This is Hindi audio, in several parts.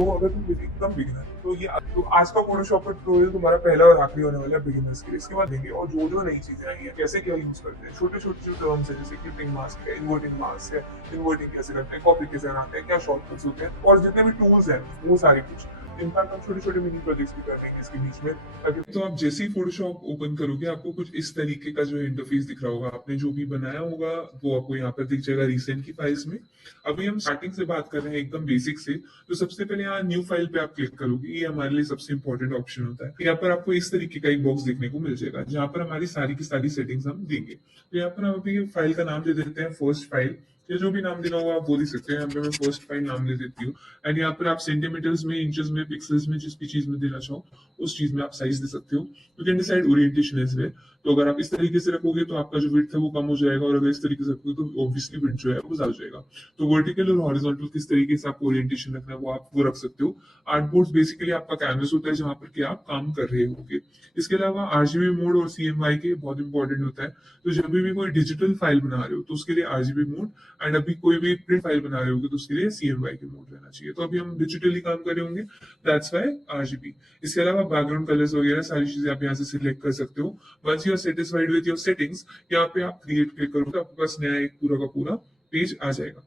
तो अगर तुम एकदम बिगिनर तो ये तो आज का फोटोशॉप का ट्यूटोरियल तुम्हारा पहला और आखिरी होने वाला है बिगिनर्स के लिए। इसके बाद देंगे और जो जो नई चीजें आई हैं कैसे क्या यूज करते हैं, छोटे छोटे जो टर्म्स है जैसे क्लिपिंग मास्क है, इन्वर्टिंग मास्क है, इन्वर्टिंग कैसे करते हैं, कॉपी कैसे बनाते हैं, क्या शॉर्टकट्स होते हैं और जितने भी टूल्स हैं वो सारे कुछ। इनफैक्ट हम छोटे छोटे मिनी प्रोजेक्ट्स भी कर लेंगे इसके बीच में ताकि तो आप जैसे ही फोटोशॉप ओपन करोगे आपको कुछ इस तरीके का जो इंटरफेस दिख रहा होगा। आपने जो भी बनाया होगा वो आपको यहाँ पर दिख जाएगा रिसेंट की फाइल्स में। अभी हम स्टार्टिंग से बात कर रहे हैं एकदम बेसिक से। तो सबसे पहले यहाँ न्यू फाइल पे आप क्लिक करोगे, ये हमारे लिए सबसे इंपॉर्टेंट ऑप्शन होता है। यहाँ पर आपको इस तरीके का एक बॉक्स देखने को मिल जाएगा जहाँ पर हमारी सारी की सारी सेटिंग्स हम देंगे। तो यहाँ पर हम अभी फाइल का नाम दे देते हैं फर्स्ट फाइल, या जो भी नाम देना होगा आप बोल ही सकते हैं। यहाँ पे मैं फर्स्ट फाइल नाम दे देती हूँ। एंड यहाँ पर आप सेंटीमीटर्स में, इंचेस में, पिक्सल्स में, जिस भी चीज में देना चाहो उस चीज में आप साइज दे सकते हो। You can decide orientation as well. तो अगर आप इस तरीके से रखोगे तो आपका जो विड्थ है वो कम हो जाएगा, और अगर इस तरीके से रखोगे तो ऑब्वियसली विड्थ जो है वो ज्यादा हो जाएगा। तो वर्टिकल और हॉरिजॉन्टल किस तरीके से आपको ओरिएंटेशन रखना है वो आप वो रख सकते हो। आर्टबोर्ड बेसिकली आपका कैनवस होता है जहां पर कि आप काम कर रहे होगे। इसके अलावा आरजीबी मोड और सीएमवाई के बहुत इंपॉर्टेंट होता है। तो जब भी कोई डिजिटल फाइल बना रहे हो तो उसके लिए आरजीबी मोड, एंड अभी कोई भी प्रिंट फाइल बना रहे होगे तो उसके लिए सीएमवाई के मोड रहना चाहिए। तो अभी हम डिजिटली काम कर रहे होंगे, दैट्स वाई आरजीबी। इसके अलावा बैकग्राउंड कलर्स वगैरह सारी चीजें आप यहाँ से सिलेक्ट कर सकते हो। Once you are satisfied with your settings, यहाँ पे आप क्रिएट क्लिक करोगे तो आपके पास नया एक पूरा का पूरा पेज आ जाएगा।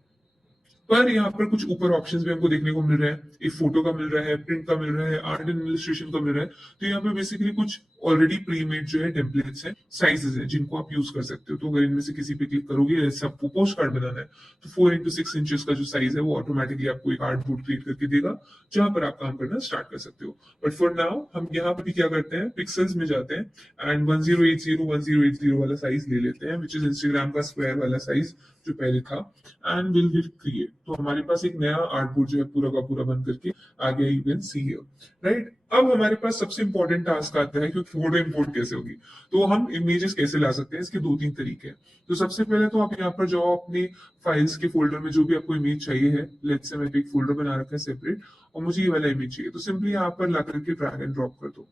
पर यहाँ पर कुछ ऊपर ऑप्शंस भी हमको देखने को मिल रहे हैं। एक फोटो का मिल रहा है, प्रिंट का मिल रहा है, आर्ट एंड इलस्ट्रेशन का मिल रहा है। तो यहाँ पे बेसिकली कुछ ऑलरेडी प्री मेड जो है टेम्पलेट्स हैं, साइजेस हैं जिनको आप यूज कर सकते हो। तो अगर इनमें से किसी पे क्लिक करोगे, जैसे आपको पोस्ट कार्ड बनाना है तो 4x6 इंचेस का जो साइज है वो ऑटोमेटिकली आपको एक आर्ट बोर्ड क्रिएट करके देगा जहां पर आप काम करना स्टार्ट कर सकते हो। बट फॉर नाउ हम यहाँ पर भी क्या करते हैं, पिक्सल्स में जाते हैं एंड 1080 वाला साइज ले लेते हैं, विच इज इंस्टाग्राम का स्क्वायर वाला साइज जो पहले था। And will hit create. तो हमारे पास एक नया आर्टबोर्ड जो है पूरा का पूरा बन करके आ गया, you can see here right. अब हमारे पास सबसे इंपॉर्टेंट टास्क आता है कि फोटो इंपोर्ट कैसे होगी। तो हम इमेजेस कैसे ला सकते हैं, इसके दो तीन तरीके हैं। तो सबसे पहले तो आप यहाँ पर जाओ अपनी फाइल्स के फोल्डर में, जो भी आपको इमेज चाहिए है। लेट्स से मैंने एक फोल्डर बना रखा है सेपरेट, और मुझे ये वाला इमेज चाहिए, तो सिंपली यहाँ पर ला करके ड्रैग एंड ड्रॉप कर दो।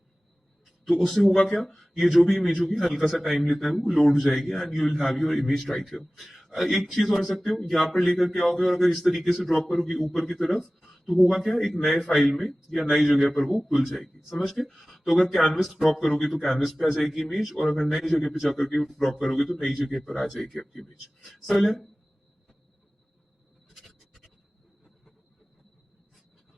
तो उससे होगा क्या, ये जो भी इमेज होगी हल्का सा टाइम लेता है, वो लोड हो जाएगी and you will have your image right here. एक चीज और सकते हो, यहाँ पर लेकर के आओगे और अगर इस तरीके से ड्रॉप करोगे ऊपर की तरफ तो होगा क्या, एक नए फाइल में या नई जगह पर वो खुल जाएगी, समझ के। तो अगर कैनवस ड्रॉप करोगे तो कैनवस पे आ जाएगी इमेज, और अगर नई जगह पे जाकर के ड्रॉप करोगे तो नई जगह पर आ जाएगी आपकी इमेज। समझ है।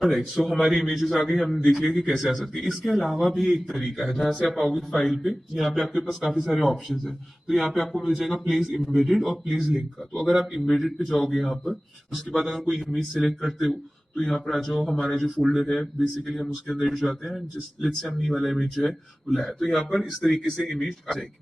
राइट, सो हमारी इमेजेस आ गई, हमने देख लिया कि कैसे आ सकती है। इसके अलावा भी एक तरीका है जहां से आप आओगे फाइल पे, यहाँ पे आपके पास काफी सारे ऑप्शंस हैं। तो यहाँ पे आपको मिल जाएगा प्लेस इम्बेडेड और प्लेस लिंक का। तो अगर आप इम्बेडेड पे जाओगे यहाँ पर, उसके बाद अगर कोई इमेज सेलेक्ट करते हो तो यहाँ पर आ जाओ, हमारा जो फोल्डर है बेसिकली हम उसके अंदर जाते हैं। जिस लेट्स से हमने ये वाला इमेज जो है वो लाया, तो यहाँ पर इस तरीके से इमेज आ जाएगी।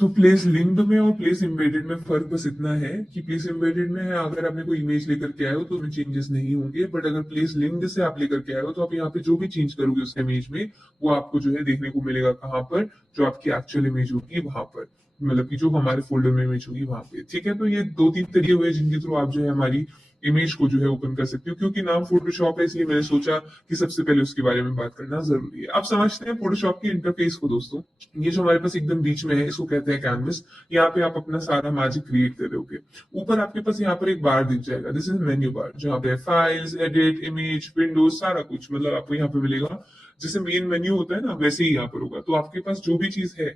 तो प्लेस लिंक्ड में और प्लेस एम्बेडेड में फर्क बस इतना है कि प्लेस एम्बेडेड में है अगर आपने कोई इमेज लेकर के आए हो तो उसमें चेंजेस नहीं होंगे, बट अगर प्लेस लिंक्ड से आप लेकर के आए हो तो आप यहाँ पे जो भी चेंज करोगे उस इमेज में वो आपको जो है देखने को मिलेगा कहाँ पर, जो आपकी एक्चुअल इमेज होगी वहां पर, मतलब कि जो हमारे फोल्डर में इमेज होगी वहां पे। ठीक है, तो ये दो तीन तरीके हुए जिनके थ्रू आप जो है हमारी इमेज को जो है ओपन कर सकते हो। क्योंकि नाम फोटोशॉप है इसलिए मैंने सोचा कि सबसे पहले उसके बारे में बात करना जरूरी है। अब समझते हैं फोटोशॉप के इंटरफेस को दोस्तों। ये जो हमारे पास एकदम बीच में है इसको कहते हैं कैनवस। यहाँ पे आप अपना सारा मैजिक क्रिएट कर रहे होगे। ऊपर आपके पास यहाँ पर एक बार दिख जाएगा, दिस इज मेन्यू बार, जहाँ पे फाइल्स, एडिट, इमेज, विंडोज, सारा कुछ मतलब आपको यहाँ पे मिलेगा। जैसे मेन मेन्यू होता है ना वैसे ही यहाँ पर होगा। तो आपके पास जो भी चीज है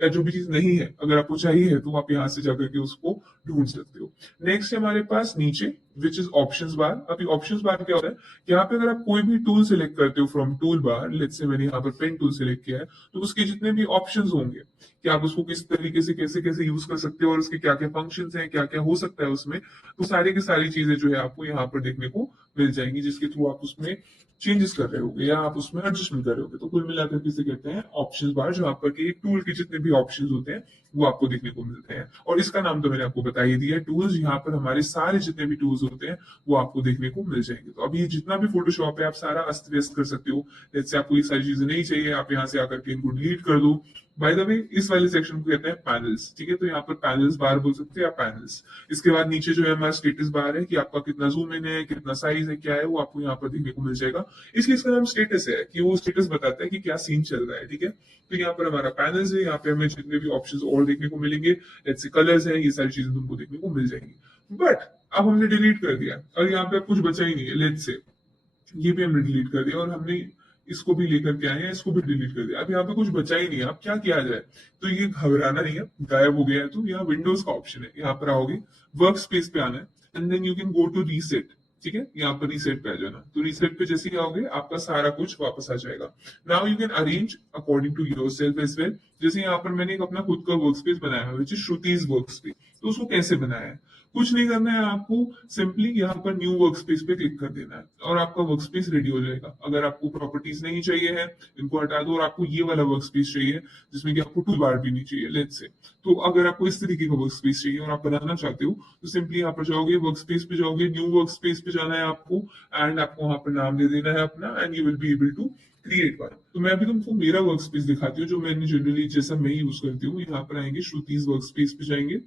या जो भी चीज नहीं है अगर आपको चाहिए है तो आप यहाँ से जाकर के उसको ढूंढ सकते हो। नेक्स्ट है हमारे पास नीचे विच इज ऑप्शंस बार। अभी ऑप्शंस बार क्या होता है, यहाँ पे अगर आप कोई भी टूल सिलेक्ट करते हो from tool bar, let's say मैंने यहाँ पर पेन टूल सिलेक्ट किया है, तो उसके जितने भी ऑप्शंस होंगे कि आप उसको किस तरीके से कैसे कैसे यूज कर सकते हो और उसके क्या क्या फंक्शंस हैं, क्या क्या हो सकता है उसमें, तो सारी की सारी चीजें जो है आपको यहाँ पर देखने को मिल जाएंगी, जिसके थ्रू आप उसमें चेंजेस कर रहे होगे या आप उसमें एडजस्टमेंट कर रहे होगे। तो कुल मिलाकर के इसे कहते हैं ऑप्शंस बार, जो आपका कि एक टूल के जितने भी ऑप्शंस होते हैं वो आपको देखने को मिलते हैं। और इसका नाम तो मैंने आपको बता ही दिया, टूल्स। यहाँ पर हमारे सारे जितने भी टूल्स होते हैं वो आपको देखने को मिल जाएंगे। तो अभी जितना भी फोटोशॉप है आप सारा अस्त व्यस्त कर सकते हो। जैसे आपको ये सारी चीजें नहीं चाहिए, आप यहाँ से आकर के इनको डिलीट कर दो। बाय द वे इस वाले सेक्शन को कहते हैं पैनल्स। ठीक है, तो यहाँ पर पैनल्स बार बोल सकते हैं या पैनल्स। इसके बाद नीचे जो है हमारा स्टेटस बार है कि आपका कितना जूम इन है, कितना साइज है, क्या है, वो आपको यहाँ पर देखने को मिल जाएगा। इसलिए इसका नाम स्टेटस है कि वो स्टेटस बताता है कि क्या सीन चल रहा है। ठीक है, तो यहाँ पर हमारा पैनल्स है, यहाँ पे हमें जितने भी ऑप्शंस और देखने को मिलेंगे, जैसे कलर्स है, ये सारी चीजें तुमको देखने को मिल जाएंगी। बट अब हमने डिलीट कर दिया और यहाँ पे अब कुछ बचा ही नहीं है। लेट्स से ये भी हमने डिलीट कर दिया और हमने इसको भी लेकर के आए हैं, इसको भी डिलीट कर दिया। अब यहाँ पे कुछ बचा ही नहीं है, अब क्या किया जाए? तो ये घबराना नहीं है, गायब हो गया है तो यहाँ विंडोज का ऑप्शन है, यहाँ पर आओगे, वर्क स्पेस पे आना है and then you can go to reset. ठीक है, यहाँ पर रीसेट पे आ जाना, तो रीसेट पे जैसे ही आओगे आपका सारा कुछ वापस आ जाएगा। Now you can arrange according to your self as well. जैसे यहाँ पर मैंने एक अपना खुद का वर्क स्पेस बनाया है विच इज श्रुतिज वर्क स्पेस। तो उसको कैसे बनाया है? कुछ नहीं करना है आपको, सिंपली यहाँ पर न्यू वर्क स्पेस पे क्लिक कर देना है और आपका वर्क स्पेस रेडी हो जाएगा। अगर आपको प्रॉपर्टीज नहीं चाहिए है, इनको हटा दो और आपको ये वाला वर्क स्पेस चाहिए जिसमें कि आपको टूल बार भी नहीं चाहिए, लेट्स से। तो अगर आपको इस तरीके का वर्क स्पेस चाहिए और आप बनाना चाहते हो तो सिंपली यहाँ पर जाओगे, वर्क स्पेस पे जाओगे, न्यू वर्क स्पेस पे जाना है आपको एंड आपको वहां पर नाम दे देना है अपना and you will be able to create one. तो मैं अभी तुमको मेरा वर्क स्पेस दिखाती हूँ जो मैंने जनरली जैसा मैं यूज करती हूँ। यहाँ पर आएंगे, श्रुतिज वर्क स्पेस पे जाएंगे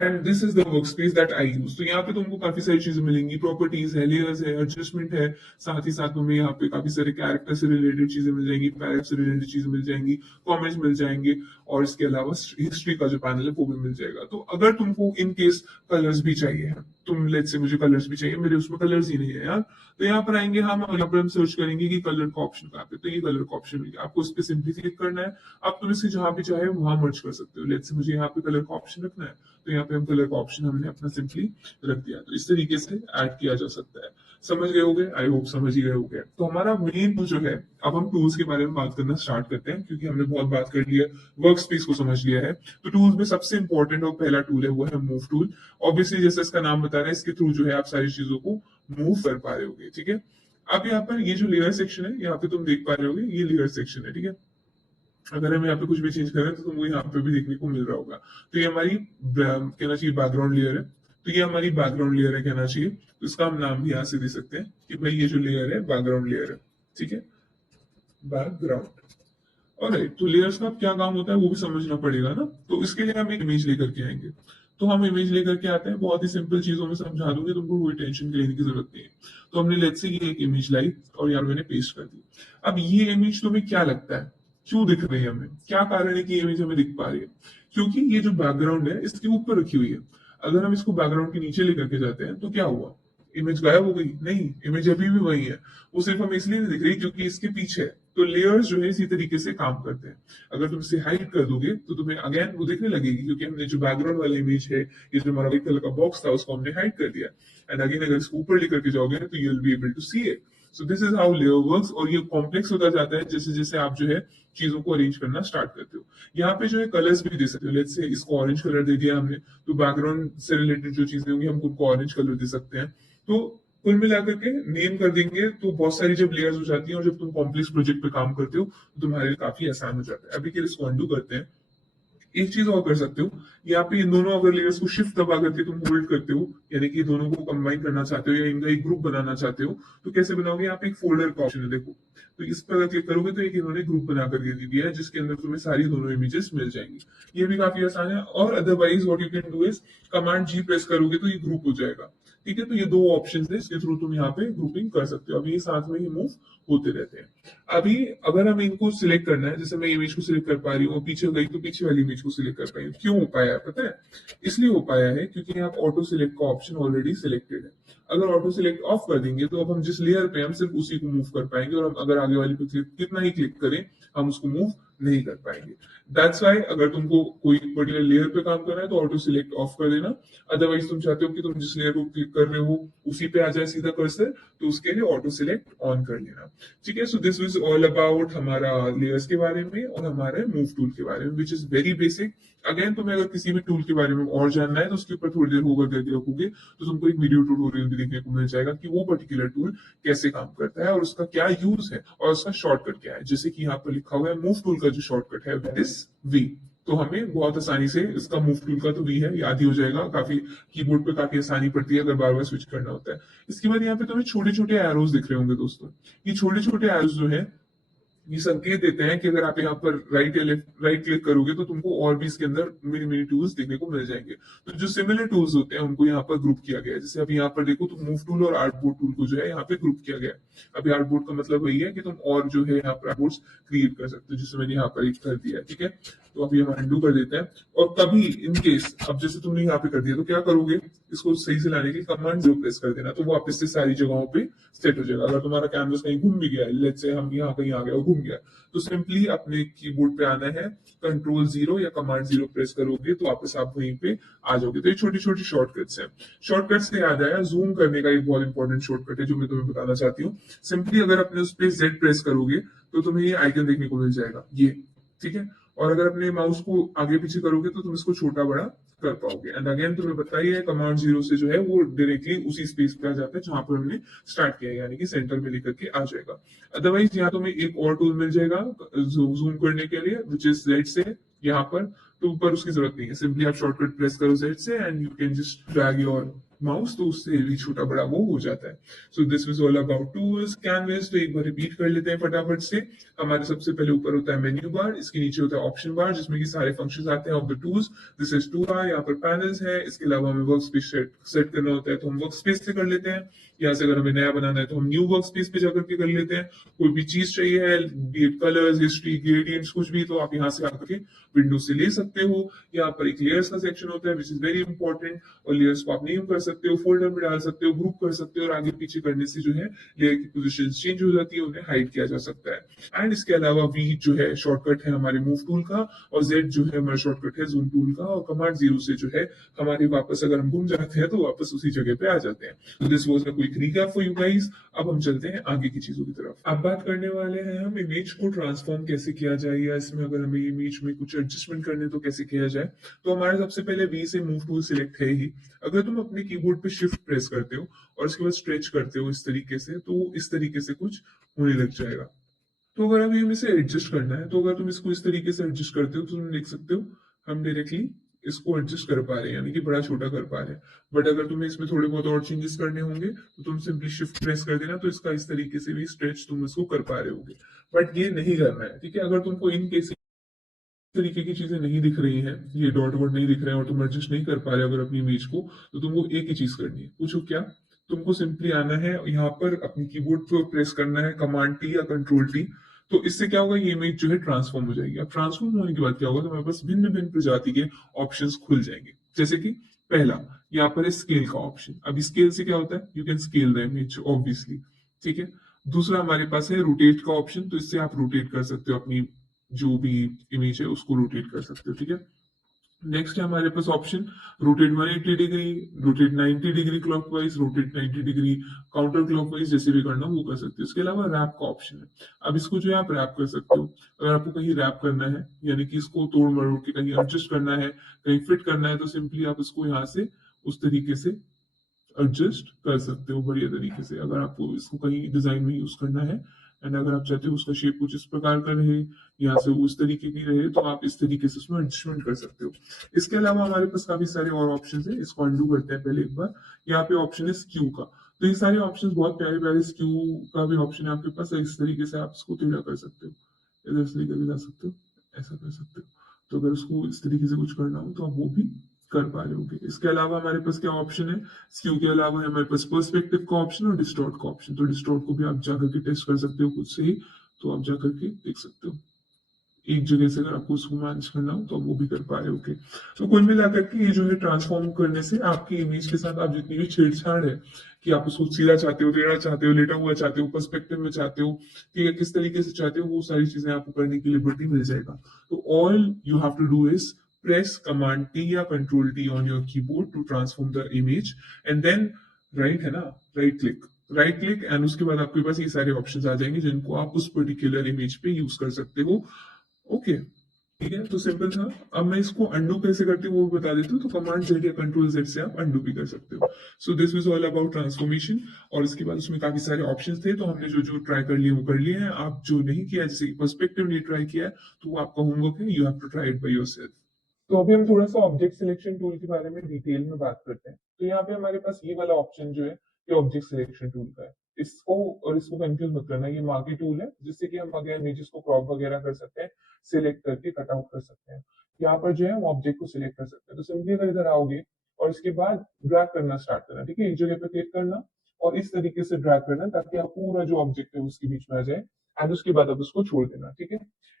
and this is the work space that I use. तो यहाँ पे तुमको काफी सारी चीजें मिलेंगी, प्रॉपर्टीज है, लेयर्स है, एडजस्टमेंट है, साथ ही साथ तुम्हें यहाँ पे काफी सारे कैरेक्टर से रिलेटेड चीजें मिल जाएंगी, पैरेट से रिलेटेड चीजें मिल जाएंगी, कमेंट्स मिल जाएंगे और इसके अलावा हिस्ट्री का जो पैनल है वो भी मिल जाएगा। तो अगर तुमको इन केस कलर्स भी चाहिए, तुम लेट्स से मुझे कलर्स भी चाहिए, मेरे उसमें कलर्स ही नहीं है यार, तो यहाँ पर आएंगे हम और यहाँ पर हम सर्च करेंगे कि कलर का ऑप्शन कहाँ पे, तो ये कलर का ऑप्शन मिल गया, आपको उस पर सिंपली क्लिक करना है। अब तुम इसे जहां भी चाहे वहां मर्ज कर सकते हो। लेट्स से मुझे यहाँ पे कलर का ऑप्शन रखना है तो यहाँ पे हम कलर का ऑप्शन हमने अपना सिंपली रख दिया। तो इस तरीके से ऐड किया जा सकता है। समझ गए होगे, आई होप समझ ही गए होगे। तो हमारा मेन टूल जो है, अब हम टूल्स के बारे में बात करना स्टार्ट करते हैं क्योंकि हमने बहुत बात कर ली है, वर्क स्पेस को समझ लिया है। तो टूल्स में सबसे इंपॉर्टेंट और पहला टूल है वो है मूव टूल। ऑब्वियसली जैसे इसका नाम बता रहा है, इसके थ्रू जो है आप सारी चीजों को मूव कर पा रहे होगे। ठीक है, अब यहाँ पर ये जो लेयर सेक्शन है, यहाँ पे तुम देख पा रहे होगे, ये लेयर सेक्शन है। ठीक है, अगर हम यहाँ पे कुछ भी चेंज करें तो तुमको यहाँ पे भी देखने को मिल रहा होगा। तो ये हमारी कहना चाहिए बैकग्राउंड लेयर है। तो ये हमारी बैकग्राउंड लेयर है कहना चाहिए, तो इसका हम नाम भी यहाँ से दे सकते हैं कि भाई ये जो लेयर है बैकग्राउंड लेयर है। ठीक है, बैकग्राउंड। ऑलराइट, तो लेयर्स का क्या काम होता है वो भी समझना पड़ेगा ना। तो इसके लिए हम एक इमेज लेकर के आएंगे। तो हम इमेज लेकर के आते हैं, बहुत ही सिंपल चीजों में समझा दूंगी, तुमको कोई टेंशन लेने की जरूरत नहीं है। तो हमने लेट्स से ये एक इमेज लाई और यार मैंने पेस्ट कर दी। अब ये इमेज तुम्हें क्या लगता है क्यों दिख रही है हमें, क्या कारण है कि ये इमेज हमें दिख पा रही है? क्योंकि ये जो बैकग्राउंड है इसके ऊपर रखी हुई है। अगर हम इसको बैकग्राउंड के नीचे लेकर के जाते हैं तो क्या हुआ, इमेज गायब हो गई? नहीं, इमेज अभी भी वही है, वो सिर्फ हमें इसलिए नहीं दिख रही क्योंकि इसके पीछे है। तो लेयर्स जो है इसी तरीके से काम करते हैं। अगर तुम इसे हाइड कर दोगे तो तुम्हें अगेन वो दिखने लगेगी क्योंकि हमने जो बैकग्राउंड वाला इमेज है, ये जो हमारा व्हाइट कलर का बॉक्स था उसको हमने हाइड कर दिया। एंड अगेन अगर इसको ऊपर लेकर के जाओगे तो you will be able to see it. So this is how layer works. और ये कॉम्प्लेक्स होता जाता है जैसे जैसे आप जो है चीजों को अरेंज करना स्टार्ट करते हो। यहाँ पे जो है कलर्स भी दे सकते हो। लेट्स से इसको ऑरेंज कलर दे दिया हमने, तो बैकग्राउंड से रिलेटेड जो चीजें होंगी हम उनको ऑरेंज कलर दे सकते हैं। तो कुल मिलाकर के नेम कर देंगे तो बहुत सारी जब लेयर्स हो जाती हैं और जब तुम कॉम्प्लेक्स प्रोजेक्ट पे काम करते हो तो तुम्हारे लिए काफी आसान हो जाता है। अभी के लिए इसको अनडू करते हैं। एक चीज और कर सकते हो, यहाँ पे इन दोनों अगर लेयर्स को शिफ्ट दबा करके तुम होल्ड करते हो, यानी कि दोनों को कंबाइन करना चाहते हो या इनका एक ग्रुप बनाना चाहते हो, तो कैसे बनाओगे? यहाँ पे एक फोल्डर का ऑप्शन है, देखो। तो इस पर अगर क्लिक करोगे तो एक इन्होंने ग्रुप बना करके दे दिया है जिसके अंदर तुम्हें सारी दोनों इमेजेस मिल जाएंगी। ये भी काफी आसान है। और otherwise what you can do is command G press करोगे तो ये ग्रुप हो जाएगा। ठीक है, तो ये दो ऑप्शन है, इसके थ्रू तुम यहाँ पे ग्रुपिंग कर सकते हो। अभी ये साथ में ही मूव होते रहते हैं। अभी अगर हमें इनको सिलेक्ट करना है, जैसे मैं इमेज को सिलेक्ट कर पा रही हूँ, पीछे गई तो पीछे वाली इमेज को सिलेक्ट कर पाई हूँ। क्यों हो पाया है पता है? इसलिए हो पाया है क्योंकि यहाँ ऑटो सिलेक्ट का ऑप्शन ऑलरेडी सिलेक्टेड है। अगर ऑटो सिलेक्ट ऑफ कर देंगे तो अब हम जिस लेयर पे हम सिर्फ उसी को मूव कर पाएंगे और हम अगर आगे वाली पे कितना ही क्लिक करें हम उसको मूव नहीं कर पाएंगे। दैट्स वाई अगर तुमको कोई पर्टिकुलर लेयर पे काम करना है तो ऑटो सिलेक्ट ऑफ कर देना। अदरवाइज तुम चाहते हो कि तुम जिस लेयर को क्लिक कर रहे हो उसी पे आ जाए सीधा कर्सर, तो उसके लिए ऑटो सिलेक्ट ऑन कर लेना। ठीक है, so this was all about हमारा लेयर्स के बारे में और हमारे मूव टूल के बारे में, which is very basic. Again तुम्हें अगर किसी भी टूल के बारे में और जानना है तो उसके ऊपर थोड़ी देर होगा करके रखोगे तो तुमको एक वीडियो ट्यूटोरियल भी देखने को मिल जाएगा कि वो पर्टिकुलर टूल कैसे काम करता है और उसका क्या यूज है और उसका शॉर्टकट क्या है। जैसे कि यहाँ पर लिखा हुआ है मूव टूल का जो शॉर्टकट है दैट इज वी। तो हमें बहुत आसानी से इसका मूव टूल का तो वी है याद ही हो जाएगा। काफी कीबोर्ड पे काफी आसानी पड़ती है अगर बार बार स्विच करना होता है। इसके बाद यहाँ पे तुम्हें छोटे छोटे एरोज दिख रहे होंगे दोस्तों। ये छोटे छोटे एरोज जो है ये संकेत देते हैं कि अगर आप यहाँ पर राइट या लेफ्ट राइट क्लिक करोगे तो तुमको और भी इसके अंदर मिनी मिनी टूल्स देखने को मिल जाएंगे। तो जो सिमिलर टूल्स होते हैं उनको यहाँ पर ग्रुप किया गया है। जैसे अभी यहाँ पर देखो तो मूव टूल और आर्टबोर्ड टूल को जो है यहाँ पे ग्रुप किया गया है। अभी आर्टबोर्ड का मतलब वही है कि तुम और जो है यहाँ पर आर्टबोर्ड्स क्रिएट कर सकते हो, जिससे मैंने यहाँ पर एक कर दिया है। ठीक है, तो अभी हम अनडू कर देते हैं। और कभी इन केस अब जैसे तुमने यहाँ पे कर दिया तो क्या करोगे, इसको सही से लाने के लिए कमांड जो प्रेस कर देना, तो वो वापस से सारी जगहों पे सेट हो जाएगा। अगर तुम्हारा कैनवस कहीं घूम भी गया, लेट्स से हम यहाँ कहीं आ गए और घूम गया, तो सिंपली अपने कीबोर्ड पे आना है, कंट्रोल 0 या कमांड 0 प्रेस करोगे तो वापस आप वहीं पे आ जाओगे। तो ये छोटी छोटी शॉर्टकट्स हैं। शॉर्टकट से याद आया, जूम करने का एक बहुत इंपॉर्टेंट शॉर्टकट है जो मैं तुम्हें बताना चाहती हूँ। सिंपली अगर अपने उस पर जेड प्रेस करोगे तो तुम्हें ये आइकन देखने को मिल जाएगा, ये। ठीक है, और अगर अपने माउस को आगे पीछे करोगे तो तुम इसको छोटा बड़ा कर पाओगे। एंड अगेन तुम्हें बताइए, कमांड 0 से जो है वो डायरेक्टली उसी स्पेस पे आ जाता है जहां पर हमने स्टार्ट किया है, यानी कि सेंटर में लेकर के आ जाएगा। अदरवाइज यहाँ तुम्हें एक और टूल मिल जाएगा जूम करने के लिए, विच इज जेड से यहाँ पर। तो ऊपर उसकी जरूरत नहीं है, सिंपली आप शॉर्टकट प्रेस करो जेड से and you can just drag your mouse, तो उससे भी छोटा बड़ा वो हो जाता है। So this was all about tools canvas. तो एक बार रिपीट कर लेते हैं फटाफट से। हमारे सबसे पहले ऊपर होता है मेन्यू बार, इसके नीचे होता है ऑप्शन बार जिसमें कि सारे फंक्शंस आते हैं of the tools. This is tool bar, यहाँ पर पैनल्स है। इसके अलावा हमें वर्क स्पेस सेट करना होता है तो हम वर्क स्पेस से कर लेते हैं। यहाँ से अगर हमें नया बनाना है तो हम न्यू वर्क स्पेस पे जाकर के कर लेते हैं। कोई भी चीज चाहिए है, कलर्स, हिस्ट्री, ग्रेडियंट्स, कुछ भी, तो आप यहाँ से आकर के विंडो से ले सकते हो। यहाँ पर एक लेयर्स का सेक्शन होता है विच इज वेरी इंपॉर्टेंट, और लेयर्स को आप नेम कर सकते हो, फोल्डर में डाल सकते हो, ग्रुप कर सकते हो, और आगे पीछे करने से जो है लेयर की पोजीशन चेंज हो जाती है, उन्हें हाइड किया जा सकता है। एंड इसके अलावा वी जो है शॉर्टकट है हमारे मूव टूल का, और जेड जो है हमारा शॉर्टकट है जूम टूल का, और कमांड 0 से जो है हमारे वापस अगर हम घूम जाते हैं तो वापस उसी जगह पे आ जाते हैं। This was a quick recap for you guys. अब हम चलते हैं आगे की चीजों की तरफ। अब बात करने वाले हैं हम इमेज को ट्रांसफॉर्म कैसे किया जाए, या इसमें अगर हमें इमेज में कुछ एडजस्टमेंट करने तो कैसे किया जाए। तो हमारे सबसे पहले वी से मूव टूल सिलेक्ट है ही। अगर तुम अपने कीबोर्ड पे शिफ्ट प्रेस करते हो और उसके बाद स्ट्रेच करते हो इस तरीके से, तो इस तरीके से कुछ होने लग जाएगा। तो अगर अभी हमें इसे एडजस्ट करना है, तो अगर तुम इसको इस तरीके से एडजस्ट करते हो तो तुम देख सकते हो हम डायरेक्टली इसको एडजस्ट कर पा रहे हैं, यानी कि बड़ा छोटा कर पा रहे हैं। बट अगर तुम्हें इसमें थोड़े बहुत और चेंजेस करने होंगे तो तुम सिंपली शिफ्ट प्रेस कर देना, तो इसका इस तरीके से भी स्ट्रेच तुम इसको कर पा रहे होगे। बट ये नहीं करना है, ठीक है। अगर तुमको इन केस तरीके की चीजें नहीं दिख रही हैं, ये डॉट वर्ड नहीं दिख रहे हैं और तुम एडजस्ट नहीं कर पा रहे अगर अपनी इमेज को, तो तुमको एक ही चीज करनी है। पूछो क्या? तुमको सिंपली आना है यहाँ पर अपनी कीबोर्ड पर प्रेस करना है कमांड टी या कंट्रोल टी। तो इससे क्या होगा, ये इमेज जो है ट्रांसफॉर्म हो जाएगी। अब ट्रांसफॉर्म होने के बाद क्या होगा, तुम्हारे पास भिन्न भिन्न प्रजाति के ऑप्शंस खुल जाएंगे। जैसे कि पहला यहाँ पर है स्केल का ऑप्शन। अब स्केल से क्या होता है, you can scale the image obviously, ठीक है। दूसरा हमारे पास है रोटेट का ऑप्शन, तो इससे आप रोटेट कर सकते हो अपनी जो भी इमेज है उसको रोटेट कर सकते हो, ठीक है। नेक्स्ट है हमारे पास option rotate 180 degree, rotate 90 degree clockwise, rotate 90 degree counter clockwise, जैसे भी करना हो वो कर सकते हो। इसके अलावा रैप का ऑप्शन है। अब इसको जो है आप रैप कर सकते हो। अगर आपको कहीं रैप करना है, यानी कि इसको तोड़ मरोड़ के कहीं एडजस्ट करना है, कहीं फिट करना है, तो सिंपली आप इसको यहाँ से उस तरीके से एडजस्ट कर सकते हो बढ़िया तरीके से, अगर आपको इसको कहीं डिजाइन में यूज करना है। एंड अगर आप चाहते हो उसका शेप कुछ इस प्रकार का रहे, यहाँ से वो इस तरीके की रहे, तो आप इस तरीके से उसमें एडजस्टमेंट कर सकते हो। इसके अलावा हमारे पास काफी सारे और ऑप्शन है, इसको अंडू करते हैं पहले एक बार। यहाँ पे ऑप्शन है स्क्यू का। तो ये सारे ऑप्शन बहुत प्यारे प्यारे, स्क्यू का भी ऑप्शन है आपके पास। इस तरीके से आप इसको टेढ़ा कर सकते हो, इधर से लेकर जा सकते हो, ऐसा कर सकते हो। तो अगर उसको इस तरीके से कुछ करना हो तो आप वो भी कर पा रहे होगे। इसके अलावा हमारे पास क्या ऑप्शन है, स्क्यू के अलावा हमारे पास पर्सपेक्टिव का ऑप्शन और डिस्टॉर्ट का ऑप्शन। तो डिस्टॉर्ट को भी आप जाकर के टेस्ट कर सकते हो खुद से ही, तो आप जाकर के देख सकते हो एक जगह से, अगर आपको उसको मैनेज करना हो तो आप वो भी कर पा रहे हो। तो कुल मिलाकर के ये जो है ट्रांसफॉर्म करने से आपकी इमेज के साथ आप जितनी भी छेड़छाड़ है कि आप उसको सीधा चाहते हो, टेढ़ा चाहते हो, लेटा हुआ चाहते हो, पर्सपेक्टिव में चाहते हो, ठीक है, किस तरीके से चाहते हो, वो सारी चीजें आपको करने की लिबर्टी मिल जाएगा। तो all you have to do is press command T या control T on your keyboard to transform the image, and then right है ना, राइट क्लिक एंड उसके बाद आपके पास ये सारे ऑप्शंस आ जाएंगे जिनको आप उस पर्टिकुलर इमेज पे यूज कर सकते हो। ओके, ठीक है, तो सिंपल था। अब मैं इसको अंडू कैसे करती हूँ वो भी बता देती हूँ। तो कमांड जेड या कंट्रोल जेड से आप अंडू भी कर सकते हो। So this was all about transformation. और इसके बाद उसमें काफी सारे ऑप्शंस थे, तो हमने जो जो ट्राई कर लिए वो कर लिए हैं। आप जो नहीं किया, जैसे पर्सपेक्टिव नहीं ट्राई किया, तो वो आपका होमवर्क है, you have to try it by yourself. तो अभी हम थोड़ा सा ऑब्जेक्ट सिलेक्शन टूल के बारे में डिटेल में बात करते हैं। तो यहाँ पे हमारे पास ये वाला ऑप्शन जो है, ये ऑब्जेक्ट सिलेक्शन टूल का है। इसको और इसको कंफ्यूज मत करना, ये मार्की टूल है जिससे कि हम अगर इमेजेस को क्रॉप वगैरह कर सकते हैं, सिलेक्ट करके कट आउट कर सकते हैं। यहाँ पर जो है हम ऑब्जेक्ट को सिलेक्ट कर सकते हैं। तो सिंपली अगर इधर आओगे और इसके बाद ड्रैग करना स्टार्ट करना, ठीक है, एक जगह पे क्लिक करना और इस तरीके से ड्रैग करना ताकि आप पूरा जो ऑब्जेक्ट है उसके बीच में आ जाए, एंड उसके बाद आप उसको छोड़ देना, ठीक है।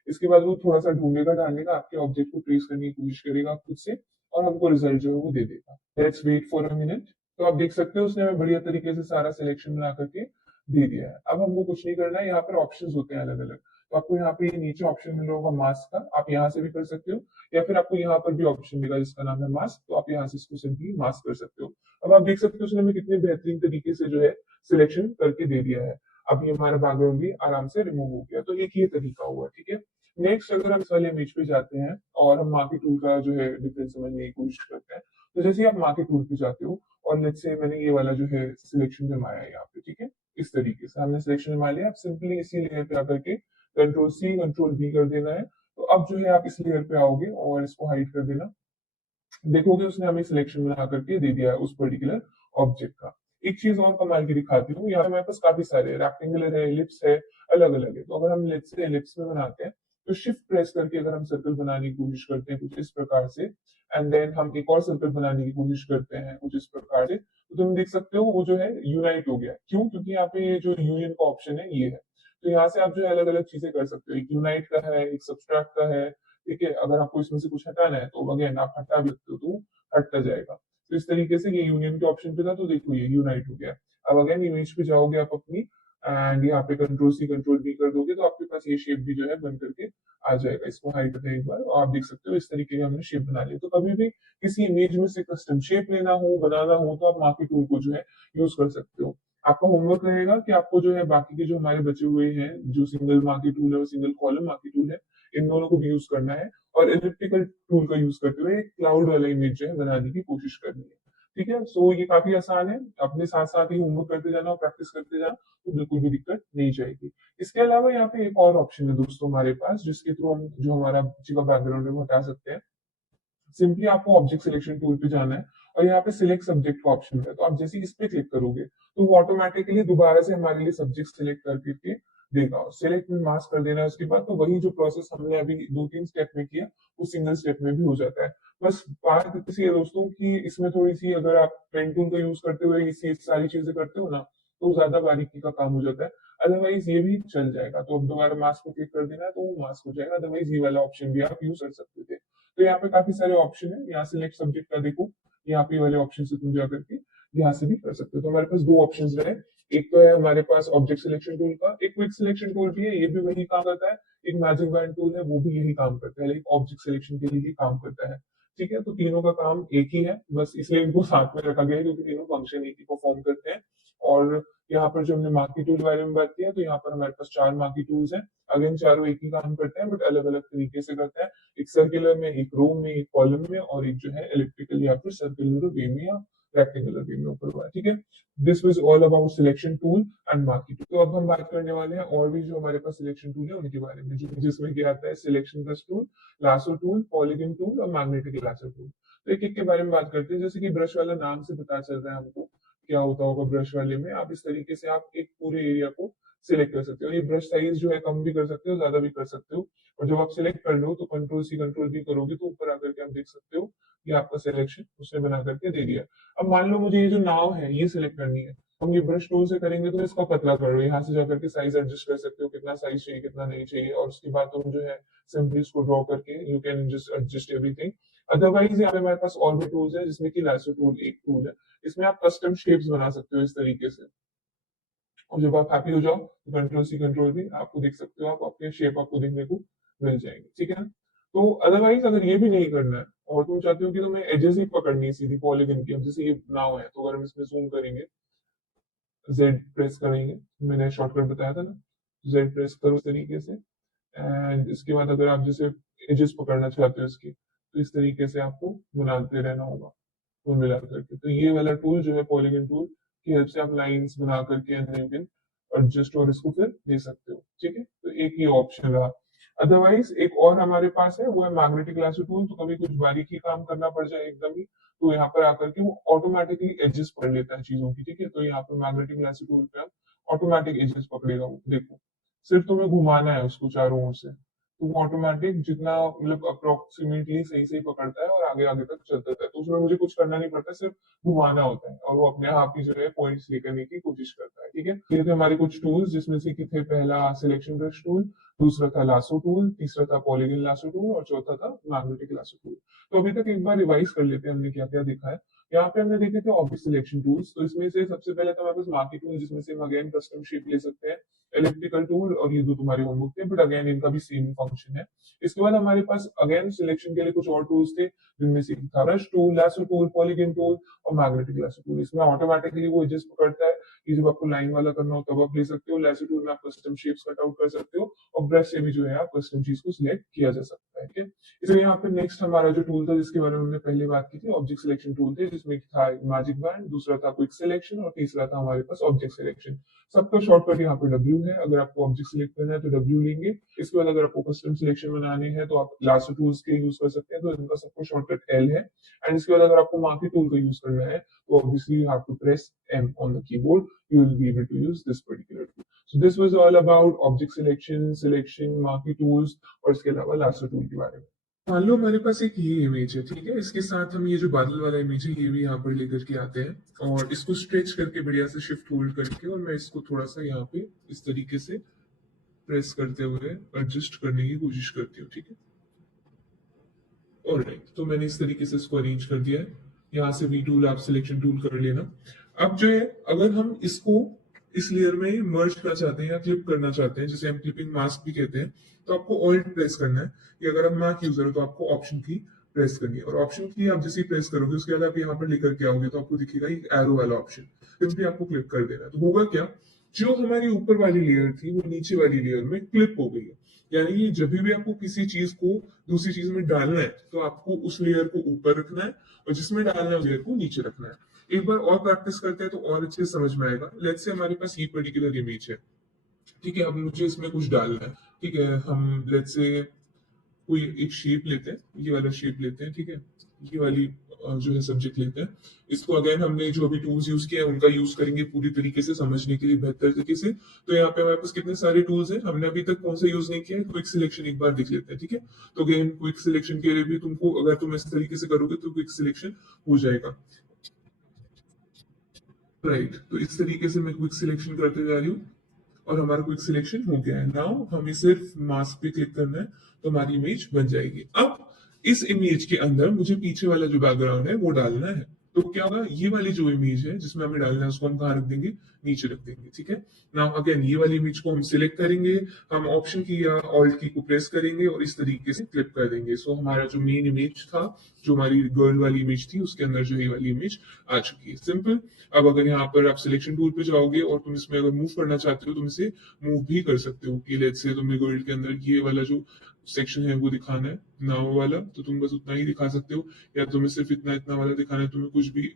इसके बाद वो थोड़ा सा ढूंढेगा, ढांढेगा, आपके ऑब्जेक्ट को ट्रेस करने की कोशिश करेगा खुद से, और हमको रिजल्ट जो है वो दे देगा। Let's wait for a minute. तो आप देख सकते हो उसने हमें बढ़िया तरीके से सारा सिलेक्शन बना करके दे दिया है। अब हमको कुछ नहीं करना है, यहाँ पर ऑप्शंस होते हैं अलग अलग। तो आपको यहाँ पे नीचे ऑप्शन मिल रहा होगा मास्क का, आप यहाँ से भी कर सकते हो, या फिर आपको यहाँ पर भी ऑप्शन मिलेगा जिसका नाम है मास्क, तो आप यहाँ से इसको सिंपली मास्क कर सकते हो। अब आप देख सकते हो उसने हमें कितने बेहतरीन तरीके से जो है सिलेक्शन करके दे दिया है। अब ये हमारा बैकग्राउंड भी आराम से रिमूव हो गया। तो एक ये तरीका हुआ, ठीक है। नेक्स्ट अगर हम इस वाले इमेज पे जाते हैं और हम मार्की टूल का जो है डिफरेंस समझने की कोशिश करते हैं, तो जैसे ही आप मार्की टूल पे जाते हो और लेट्स से मैंने ये वाला जो है सिलेक्शन जमाया है यहाँ पे, ठीक है, इस तरीके से हमने सिलेक्शन जमा लिया। आप सिंपली इसी लेयर पे आकर के कंट्रोल सी कंट्रोल बी कर देना है। तो अब जो है आप इस लेयर पे आओगे और इसको हाइड कर देना। देखोगे उसने हमें सिलेक्शन बना करके दे दिया है उस पर्टिकुलर ऑब्जेक्ट का। एक चीज और कमाल की दिखाती हूँ, यहाँ पे हमारे पास काफी सारे रेक्टेंगुलर है, एलिप्स है, अलग अलग है। तो अगर हम लेट्स से एलिप्स में बनाते हैं तो शिफ्ट प्रेस करके अगर हम सर्कल बनाने की कोशिश करते हैं कुछ इस प्रकार से, एंड देन हम एक और सर्कल बनाने की कोशिश करते हैं कुछ इस प्रकार से, तो तुम देख सकते हो वो जो है यूनाइट हो गया। क्यों? क्योंकि यहाँ पे ये जो यूनियन का ऑप्शन है ये है। तो यहाँ से आप जो है अलग अलग चीजें कर सकते हो, एक यूनाइट का है, एक सब्सट्रैक्ट का है, ठीक है। अगर आपको इसमें से कुछ हटाना है तो अगेन आप हटा भी सकते हो, तो हटता जाएगा। तो इस तरीके से ये यूनियन के ऑप्शन पे था, तो देखो ये यूनाइट हो गया। अब अगेन इमेज पे जाओगे आप अपनी, एंड यहाँ पे कंट्रोल सी कंट्रोल वी कर दोगे तो आपके पास ये शेप भी जो है बन करके आ जाएगा। इसको हाइड करते एक बार और आप देख सकते हो इस तरीके का हमने शेप बना लिया। तो कभी भी किसी इमेज में से कस्टम शेप लेना हो, बनाना हो, तो आप मार्की टूल को जो है यूज कर सकते हो। आपका होमवर्क रहेगा कि आपको जो है बाकी के जो हमारे बचे हुए हैं जो सिंगल मार्की टूल है और सिंगल कॉलम मार्की टूल है, इन दोनों को भी यूज करना है और इलिप्टिकल टूल का यूज करते हुए एक क्लाउड वाला इमेज जो है बनाने की कोशिश करनी है। ठीक है, सो ये काफी आसान है, अपने साथ साथ ही होमवर्क करते जाना और प्रैक्टिस करते जाना, तो बिल्कुल भी दिक्कत नहीं जाएगी। इसके अलावा यहाँ पे एक और ऑप्शन है दोस्तों हमारे पास, जिसके थ्रू हम जो हमारा बच्चे का बैकग्राउंड है वो हटा सकते हैं। सिंपली आपको ऑब्जेक्ट सिलेक्शन टूल पे जाना है और यहाँ पे सिलेक्ट सब्जेक्ट का ऑप्शन है। तो आप जैसे ही इस पे क्लिक करोगे तो वो ऑटोमेटिकली दोबारा से हमारे लिए सब्जेक्ट सिलेक्ट करके देगा। सिलेक्ट में मार्क्स कर देना है उसके बाद, तो वही जो प्रोसेस हमने अभी 2-3 स्टेप में किया वो सिंगल स्टेप में भी हो जाता है। बस बात इतनी सी है दोस्तों कि इसमें थोड़ी सी, अगर आप पेन टूल का यूज करते हुए इसी सारी चीजें करते हो ना, तो ज्यादा बारीकी का काम हो जाता है। अदरवाइज ये भी चल जाएगा। तो अब दोबारा मास्क को क्लिक कर देना है तो वो मास्क हो जाएगा। अदरवाइज ये वाला ऑप्शन भी आप यूज कर सकते थे। तो यहाँ पे काफी सारे ऑप्शन है। यहाँ सिलेक्ट सब्जेक्ट का देखो, यहाँ पे वाले ऑप्शन से तुम जा करके यहाँ से भी कर सकते हो। तो हमारे पास दो ऑप्शन रहे। एक तो है हमारे पास ऑब्जेक्ट सिलेक्शन टूल का, एक क्विक सिलेक्शन टूल भी है, ये भी वही काम करता है। एक मैजिक बैंड टूल है, वो भी यही काम करता है, लेकिन ऑब्जेक्ट सिलेक्शन के लिए ही काम करता है। ठीक है, तो तीनों का काम एक ही है, बस इसलिए इनको साथ में रखा गया है क्योंकि तीनों फंक्शन एक ही परफॉर्म करते हैं। और यहाँ पर जो हमने मार्की टूल के बारे में बात किया, तो यहाँ पर हमारे पास 4 मार्की टूल्स हैं। अगेन चारों एक ही काम करते हैं बट अलग अलग तरीके से करते हैं। एक सर्कुलर में, एक रो में, एक कॉलम में, और एक जो है इलिप्टिकल या फिर सर्कुलर वे में या रेक्टेंगुलर वे में ऊपर हुआ है। ठीक है, this was all about selection tool and marquee tool. तो अब हम बात करने वाले हैं और भी जो हमारे पास सिलेक्शन टूल है उनके बारे में, जिसमें क्या आता है selection brush tool, lasso tool, polygon tool और मैग्नेटिक लासो टूल। तो एक एक के बारे में बात करते हैं। जैसे कि ब्रश वाला नाम से पता चल रहा है हमको क्या होता होगा। ब्रश वाले में आप इस तरीके से आप एक पूरे एरिया को सिलेक्ट कर सकते हो। ये ब्रश साइज जो है कम भी कर सकते हो, ज्यादा भी कर सकते हो। और जब आप सिलेक्ट कर लो तो कंट्रोल सी कंट्रोल भी करोगे तो ऊपर आकर के आप देख सकते हो कि आपका सिलेक्शन उसने बना करके दे दिया। अब मान लो मुझे ये जो नाव है ये सिलेक्ट करनी है, हम ये ब्रश टूल से करेंगे तो इसका पतला करो, यहाँ से जाकर के साइज एडजस्ट कर सकते हो, कितना साइज चाहिए कितना नहीं चाहिए, और उसके बाद तुम जो है सिंपली इसको ड्रॉ करके you can just adjust everything. Otherwise यहाँ पे हमारे पास और भी टूल्स है, जिसमें कि लासो टूल एक टूल है। इसमें आप कस्टम शेप्स बना सकते हो इस तरीके से। और जब आप हैप्पी हो जाओ तो कंट्रोल सी कंट्रोल भी आपको देख सकते हो, आप अपने शेप आपको देखने को मिल जाएंगे। ठीक है ना? तो अदरवाइज अगर ये भी नहीं करना है और तुम चाहते हो कि तुम्हें एजेस ही पकड़नी है सीधी पॉलीगन की, अब जैसे ये नाव है तो अगर हम इसमें जूम करेंगे, जेड प्रेस करेंगे, मैंने शॉर्टकट बताया था ना, जेड प्रेस करो इस तरीके से, एंड इसके बाद अगर आप जैसे एजेस पकड़ना चाहते हो इसकी, तो इस तरीके से आपको बनाते रहना होगा कुल मिला करके। तो ये वाला टूल जो है पॉलीगन टूल की हेल्प से आप लाइंस बना करके एडजस्ट और इसको फिर दे सकते हो। ठीक है, तो एक ही ऑप्शन रहा। अदरवाइज एक और हमारे पास है, वो है मैग्नेटिक लासो टूल। तो कभी कुछ बारीकी काम करना पड़ जाए एकदम ही, तो यहाँ पर आकर के वो ऑटोमेटिकली एडजस्ट कर लेता है चीजों की। ठीक है, तो यहाँ पर मैग्नेटिक लासो टूल पे आप ऑटोमेटिक एजेस पकड़ेगा वो, देखो सिर्फ तुम्हें घुमाना है उसको चारों ओर से, तो वो ऑटोमेटिक जितना मतलब अप्रोक्सीमेटली सही सही पकड़ता है और आगे आगे तक चलता है, तो उसमें मुझे कुछ करना नहीं पड़ता, सिर्फ घुमाना होता है और वो अपने आप ही जो है पॉइंट्स लेकर की कोशिश करता है। ठीक है, ये थे हमारे कुछ टूल्स, जिसमें से कि थे पहला सिलेक्शन ब्रश टूल, दूसरा था लासो टूल, तीसरा था पॉलीगन लासो टूल और चौथा था मैग्नेटिक लासो टूल। तो अभी तक एक बार रिवाइज कर लेते हैं हमने क्या क्या देखा है। यहाँ पे हमने देखे थे ऑब्जेक्ट सिलेक्शन टूल्स, तो इसमें से सबसे पहले तो हमारे पास मार्की टूल, जिसमें से हम अगेन कस्टम शेप ले सकते हैं, इलेक्ट्रिकल टूल, और ये दो तुम्हारे होमवर्क थे, बट अगेन इनका भी सेम फंक्शन है। इसके बाद हमारे पास अगेन सिलेक्शन के लिए कुछ और टूल्स थे, जिनमें से था brush tool, lasso tool, polygon tool और मैग्नेटिक लासो टूल। इसमें ऑटोमेटिकली वो एडजस्ट पकड़ता है, कि जब आपको लाइन वाला करना हो तब आप ले सकते हो, लासो टूल में आप कस्टम शेप्स कट आउट कर सकते हो, और ब्रश से भी जो है आप कस्टम चीज को सिलेक्ट किया जा सकता है। ठीक है, इसलिए यहाँ पे नेक्स्ट हमारा जो टूल था जिसके बारे में हमने पहले बात की थी, ऑब्जेक्ट सिलेक्शन टूल थे, जिसमें था मैजिक बैंड, दूसरा था क्विक सिलेक्शन और तीसरा था हमारे पास ऑब्जेक्ट सिलेक्शन। सबका शॉर्टकट यहाँ पे W है, अगर आपको ऑब्जेक्ट सिलेक्ट करना है तो W लेंगे। इसके बाद अगर आपको कस्टम सिलेक्शन बनाने हैं तो आप लासो टूल्स के यूज कर सकते हैं, तो इनका सबको शॉर्टकट L है। एंड इसके बाद अगर आपको मार्की टूल का यूज करना है तो obviously you have to press M on the keyboard, you will be able to use this particular tool. So this was all about object selection, marquee tools और इसके अलावा lasso tool के बारे में। मान लो हमारे पास एक ये इमेज है, ठीक है, इसके साथ हम ये जो बादल वाला इमेज है ये भी यहाँ पर लेकर के आते हैं और इसको स्ट्रेच करके बढ़िया से शिफ्ट होल्ड करके, और मैं इसको थोड़ा सा यहाँ पे इस तरीके से प्रेस करते हुए एडजस्ट करने की कोशिश करती हूँ। ठीक है, ऑलराइट, तो मैंने इस तरीके से इसको अरेंज कर दिया है। यहाँ से V टूल आप सिलेक्शन टूल कर लेना। अब जो है अगर हम इसको इस लेयर में मर्ज करना चाहते हैं या क्लिप करना चाहते हैं, जिसे हम क्लिपिंग मास्क भी कहते हैं, तो आपको ऑल्ट प्रेस करना है, या अगर आप मैक यूजर हो तो आपको ऑप्शन की प्रेस करनी है, और ऑप्शन की आप जैसे प्रेस करोगे उसके बाद आप यहाँ पर लेकर के आओगे तो आपको दिखेगा एक एरो वाला ऑप्शन, सिंपली आपको क्लिक कर देना है। तो होगा क्या, जो हमारी ऊपर वाली लेयर थी वो नीचे वाली लेयर में क्लिप हो गई है। यानी कि जब भी आपको किसी चीज को दूसरी चीज में डालना है तो आपको उस लेयर को ऊपर रखना है और जिसमें डालना है उस लेयर को नीचे रखना है। एक बार और प्रैक्टिस करते हैं तो और अच्छे से समझ में आएगा। लेट्स से हमारे पास ये पर्टिकुलर इमेज है, ठीक है, अब मुझे इसमें कुछ डालना है। ठीक है, हम लेट्स से कोई एक शेप लेते हैं, ये वाला शेप लेते हैं, ठीक है, ये वाली जो है सब्जेक्ट लेते हैं। इसको अगेन हमने जो अभी टूल्स यूज किए हैं उनका यूज करेंगे पूरी तरीके से समझने के लिए, बेहतर तरीके से। तो यहाँ पे हमारे पास कितने सारे टूल्स हैं, हमने अभी तक कौन सा यूज नहीं किया है, क्विक सिलेक्शन एक बार देख लेते हैं। ठीक है, तो अगेन क्विक सिलेक्शन के लिए भी तुमको, अगर तुम इस तरीके से करोगे तो क्विक सिलेक्शन हो जाएगा। राइट, तो इस तरीके से मैं क्विक सिलेक्शन करते जा रही हूँ और हमारा क्विक सिलेक्शन हो गया है। नाउ हमें सिर्फ मास्क पे क्लिक करना है तो हमारी इमेज बन जाएगी। अब इस इमेज के अंदर मुझे पीछे वाला जो बैकग्राउंड है वो डालना है, तो क्या होगा, ये वाली जो इमेज है जिसमें हमें डालना है उसको हम कहाँ रख देंगे, नीचे रख देंगे। ठीक है, नाउ अगेन ये वाली इमेज को हम सिलेक्ट करेंगे, हम ऑप्शन की या ऑल्ट की को प्रेस करेंगे और इस तरीके से क्लिक कर देंगे। सो हमारा जो मेन इमेज था, जो हमारी गर्ल वाली इमेज थी, उसके अंदर जो ये वाली इमेज आ चुकी है। सिंपल। अब अगर यहाँ पर आप सिलेक्शन टूल पे जाओगे और तुम इसमें अगर मूव करना चाहते हो तुम इसे मूव भी कर सकते हो, कि लेट्स से तुम्हें गोल्ड के अंदर ये वाला जो सेक्शन है वो दिखाना है, नाव वाला, तो तुम बस उतना ही दिखा सकते हो, या तुम्हें सिर्फ इतना इतना वाला दिखाना है, तुम्हें कुछ भी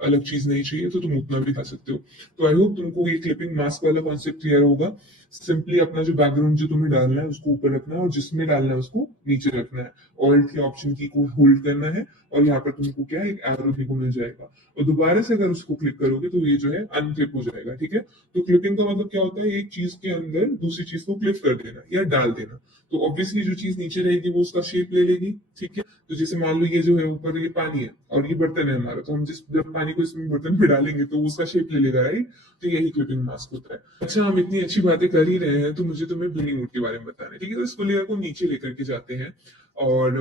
अलग चीज नहीं चाहिए तो तुम उतना भी दिखा सकते हो। तो आई होप तुमको ये क्लिपिंग मास्क वाला कॉन्सेप्ट क्लियर होगा। सिंपली अपना जो बैकग्राउंड जो तुम्हें डालना है उसको ऊपर रखना है और जिसमें डालना है उसको नीचे रखना है, ऑल्ट के ऑप्शन की को होल्ड करना है और यहाँ पर तुमको क्या है, एक एरो देखने को मिल जाएगा, और दोबारा से अगर उसको क्लिक करोगे तो ये जो है अनक्लिप हो जाएगा। ठीक है, तो क्लिपिंग का मतलब क्या होता है, एक चीज के अंदर दूसरी चीज को क्लिप कर देना या डाल देना। तो ऑब्वियसली जो चीज नीचे रहेगी वो उसका शेप ले लेगी। ठीक है, तो जैसे मान लो ये जो है ऊपर ये पानी है और ये बर्तन है हमारा, तो हम जब पानी को इसमें बर्तन में डालेंगे तो उसका शेप ले लेगा, राइट। तो यही क्लिपिंग मास्क होता है। अच्छा, हम इतनी अच्छी बातें कर ही रहे हैं तो मुझे तुम्हें ब्लेंडिंग मोड के बारे में बताना है। ठीक है, तो इसको लेयर को नीचे लेकर के जाते हैं और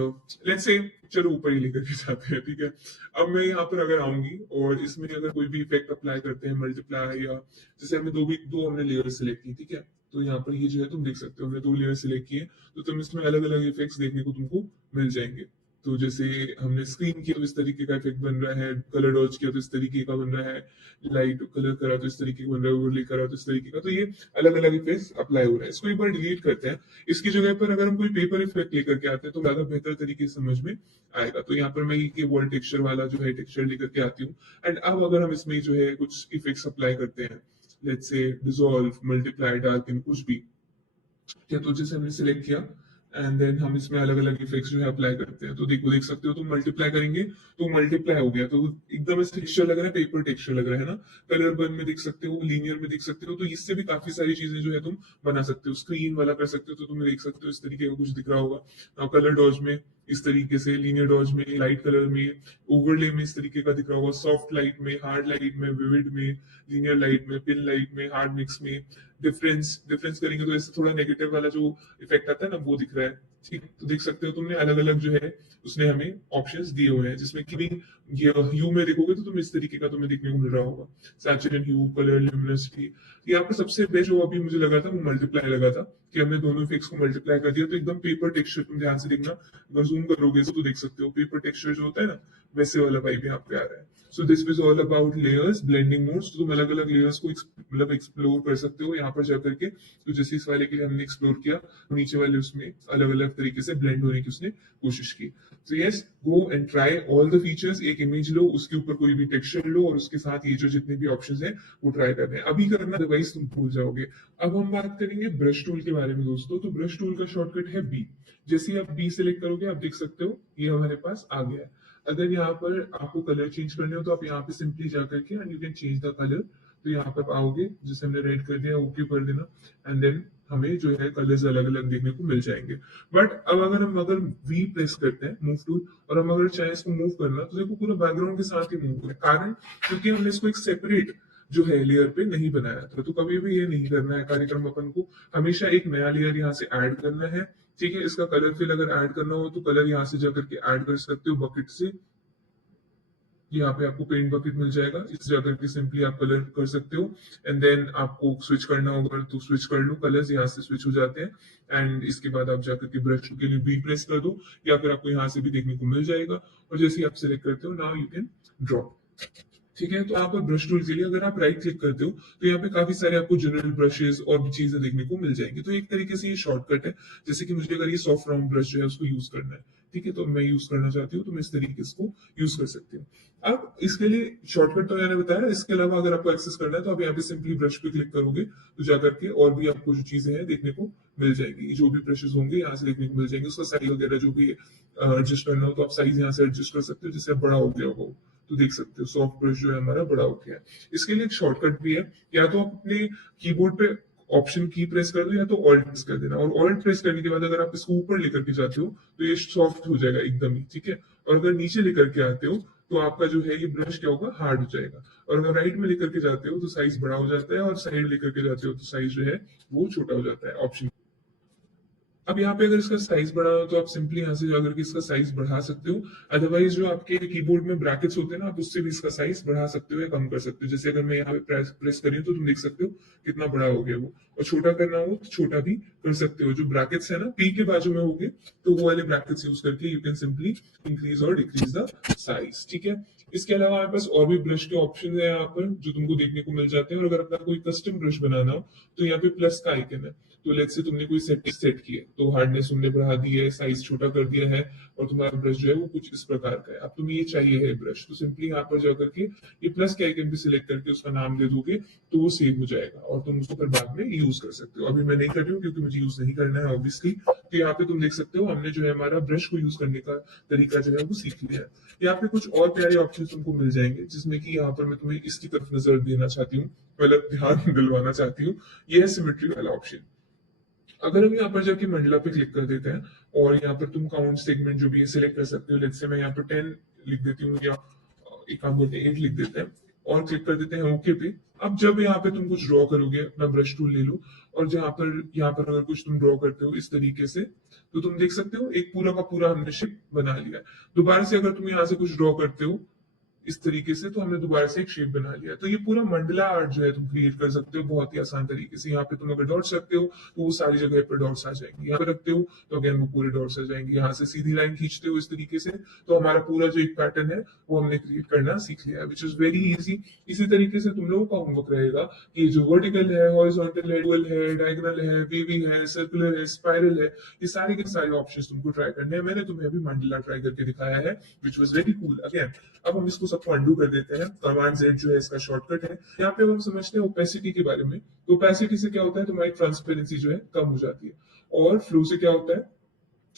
लेट्स से चलो ऊपर ही लेकर के जाते हैं। ठीक है, अब मैं यहाँ पर अगर आऊंगी और इसमें अगर कोई भी इफेक्ट अप्लाई करते हैं, मल्टीप्लाई, या जैसे हमने दो हमने लेयर सिलेक्ट की, ठीक है, तो यहाँ पर ये जो है तुम देख सकते हो हमने 2 लेयर सिलेक्ट किए, तो तुम इसमें अलग अलग इफेक्ट्स देखने को तुमको मिल जाएंगे। तो जैसे हमने स्क्रीन किया तो इस तरीके का इफेक्ट बन रहा है, कलर डॉज किया तो इस तरीके का बन रहा है, लाइट कलर करा तो इस तरीके का बन रहा है, ओवरले करा तो इस तरीके का, तो ये अलग अलग इफेक्ट्स अप्लाई हो रहा है। इसको एक बार डिलीट करते हैं। इसकी जगह पर अगर हम कोई पेपर इफेक्ट लेकर के आते हैं तो ज्यादा बेहतर तरीके से समझ में आएगा। तो यहाँ पर मैं ये वॉल टेक्सचर वाला जो है टेक्सचर लेकर के आती हूँ, एंड अब अगर हम इसमें जो है कुछ इफेक्ट्स अप्लाई करते हैं, let's say dissolve, multiply, darken, कुछ भी, क्या तो जैसे हमने सिलेक्ट किया एंड देन हम इसमें अलग अलग इफेक्ट्स जो है अप्लाई करते हैं। तो देखो, देख सकते हो तुम मल्टीप्लाई करेंगे तो मल्टीप्लाई हो गया, तो एकदम ऐसे टेक्सचर लग रहा है, पेपर टेक्सचर लग रहा है ना। कलर बर्न में देख सकते हो, लीनियर में देख सकते हो, तो इससे भी काफी सारी चीजें जो है तुम बना सकते हो। स्क्रीन वाला कर सकते हो, तो तुम देख सकते हो इस तरीके का कुछ दिख रहा होगा। कलर डॉज में इस तरीके से, लीनियर डॉज में, लाइट कलर में, ओवरले में इस तरीके का दिख रहा होगा, सॉफ्ट लाइट में, हार्ड लाइट में, विविड में, लीनियर लाइट में, पिन लाइट में, हार्ड मिक्स में। डिफरेंस डिफरेंस करेंगे तो ऐसे थोड़ा नेगेटिव वाला जो इफेक्ट आता है ना, वो दिख रहा है। ठीक, तो देख सकते हो तुमने अलग अलग जो है उसने हमें ऑप्शंस दिए हुए हैं, जिसमें कि भी ये ह्यू में देखोगे तो तुम इस तरीके का तुम्हें देखने को मिल रहा होगा, सैचुरेशन ह्यू, कलर, ल्यूमिनोसिटी। यहाँ पर सबसे बेस्ट जो अभी मुझे लगा था वो मल्टीप्लाई लगा था, कि हमने दोनों इफेक्ट्स को मल्टीप्लाई कर दिया, तो एकदम पेपर टेक्सचर, तुम ध्यान से देखना, अगर जूम करोगे तो देख सकते हो पेपर टेक्सचर जो होता है ना, वैसे वाला वाइब यहाँ पे आ रहा है। सो this is all about layers, blending modes. तो तुम अलग अलग लेयर्स को मतलब एक्सप्लोर कर सकते हो यहाँ पर जाकर के। तो जैसे इस वाले के लिए हमने एक्सप्लोर किया, नीचे वाले उसमें अलग अलग तरीके से ब्लेंड होने की उसने कोशिश की। तो yes, go and try all the features. एक इमेज लो, उसके ऊपर कोई भी टेक्सचर लो, और उसके साथ ये जो जितने भी ऑप्शंस हैं वो ट्राई करने हैं। अभी करना, अदरवाइज तुम भूल जाओगे। अब हम बात करेंगे ब्रश टूल के बारे में दोस्तों। तो ब्रश टूल का शॉर्टकट है बी। जैसे ही आप बी सिलेक्ट करोगे, आप देख सकते हो ये हमारे पास आ गया है। अगर यहाँ पर आपको कलर चेंज करने हो तो आप यहाँ पे सिंपली जाकर के and you can change the colour. तो यहाँ पर आओगे, जैसे हमने रेड कर दिया, ओके कर देना, एंड देन हमें जो है कलर्स अलग अलग देखने को मिल जाएंगे। बट अब अगर वी प्रेस करते हैं, मूव टूल, और हम अगर चाहे इसको मूव करना, तो देखो पूरा बैकग्राउंड के साथ ही मूव है। कारण क्योंकि हमने इसको एक सेपरेट जो है लेयर पे नहीं बनाया था। तो कभी भी ये नहीं करना है कार्यक्रम अपन को, हमेशा एक नया लेयर यहाँ से ऐड करना है। ठीक है, इसका कलर फिल अगर ऐड करना हो तो कलर यहाँ से जाकर के ऐड कर सकते हो बकेट से। यहाँ पे आपको पेंट बकेट मिल जाएगा, इस जाकर के सिंपली आप कलर कर सकते हो। एंड देन आपको स्विच करना होगा तो स्विच कर लो, कलर्स यहाँ से स्विच हो जाते हैं। एंड इसके बाद आप जाकर के ब्रश के लिए वी प्रेस कर दो, या फिर आपको यहाँ से भी देखने को मिल जाएगा। और जैसे ही आप सिलेक्ट करते हो, नाउ यू कैन ड्रॉप। ठीक है, तो यहाँ पर ब्रश टूल के लिए अगर आप राइट क्लिक करते हो तो यहाँ पे काफी सारे आपको जनरल ब्रशेस और भी चीजें देखने को मिल जाएंगी। तो एक तरीके से ये शॉर्टकट है। जैसे कि मुझे अगर ये सॉफ्ट राउंड ब्रश जो है उसको यूज करना है, ठीक है, तो मैं यूज करना चाहती हूँ, तो मैं इस तरीके से यूज कर सकती हूँ। अब इसके लिए शॉर्टकट तो मैंने बताया, इसके अलावा अगर आपको एक्सेस करना है तो आप यहाँ पे सिंपली ब्रश पे क्लिक करोगे, तो जाकर के और भी आपको जो चीजें हैं देखने को मिल जाएंगी। जो भी ब्रशेस होंगे यहाँ से देखने को मिल जाएंगे, उसका साइज वगैरह जो भी एडजस्ट करना हो तो आप साइज यहाँ से एडजस्ट कर सकते हो, जैसे बड़ा हो गया हो तो देख सकते हो सॉफ्ट ब्रश जो है हमारा बड़ा हो गया है। इसके लिए एक शॉर्टकट भी है, या तो आप अपने कीबोर्ड पे ऑप्शन की प्रेस कर दो, या तो ऑल्ट प्रेस कर देना। और ऑल्ट प्रेस करने के बाद अगर आप इसको ऊपर लेकर के जाते हो तो ये सॉफ्ट हो जाएगा एकदम ही, ठीक है। और अगर नीचे लेकर के आते हो तो आपका जो है ये ब्रश क्या होगा, हार्ड हो जाएगा। और अगर राइट में लेकर के जाते हो तो साइज बड़ा हो जाता है, और साइड लेकर के जाते हो तो साइज जो है वो छोटा हो जाता है ऑप्शन। अब यहाँ पे अगर इसका साइज बढ़ाना हो तो आप सिंपली यहाँ से जाकर के इसका साइज बढ़ा सकते हो। अदरवाइज जो आपके कीबोर्ड में ब्रैकेट्स होते हैं ना, आप उससे भी इसका साइज बढ़ा सकते हो या कम कर सकते हो। जैसे अगर मैं यहाँ पे प्रेस करी हूँ तो तुम देख सकते हो कितना बड़ा हो गया वो। और छोटा करना हो तो छोटा भी कर सकते हो। जो ब्रैकेट्स है ना पी के बाजू में होंगे, तो वो वाले ब्रैकेट्स यूज करके यू कैन सिंपली इंक्रीज और डिक्रीज द साइज। ठीक है, इसके अलावा हमारे पास और भी ब्रश के ऑप्शन है यहाँ पर जो तुमको देखने को मिल जाते हैं। और अगर अपना कोई कस्टम ब्रश बनाना हो तो यहाँ पे प्लस का आइकन है। तो लेट्स से तुमने कोई सेट की है, तो हार्डनेस तुमने बढ़ा दी है, साइज छोटा कर दिया है, और तुम्हारा ब्रश जो है वो कुछ इस प्रकार का है। अब तुम्हें ये चाहिए है ब्रश, तो सिंपली यहाँ पर जाकर के ये प्लस के आइकन पे सिलेक्ट करके उसका नाम दे दोगे, तो वो सेव हो जाएगा और तुम उसको फिर बाद में यूज कर सकते हो। अभी मैं नहीं कर रही हूँ क्योंकि मुझे यूज नहीं करना है ऑब्वियसली। तो यहाँ पे तुम देख सकते हो हमने जो है हमारा ब्रश को यूज करने का तरीका जो है वो सीख लिया है। यहाँ पे कुछ और प्यारे ऑप्शन तुमको मिल जाएंगे, जिसमें कि यहाँ पर मैं तुम्हें इसकी तरफ नजर देना चाहती हूँ, मतलब ध्यान दिलवाना चाहती हूँ। ये है सिमेट्री वाला ऑप्शन। अगर हम यहाँ पर जाके मंडला पे क्लिक कर देते हैं और यहाँ पर तुम काउंट सेगमेंट जो भी है सिलेक्ट कर सकते हो। लेट्स से मैं यहाँ पर 10 लिख देती हूँ, या एक काम करते हैं 8 लिख देते हैं, और क्लिक कर देते हैं ओके पे। अब जब यहाँ पे तुम कुछ ड्रॉ करोगे, अपना ब्रश टूल ले लो, और यहाँ पर अगर कुछ तुम ड्रॉ करते हो इस तरीके से, तो तुम देख सकते हो एक पूरा का पूरा हमने शेप बना लिया है। दोबारा से अगर तुम यहाँ से कुछ ड्रॉ करते हो इस तरीके से, तो हमने दोबारा से एक शेप बना लिया। तो ये पूरा मंडला आर्ट जो है तुम क्रिएट कर सकते हो बहुत ही आसान तरीके से। यहाँ पे तुम अगर डॉट्स रखते हो तो वो सारी जगह पर डॉट्स आ जाएंगे, यहाँ पे रखते हो तो अगेन वो पूरे डॉट्स आ जाएंगे। यहाँ से सीधी लाइन खींचते हो इस तरीके से, तो हमारा पूरा जो एक पैटर्न है वो हमने क्रिएट करना सीख लिया है, विच इज वेरी इजी। इसी तरीके से तुम लोगों का होमवर्क रहेगा कि जो वर्टिकल है, हॉरिजॉन्टल है, डुअल है, डायगोनल है, वेवी है, सर्कुलर है, स्पाइरल है, ये सारे के सारे ऑप्शंस तुमको ट्राई करने हैं। मैंने तुम्हें अभी मंडला ट्राई करके दिखाया है, which was very cool. Again अब हम इसको सबको अंडू कर देते हैं। कमांड जेड जो है इसका शॉर्टकट है। यहाँ पे हम समझते हैं ओपेसिटी के बारे में। तो ओपेसिटी से क्या होता है, तुम्हारी ट्रांसपेरेंसी जो है कम हो जाती है। और फ्लो से क्या होता है,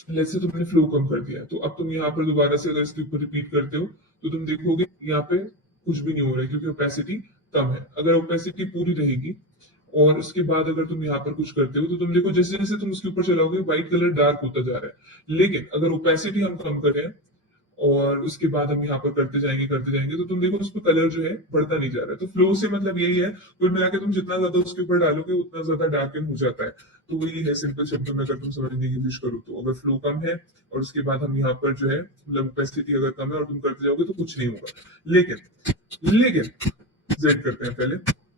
लेट्स से तुमने फ्लो कम कर दिया है, तो अब तुम यहाँ पर दोबारा से अगर इसके ऊपर रिपीट करते हो तो तुम देखोगे यहाँ पे कुछ भी नहीं हो रहा है, क्योंकि ओपेसिटी कम है। अगर ओपेसिटी पूरी रहेगी और उसके बाद अगर तुम यहाँ पर कुछ करते हो तो तुम देखो जैसे जैसे तुम उसके ऊपर चलाओगे व्हाइट कलर डार्क होता जा रहा है। लेकिन अगर ओपेसिटी हम कम करें और उसके बाद हम यहाँ पर करते जाएंगे तो तुम देखो उसमें कलर जो है बढ़ता नहीं जा रहा है। तो फ्लो से मतलब यही है, कुल मिला के तुम जितना ज्यादा उसके ऊपर डालोगे उतना ज्यादा डार्कन हो जाता है। तो वही है सिंपल शब्दों में अगर तुम समझने की कोशिश करो तो, अगर फ्लो कम है और उसके बाद हम यहाँ पर जो है मतलब ओपेसिटी अगर कम है और तुम करते जाओगे तो कुछ नहीं होगा। लेकिन लेकिन जेड करते हैं पहले।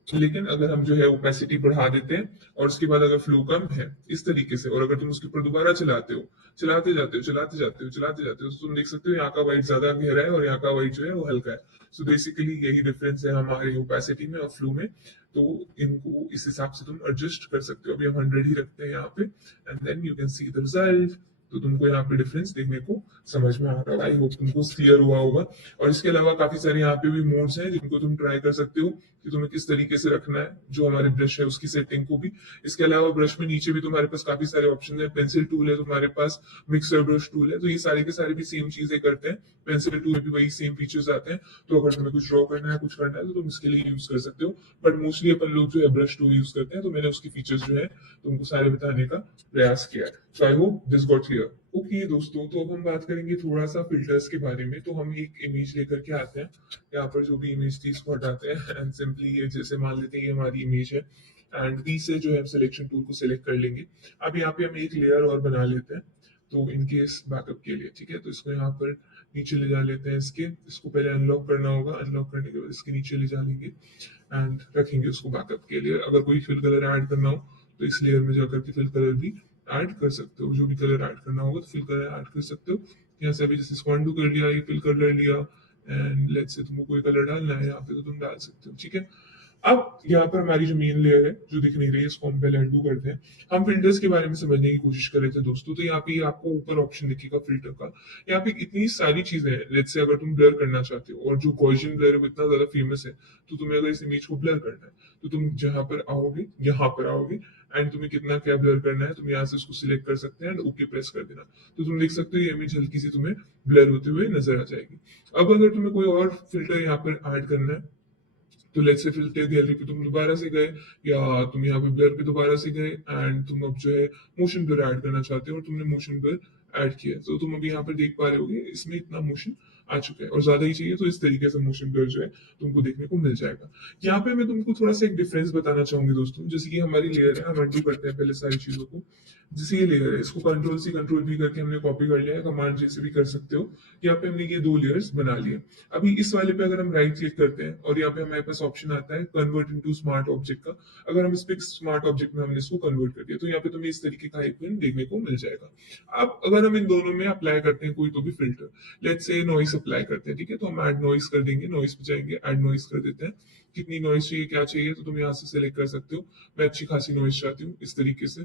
लेकिन अगर हम जो है ओपेसिटी बढ़ा देते हैं और उसके बाद अगर फ्लो कम है इस तरीके से, और अगर तुम उसके ऊपर दोबारा चलाते हो, चलाते जाते हो तो तुम देख सकते हो यहाँ का वाइट ज्यादा गहरा है और यहाँ का वाइट जो है वो हल्का है। सो बेसिकली यही डिफरेंस है हमारे ओपेसिटी में और फ्लो में। तो इनको इस हिसाब से तुम एडजस्ट कर सकते हो। अभी हम 100 ही रखते हैं यहाँ पे and then you can see the result. तो तुमको यहाँ पे डिफरेंस देखने को समझ में आ रहा है। आई होप तुमको क्लियर हुआ होगा। और इसके अलावा काफी सारे यहाँ पे भी मोड्स हैं जिनको तुम ट्राई कर सकते हो कि तुम्हें किस तरीके से रखना है जो हमारे ब्रश है उसकी सेटिंग को भी। इसके अलावा ब्रश में नीचे भी तुम्हारे पास काफी सारे ऑप्शन है। पेंसिल टूल है तुम्हारे पास, मिक्सर ब्रश टूल है, तो ये सारे के सारे भी सेम चीजें करते हैं। पेंसिल टूल में भी वही सेम फीचर्स आते हैं। तो अगर तुम्हें कुछ ड्रॉ करना है, कुछ करना है तो तुम इसके लिए यूज कर सकते हो। बट मोस्टली अपन लोग जो है ब्रश टूल यूज करते हैं, तो मैंने उसकी फीचर्स जो है तुमको सारे बताने का प्रयास किया है। So I hope this got clear. Okay दोस्तों, तो अब हम बात करेंगे थोड़ा सा फिल्टर्स के बारे में। तो हम एक इमेज लेकर के आते हैं, यहाँ पर जो भी इमेज थी इसको हटाते हैं एंड सिंपली ये जैसे मान लेते हैं ये हमारी इमेज है एंड वी से जो है सिलेक्शन टूल को सिलेक्ट कर लेंगे। अब यहाँ पे हम एक लेयर और बना लेते हैं तो इनकेस बैकअप के लिए, ठीक है। तो इसको यहाँ पर नीचे ले जा लेते हैं। इसको पहले अनलॉक करना होगा, अनलॉक करने के बाद इसके नीचे ले जा लेंगे एंड रखेंगे उसको बैकअप के लिए। अगर कोई फिल कलर ऐड करना हो तो इस लेयर में जाकर के फिल कलर भी ऐड कर सकते हो। जो भी कलर ऐड करना होगा तो फिल कलर ऐड कर सकते हो। यहाँ से अभी जैसे इसको अनडू कर लिया, ये फिल कलर लिया एंड लेट्स से तुमको कोई कलर डालना है यहाँ पे तो तुम डाल सकते हो, ठीक है। अब यहाँ पर हमारी जो मेन लेयर है जो दिख नहीं रही है इसको हम पहले अनडू करते हैं। हम फिल्टर्स के बारे में समझने की कोशिश कर रहे थे दोस्तों। तो यहाँ पे आपको ऊपर ऑप्शन दिखेगा फिल्टर का। यहाँ पे इतनी सारी चीजें हैं। लेट्स से अगर तुम ब्लर करना चाहते हो और जो गॉसियन ब्लर है वो इतना ज्यादा फेमस है, तो तुम्हें अगर इस इमेज को ब्लर करना है तो तुम जहां पर आओगे यहाँ पर आओगे एंड तुम्हें कितना क्या ब्लर करना है तुम यहाँ से उसको सिलेक्ट कर सकते हैं एंड ओके प्रेस कर देना। तो तुम देख सकते हो ये इमेज हल्की सी तुम्हें ब्लर होते हुए नजर आ जाएगी। अब अगर तुम्हें कोई और फिल्टर यहाँ पर ऐड करना है तो लेट्स से फिल्टर गैलरी पे तुम दोबारा से गए या तुम यहाँ पे ब्लर पे दोबारा से गए एंड तुम अब जो है मोशन ब्लर ऐड करना चाहते हो और तुमने मोशन ब्लर ऐड किया, तो तुम अभी यहाँ पर देख पा रहे होगे इसमें इतना मोशन आ चुका है और ज्यादा ही चाहिए तो इस तरीके से मोशन ब्लर जो है तुमको देखने को मिल जाएगा। यहाँ पे मैं तुमको थोड़ा सा एक डिफरेंस बताना चाहूंगी दोस्तों। जैसे कि हमारी लेयर है, हम अनडू करते हैं पहले सारी चीजों को। जैसे ये लेयर है इसको कंट्रोल सी कंट्रोल भी करके हमने कॉपी कर लिया है, कमांड जैसे भी कर सकते हो। यहाँ पे हमने ये 2 लेयर्स बना लिए। अभी इस वाले पे अगर हम राइट क्लिक करते हैं और यहाँ पे हमारे पास ऑप्शन आता है कन्वर्ट इनटू स्मार्ट ऑब्जेक्ट का। अगर हम इस पे स्मार्ट ऑब्जेक्ट में हमने इसको कन्वर्ट कर दिया तो यहाँ पे तुम्हें इस तरीके का आइकन देखने को मिल जाएगा। अब अगर हम इन दोनों में अप्लाई करते हैं कोई तो भी filter, let's say noise apply करते हैं, ठीक है। तो हम ऐड नॉइस कर देंगे, नॉइस पे जाएंगे, ऐड नॉइस कर देते हैं। कितनी नॉइस चाहिए, क्या चाहिए, तो तुम यहाँ से सिलेक्ट कर सकते हो। मैं अच्छी खासी नॉइस चाहती हूँ इस तरीके से,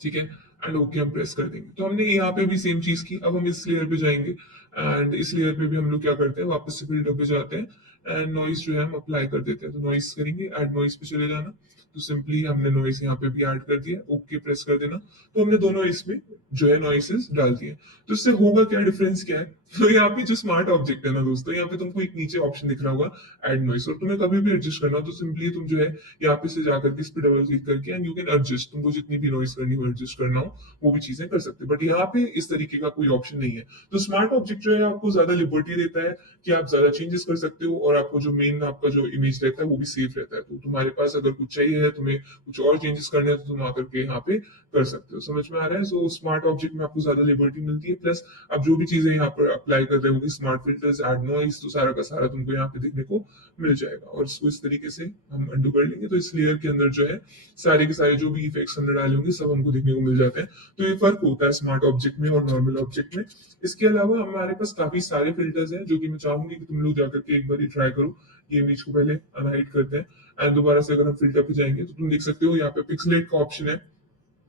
ठीक है। एंड ओके हम प्रेस कर देंगे। तो हमने यहाँ पे भी सेम चीज की। अब हम इस लेयर पे जाएंगे एंड इस लेयर पे भी हम लोग क्या करते हैं वापस से फिल्टर पे जाते हैं एंड नॉइस जो है हम अप्लाई कर देते हैं। तो नॉइस करेंगे, ऐड नॉइस पे चले जाना। तो सिंपली हमने नॉइस यहाँ पे भी ऐड कर दिया, ओके प्रेस कर देना। तो हमने दोनों इसमें जो है नॉइसेस डाल दिए। तो इससे होगा क्या, डिफरेंस क्या है। तो यहाँ पे जो स्मार्ट ऑब्जेक्ट है ना दोस्तों, यहाँ पे तुमको एक नीचे ऑप्शन दिख रहा होगा ऐड नॉइस, और तुम्हें कभी भी एडजस्ट करना हो तो सिंपली तुम जो है यहाँ पे से जाकर के इस पे डबल क्लिक करके एंड यू कैन एडजस्ट, तुमको जितनी भी नॉइस करनी हो एडजस्ट करना हो वो भी चीजें कर सकते हैं। बट यहाँ पे इस तरीके का कोई ऑप्शन नहीं है। तो स्मार्ट ऑब्जेक्ट जो है आपको ज्यादा लिबर्टी देता है कि आप ज्यादा चेंजेस कर सकते हो और आपको जो मेन आपका जो इमेज रहता है वो भी सेफ रहता है। तो तुम्हारे पास अगर कुछ चाहिए है, तुम्हें कुछ और चेंजेस करने हैं तो तुम आकर के यहाँ पे कर सकते हो। समझ में आ रहा है। सो स्मार्ट ऑब्जेक्ट में आपको ज्यादा लिबर्टी मिलती है। प्लस आप जो भी चीजें यहाँ पर अप्लाई कर रहे हो, स्मार्ट फिल्टर्स, ऐड नॉइस, तो सारा का सारा तुमको यहाँ पे देखने को मिल जाएगा। और इसको इस तरीके से हम अंडू कर लेंगे तो इस लेयर के अंदर जो है सारे के सारे जो भी इफेक्ट्स हमने डाले होंगे सब हमको देखने को मिल जाते हैं। तो ये फर्क होता है स्मार्ट ऑब्जेक्ट में और नॉर्मल ऑब्जेक्ट में। इसके अलावा हमारे पास काफी सारे फिल्टर्स हैं जो कि मैं चाहूंगी कि तुम लोग जाकर के एक बार ट्राई करो। ये इमेज को पहले अनहाइड करते हैं एंड दोबारा से अगर हम फिल्टर पे जाएंगे तो तुम देख सकते हो यहाँ पे पिक्सलेट का ऑप्शन है।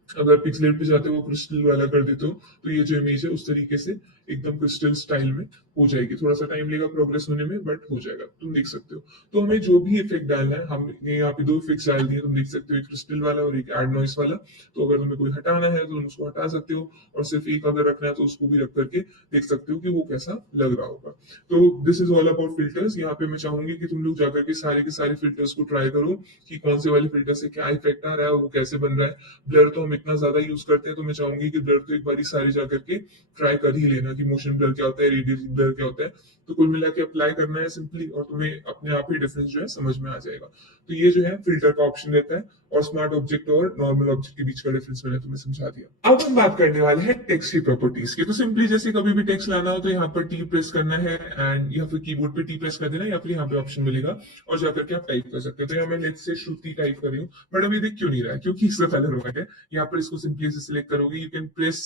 अगर पिक्सलेट पे जाते हो क्रिस्टल वाला कर देते हो तो ये जो इमेज है उस तरीके से एकदम क्रिस्टल स्टाइल में हो जाएगी। थोड़ा सा टाइम लेगा प्रोग्रेस होने में, बट हो जाएगा, तुम देख सकते हो। तो हमें जो भी इफेक्ट डालना है, हमने यहाँ पे दो इफेक्ट्स डाल दिए, तुम देख सकते हो, एक क्रिस्टल वाला और एक एड नॉइस वाला। तो अगर तुम्हें कोई हटाना है तो तुम उसको हटा सकते हो, और सिर्फ एक अगर रखना है तो उसको भी रख करके देख सकते हो कि वो कैसा लग रहा होगा। तो this is all about filters. यहाँ पे मैं चाहूंगी कि तुम लोग जाकर के सारे फिल्टर्स को ट्राई करो कि कौन से वाले फिल्टर से क्या इफेक्ट आ रहा है और वो कैसे बन रहा है। ब्लर तो हम इतना ज्यादा यूज करते हैं, तो मैं चाहूंगी कि ब्लर तो एक बार सारे जाकर के ट्राई कर ही लेना कि मोशन ब्लर क्या होता है, रेडियल ब्लर क्या होता है। तो कुल मिला के अप्लाई करना है सिंपली, और तुम्हें अपने आप ही डिफरेंस जो है समझ में आ जाएगा। तो ये जो है फिल्टर का ऑप्शन रहता है, और स्मार्ट ऑब्जेक्ट और नॉर्मल ऑब्जेक्ट के बीच का डिफरेंस मैंने तुम्हें समझा दिया। अब हम बात करने वाले हैं टेक्स्ट की प्रॉपर्टीज की। तो सिंपली जैसे कभी भी टेक्स्ट लाना हो तो यहाँ पर टी प्रेस करना है, एंड या फिर कीबोर्ड पे टी प्रेस कर देना, या फिर यहाँ पे ऑप्शन मिलेगा और जाकर के आप टाइप कर सकते हो। तो यहाँ मैं नेट से श्रुति टाइप कर रही हूँ, बट अभी देख क्यों नहीं रहा है, क्योंकि इसका कलर व्हाइट है। यहाँ पर इसको सिंपली से सिलेक्ट करोगे, you can press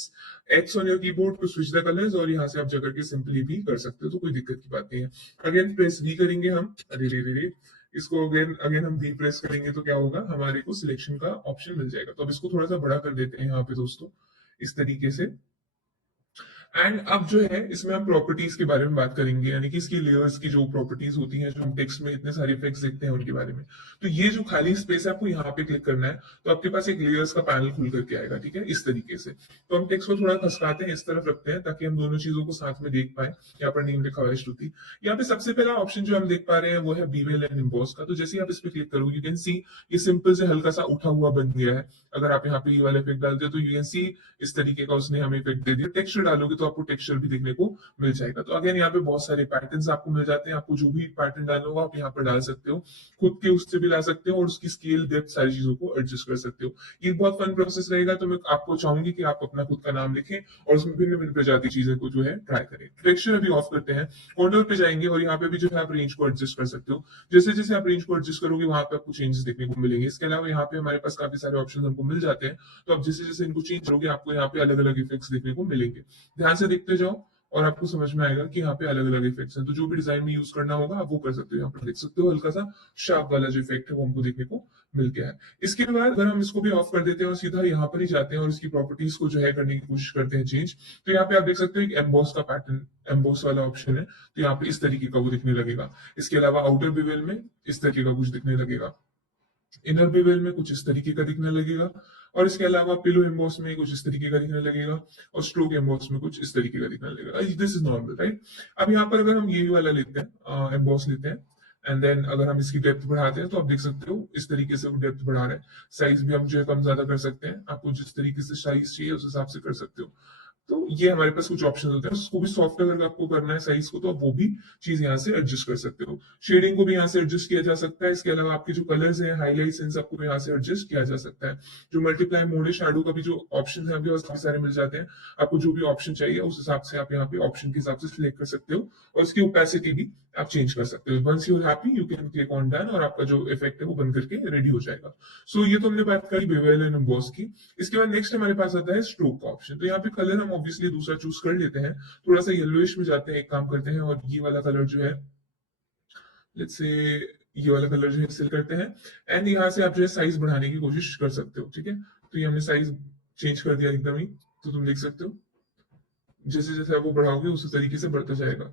X on your keyboard to switch the colours, और यहाँ से आप जाकर के सिंपली भी कर सकते हो, तो कोई दिक्कत की बात नहीं है। अगेन प्रेस वी करेंगे हम, अरे रे रे रे, इसको अगेन अगेन हम वी प्रेस करेंगे तो क्या होगा, हमारे को सिलेक्शन का ऑप्शन मिल जाएगा। तो अब इसको थोड़ा सा बड़ा कर देते हैं यहाँ पे दोस्तों, इस तरीके से। एंड अब जो है इसमें हम प्रॉपर्टीज के बारे में बात करेंगे, यानी कि इसकी लेयर्स की जो प्रॉपर्टीज होती हैं, जो हम टेक्स्ट में इतने सारे इफेक्ट्स देखते हैं उनके बारे में। तो ये जो खाली स्पेस है, आपको यहाँ पे क्लिक करना है, तो आपके पास एक लेयर्स का पैनल खुल करके आएगा, ठीक है, इस तरीके से। तो हम टेक्स्ट को थोड़ा खसकाते हैं, इस तरफ रखते हैं, ताकि हम दोनों चीजों को साथ में देख पाए। यहाँ पर नेम लिखा हुआ है श्रुति। यहाँ पे सबसे पहला ऑप्शन जो हम देख पा रहे हैं वो है बीवेल एंड इम्बॉस का। तो जैसे ही आप इस पे क्लिक करोगे, यू कैन सी ये सिंपल से हल्का सा उठा हुआ बन गया है। अगर आप यहाँ पे ये वाला इफेक्ट डालते हो तो यू कैन सी इस तरीके का उसने हमें इफेक्ट दे दिया। टेक्सचर डालोगे तो आपको टेक्सचर भी देखने को मिल जाएगा। तो अगेन यहाँ पे बहुत सारे पैटर्न्स आपको मिल जाते हैं, आपको जो भी पैटर्न डालना होगा आप यहाँ पर डाल सकते हो, खुद के उससे भी ला सकते हो, और उसकी स्केल डेप्थ सारी चीजों को एडजस्ट कर सकते हो। ये बहुत फन प्रोसेस रहेगा। तो मैं आपको चाहूंगी कि आप अपना खुद का नाम लिखें और उसमें भिन्न भिन्न प्रजाति चीजें को जो है ट्राई करें। टेक्सचर अभी ऑफ करते हैं, कॉर्नर पे जाएंगे और यहाँ पे भी जो है आप रेंज को एडजस्ट कर सकते हो। जैसे जैसे आप रेंज को एडजस्ट करोगे वहां पे आपको चेंजेस देखने को मिलेंगे। इसके अलावा यहाँ पे हमारे पास काफी सारे ऑप्शन हमको मिल जाते हैं, तो आप जैसे जैसे इनको चेंज करोगे आपको यहाँ पे अलग अलग इफेक्ट्स देखने को मिलेंगे। ध्यान से देखते जाओ और आपको समझ में आएगा कि यहाँ पे अलग अलग इफेक्ट्स हैं। तो जो भी डिजाइन में यूज करना होगा आप वो कर सकते हो। यहाँ पर देख सकते हो हल्का सा शार्प वाला जो इफेक्ट है वो हमको देखने को मिल गया है। इसके बाद अगर हम इसको भी ऑफ कर देते हैं और सीधा यहाँ पर ही जाते हैं और इसकी प्रॉपर्टीज को जो है करने की कोशिश करते हैं चेंज, तो यहाँ पे आप देख सकते हो एक एम्बॉस का पैटर्न, एम्बॉस वाला ऑप्शन है। तो यहाँ पे इस तरीके का वो दिखने लगेगा। इसके अलावा आउटर बिवेल में इस तरीके का कुछ दिखने लगेगा, इनर बेवेल में कुछ इस तरीके का दिखने लगेगा, और इसके अलावा पिलो एम्बॉस में कुछ इस तरीके का दिखने लगेगा, और स्ट्रोक एम्बॉस में कुछ इस तरीके का दिखने लगेगा। This is normal, right. अब यहाँ पर अगर हम ये वाला लेते हैं, एम्बॉस लेते हैं, एंड देन अगर हम इसकी डेप्थ बढ़ाते हैं तो आप देख सकते हो इस तरीके से वो डेप्थ बढ़ा रहे हैं। साइज भी हम जो है कम ज्यादा कर सकते हैं, आपको जिस तरीके से साइज चाहिए उस हिसाब से कर सकते हो। तो ये हमारे पास कुछ ऑप्शन होते हैं। उसको भी सॉफ्ट अगर आपको करना है साइज को, तो आप वो भी चीज यहाँ से एडजस्ट कर सकते हो। शेडिंग को भी यहाँ से एडजस्ट किया जा सकता है। इसके अलावा आपके जो कलर्स हैं, हाईलाइट्स, इन सबको यहाँ से एडजस्ट किया जा सकता है। जो मल्टीप्लाई मोड है, शैडो का भी जो ऑप्शन है आपके पास काफी सारे मिल जाते हैं। आपको जो भी ऑप्शन चाहिए उस हिसाब से आप यहाँ पे ऑप्शन के हिसाब से सिलेक्ट कर सकते हो, और उसकी ओपेसिटी भी आप चेंज कर सकते हो। Once you are happy you can click on done, और आपका जो इफेक्ट है वो बन करके रेडी हो जाएगा। सो ये तो हमने बात करी बेवेल एंड एम्बॉस की। इसके बाद नेक्स्ट हमारे पास आता है स्ट्रोक का ऑप्शन। तो यहाँ पे कलर हम ऑब्वियसली दूसरा चूज कर लेते हैं, थोड़ा सा येलोइश में जाते हैं, एक काम करते हैं और ये वाला कलर जो है, लेट्स से ये वाला कलर जो है सिलेक्ट करते हैं, एंड यहाँ से आप जो है साइज बढ़ाने की कोशिश कर सकते हो, ठीक है। तो ये हमने साइज चेंज कर दिया एकदम ही, तो तुम देख सकते हो जैसे जैसे आप वो बढ़ाओगे उसी तरीके से बढ़ता जाएगा।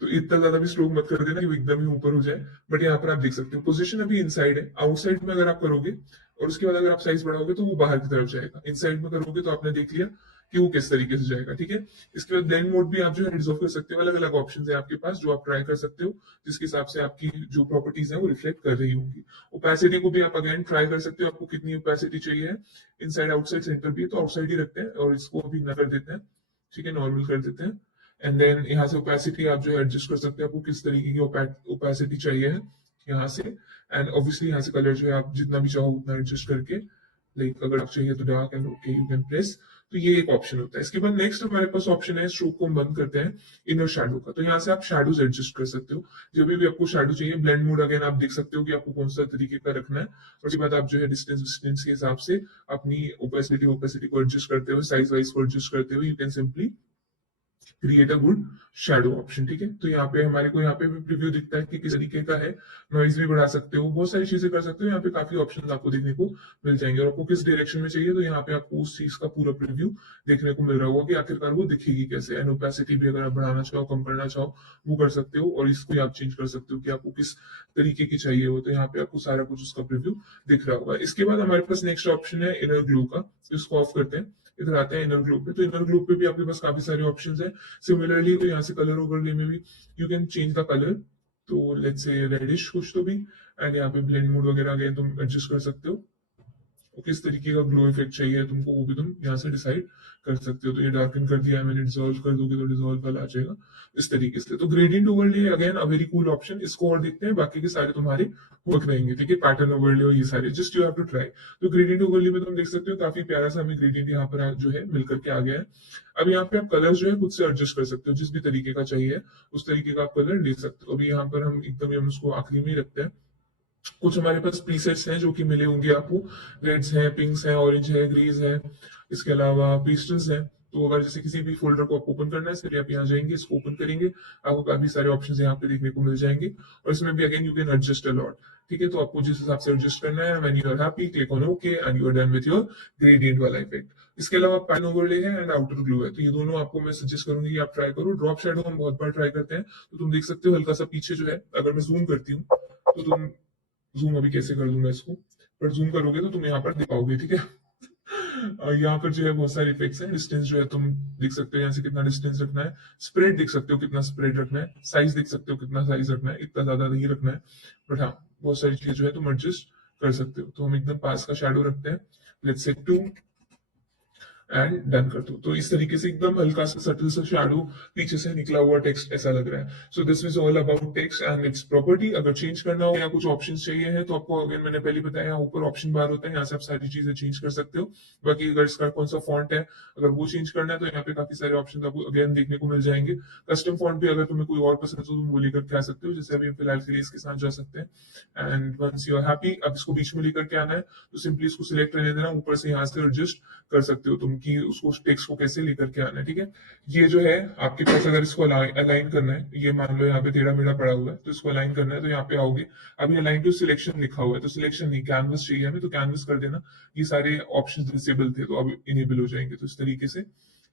तो इतना ज्यादा भी स्ट्रोक मत कर देना कि वो एकदम ही ऊपर हो जाए। बट यहाँ पर आप देख सकते हो पोजीशन अभी इनसाइड है, आउटसाइड में अगर आप करोगे और उसके बाद अगर आप साइज बढ़ाओगे तो वो बाहर की तरफ जाएगा। इनसाइड में करोगे तो आपने देख लिया कि वो किस तरीके से जाएगा, ठीक है। इसके बाद ब्लेंड मोड भी आप जो है रिजॉल्व कर सकते हो। अलग अलग ऑप्शन है आपके पास जो आप ट्राई कर सकते हो, जिसके हिसाब से आपकी जो प्रॉपर्टीज है वो रिफ्लेक्ट कर रही होंगी। ओपेसिटी को भी आप अगेन ट्राई कर सकते हो, आपको कितनी ओपेसिटी चाहिए है। इनसाइड आउटसाइड सेंटर भी है तो आउटसाइड ही रखते हैं, और इसको अभी न कर देते हैं, ठीक है, नॉर्मल कर देते हैं। एंड देन यहाँ से ओपेसिटी आप जो है एडजस्ट कर सकते हैं, आपको किस तरीके की ओपेसिटी चाहिए है यहाँ से। एंड ऑब्वियसली यहाँ से कलर जो है आप जितना भी चाहो उतना एडजस्ट करके, लाइक अगर आप चाहिए तो dark and okay you can press. तो ये एक ऑप्शन होता है। इसके बाद नेक्स्ट हमारे पास ऑप्शन है, स्ट्रोक को हम बंद करते हैं, इनर शैडो का। तो यहाँ से आप शैडोज एडजस्ट कर सकते हो, जब भी आपको शैडो चाहिए। ब्लेंड मोड अगेन आप देख सकते हो कि आपको कौन सा तरीके का रखना है, और उसके बाद आप जो है डिस्टेंस डिस्टेंस के हिसाब से अपनी ओपेसिटी को एडजस्ट करते हुए, साइज वाइज को एडजस्ट करते हुए, you can simply create a good shadow option, ठीक है। तो यहाँ पे हमारे को यहाँ पे भी प्रीव्यू दिखता है कि किस तरीके का है, नॉइज भी बढ़ा सकते हो, बहुत सारी चीजें कर सकते हो। यहाँ पे काफी ऑप्शन आपको देखने को मिल जाएंगे, और आपको किस डायरेक्शन में चाहिए तो यहाँ पे आपको उस चीज का पूरा प्रीव्यू देखने को मिल रहा होगा कि आखिरकार वो दिखेगी कैसे। एंड ओपेसिटी भी अगर आप बढ़ाना चाहो, कम करना चाहो, वो कर सकते हो, और इसको आप चेंज कर सकते हो कि आपको किस तरीके की चाहिए हो। तो यहाँ पे आपको सारा कुछ उसका प्रीव्यू दिख रहा होगा। इसके बाद हमारे पास नेक्स्ट ऑप्शन है इनर ग्लो का। इसको ऑफ करते हैं, इधर आते हैं इनर ग्लो पे। तो इनर ग्लो पे भी आपके पास काफी सारे ऑप्शंस है। सिमिलरली तो यहाँ से कलर ओवरले में भी you can change the colour, तो लेट्स से रेडिश कुछ तो भी, एंड यहाँ पे ब्लेंड मोड वगैरह अगेन तुम एडजस्ट कर सकते हो। और किस तरीके का ग्लो इफेक्ट चाहिए तुमको वो भी तुम यहाँ से डिसाइड कर सकते हो। तो ये डार्कन कर दिया है मैंने, डिसॉल्व कर दोगे तो डिसॉल्व वाला आ जाएगा इस तरीके से। तो gradient overlay again a very cool option. इसको और देखते हैं, बाकी के सारे तुम्हारे वर्क रहेंगे, ठीक है। पैटर्न ओवरले और ये सारे just you have to try. तो ग्रेडियंट ओवरले में तुम देख सकते हो काफी प्यारा सा हमें ग्रेडियंट यहाँ पर जो है मिलकर के आ गया है। अब यहाँ पे आप कलर जो है खुद से एडजस्ट कर सकते हो, जिस भी तरीके का चाहिए उस तरीके का आप कलर ले सकते हो। अभी यहाँ पर हम एकदम हम उसको आखिरी में ही रखते हैं। कुछ हमारे पास प्रीसेट्स हैं जो कि मिले होंगे आपको, रेड्स हैं, पिंक्स हैं, ऑरेंज है, ग्रीज है, इसके अलावा पेस्टल्स हैं। तो अगर जैसे किसी भी फोल्डर को आपको ओपन करना है, सिर्फ आप यहाँ जाएंगे, इसको ओपन करेंगे, आपको काफी सारे ऑप्शंस यहाँ पे देखने को मिल जाएंगे। और इसमें भी again you can adjust a lot, ठीक है। तो आपको जिस हिसाब से एडजस्ट करना है, when you are happy click on okay and you are done with your gradient वाला इफेक्ट। इसके अलावा पैन ओवरले है एंड आउटर ग्लो है, तो ये दोनों आपको मैं सजेस्ट करूंगी कि आप ट्राई करो। ड्रॉप शैडो हम बहुत बार ट्राई करते हैं, तो तुम देख सकते हो हल्का सा पीछे जो है, अगर मैं जूम करती हूँ तो तुम, जूम अभी कैसे कर दूंगा इसको, पर जूम करोगे तो तुम यहाँ पर दिख पाओगे, ठीक है। और यहाँ पर जो है बहुत सारे इफेक्ट्स हैं। डिस्टेंस जो है तुम देख सकते हो यहाँ से कितना डिस्टेंस रखना है, स्प्रेड देख सकते हो कितना स्प्रेड रखना है, साइज देख सकते हो कितना साइज रखना है, इतना ज्यादा नहीं रखना है। बट हाँ, बहुत सारी चीजें जो है तुम एडजस्ट कर सकते हो। तो हम एकदम पास का शैडो रखते हैं, लेट्स से 2 एंड डन कर दो। तो इस तरीके से एकदम हल्का सा सटल सा शैडो, पीछे से निकला हुआ टेक्स्ट ऐसा लग रहा है। सो this is all about text and it's property. अगर चेंज करना हो या कुछ ऑप्शंस चाहिए है तो आपको अगेन मैंने पहले बताया, यहाँ ऊपर ऑप्शन बार होता है, यहाँ से आप सारी चीजें चेंज कर सकते हो। बाकी अगर इसका कौन सा फॉन्ट है अगर वो चेंज करना है तो यहाँ पे काफी सारे ऑप्शन आपको अगेन देखने को मिल जाएंगे। कस्टम फॉन्ट भी अगर तुम्हें कोई और पसंद है तो तुम वो लेकर के आ सकते हो, जैसे अभी फिलहाल के लिए इसके साथ जा सकते हैं। And once you are happy, अब इसको बीच में लेकर के आना है तो सिंपली इसको सिलेक्ट रहने देना, ऊपर से यहाँ से एडजस्ट कर सकते हो तुम कि उसको टेक्स्ट को कैसे लेकर के आना है, ठीक है। ये जो है आपके पास अगर इसको अलाइन करना है, ये मान लो यहाँ पे टेढ़ा मेढ़ा पड़ा हुआ है तो इसको अलाइन करना है, तो यहाँ पे आओगे, अभी अलाइन टू सिलेक्शन लिखा हुआ है तो सिलेक्शन नहीं, कैनवस चाहिए हमें, तो कैनवस कर देना। ये सारे ऑप्शन डिसेबल थे तो अब इनेबल हो जाएंगे। तो इस तरीके से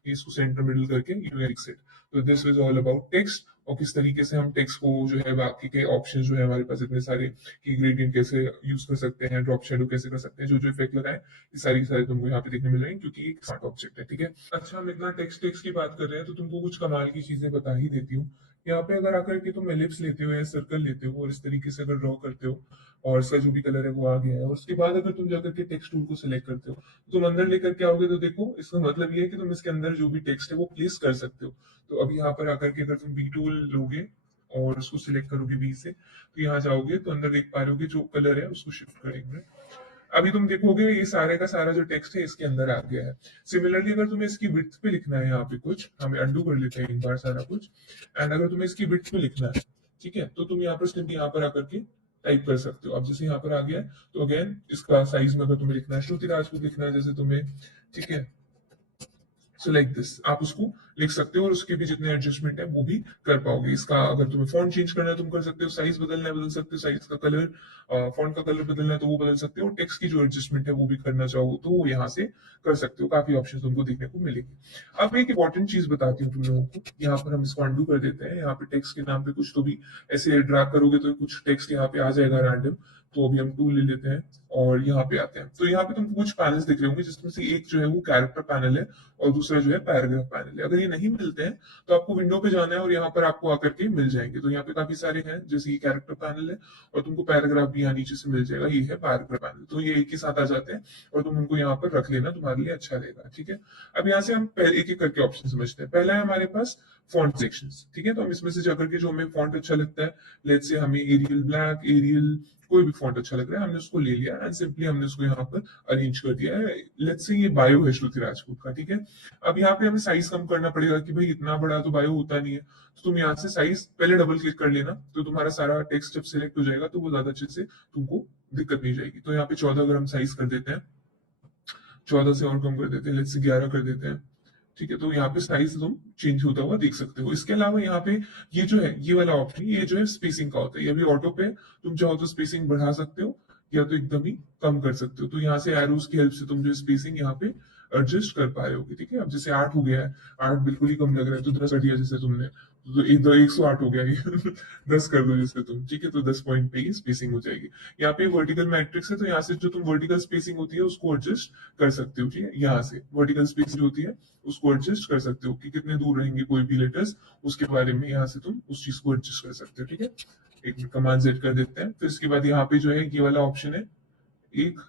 इसको सेंटर मिडल करके यू फिक्स इट। तो this is all about text, और किस तरीके से हम टेक्स्ट को जो है बाकी के ऑप्शन जो है हमारे पास इतने सारे की ग्रेडियंट कैसे यूज कर सकते हैं, ड्रॉप शैडो कैसे कर सकते हैं, जो जो इफेक्ट लगाए ये सारी सारे तुमको यहाँ पे देखने मिल रहे हैं क्योंकि एक स्मार्ट ऑब्जेक्ट है, ठीक है। अच्छा, हम इतना टेक्स्ट टेक्स्ट की बात कर रहे हैं तो तुमको कुछ कमाल की चीजें बता ही देती हूँ। यहाँ पे अगर आकर के तुम एलिप्स लेते हो या सर्कल लेते हो और इस तरीके से अगर ड्रॉ करते हो और इसका जो भी कलर है वो आ गया है, और उसके बाद अगर तुम जाकर के टेक्स्ट टूल को सिलेक्ट करते हो, तुम अंदर लेकर के आओगे तो देखो इसका मतलब ये है कि तुम इसके अंदर जो भी टेक्स्ट है वो प्लेस कर सकते हो। तो अभी यहाँ पर आकर के अगर तुम बी टूल लोगे और उसको सिलेक्ट करोगे बी से, तो यहाँ जाओगे तो अंदर देख पा रहे हो कि जो कलर है उसको शिफ्ट करेंगे। अभी तुम देखोगे ये सारे का सारा जो टेक्स्ट है इसके अंदर आ गया है। सिमिलरली अगर तुम्हें इसकी विड्थ पे लिखना है, यहाँ पे कुछ हमें अंडू कर लेते हैं एक बार सारा कुछ, एंड अगर तुम्हें इसकी विड्थ पे लिखना है, ठीक है, तो तुम यहाँ पर सिर्फ यहाँ पर आकर के टाइप कर सकते हो। अब जैसे यहाँ पर आ गया है तो अगेन इसका साइज में अगर तुम्हें लिखना है, श्रुति राजपूत लिखना है जैसे तुम्हें, ठीक है, सो लाइक दिस आप उसको लिख सकते हो और उसके भी जितने एडजस्टमेंट है वो भी कर पाओगे। इसका अगर तुम्हें फॉन्ट चेंज करना है तुम कर सकते हो, साइज बदलना है बदल सकते हो, साइज का कलर, फॉन्ट का कलर बदलना है तो वो बदल सकते हो, टेक्स्ट की जो एडजस्टमेंट है वो भी करना चाहो तो वो यहाँ से कर सकते हो। काफी ऑप्शन तुमको देखने को मिलेंगे। अब एक इंपॉर्टेंट चीज बताती हूँ तुम लोगों को, यहाँ पर हम इसको अंडू कर देते हैं। यहाँ पे टेक्स्ट के नाम पे कुछ तो भी ऐसे ड्रैग करोगे तो कुछ टेक्स्ट यहाँ पे आ जाएगा रैंडम। तो अभी हम टूल ले लेते हैं और यहाँ पे आते हैं। तो यहाँ पे तुमको कुछ पैनल्स दिख रहे होंगे जिसमें से एक जो है वो कैरेक्टर पैनल है और दूसरा जो है पैराग्राफ पैनल है। अगर ये नहीं मिलते हैं तो आपको विंडो पे जाना है और यहाँ पर आपको आकर के मिल जाएंगे। तो यहाँ पे काफी सारे हैं, जैसे ये कैरेक्टर पैनल है और तुमको पैराग्राफ भी यहाँ नीचे से मिल जाएगा, ये है पैराग्राफ पैनल। तो ये एक ही साथ आ जाते हैं और तुम उनको यहाँ पर रख लेना, तुम्हारे लिए अच्छा रहेगा, ठीक है। अब यहाँ से हम एक एक करके ऑप्शन समझते हैं। पहला है हमारे पास फॉन्ट सेक्शंस, ठीक है। तो हम इसमें से जाकर के जो हमें फॉन्ट अच्छा लगता है, लेट्स से हमें एरियल ब्लैक, एरियल कोई भी फॉन्ट अच्छा लग रहा है, हमने उसको ले लिया एंड सिंपली हमने उसको यहाँ पर अरेंज कर दिया है। लेट्स से ये बायो है श्रुति राजपूत का, ठीक है। अब यहाँ पे हमें साइज कम करना पड़ेगा कि भाई इतना बड़ा तो बायो होता नहीं है, तो तुम यहाँ से साइज पहले डबल क्लिक कर लेना, तो तुम्हारा सारा टेक्स्ट जब सिलेक्ट हो जाएगा तो वो ज्यादा अच्छे से तुमको दिक्कत नहीं जाएगी। तो यहाँ पे 14 अगर हम साइज कर देते हैं, 14 से और कम कर देते हैं, लेट्स से 11 कर देते हैं, ठीक है, तो यहाँ पे साइज तुम चेंज होता हुआ देख सकते हो। इसके अलावा यहाँ पे ये जो है, ये वाला ऑप्शन, ये जो है स्पेसिंग का होता है, ये भी ऑटो पे, तुम चाहो तो स्पेसिंग बढ़ा सकते हो या तो एकदम ही कम कर सकते हो। तो यहाँ से एरोज की हेल्प से तुम जो स्पेसिंग यहाँ पे एडजस्ट कर पा रहे हो। ठीक है, अब जैसे 8 हो गया है, 8 बिल्कुल ही कम लग रहा है तो 10 कर दिया जैसे तुमने, तो 108 हो गया ये 10 कर दो जैसे तुम, ठीक है, तो 10 पॉइंट पे ही स्पेसिंग हो जाएगी। यहाँ पे वर्टिकल मैट्रिक्स है, तो यहाँ से जो तुम वर्टिकल स्पेसिंग होती है उसको एडजस्ट कर सकते हो। ठीक है, यहाँ से वर्टिकल स्पेसिंग जो होती है उसको एडजस्ट कर सकते हो कि कितने दूर रहेंगे कोई भी लेटर्स, उसके बारे में यहाँ से तुम उस चीज को एडजस्ट कर सकते हो। ठीक है, एक कमांड सेट कर देते हैं। फिर इसके बाद यहाँ पे जो है ये वाला ऑप्शन है, एक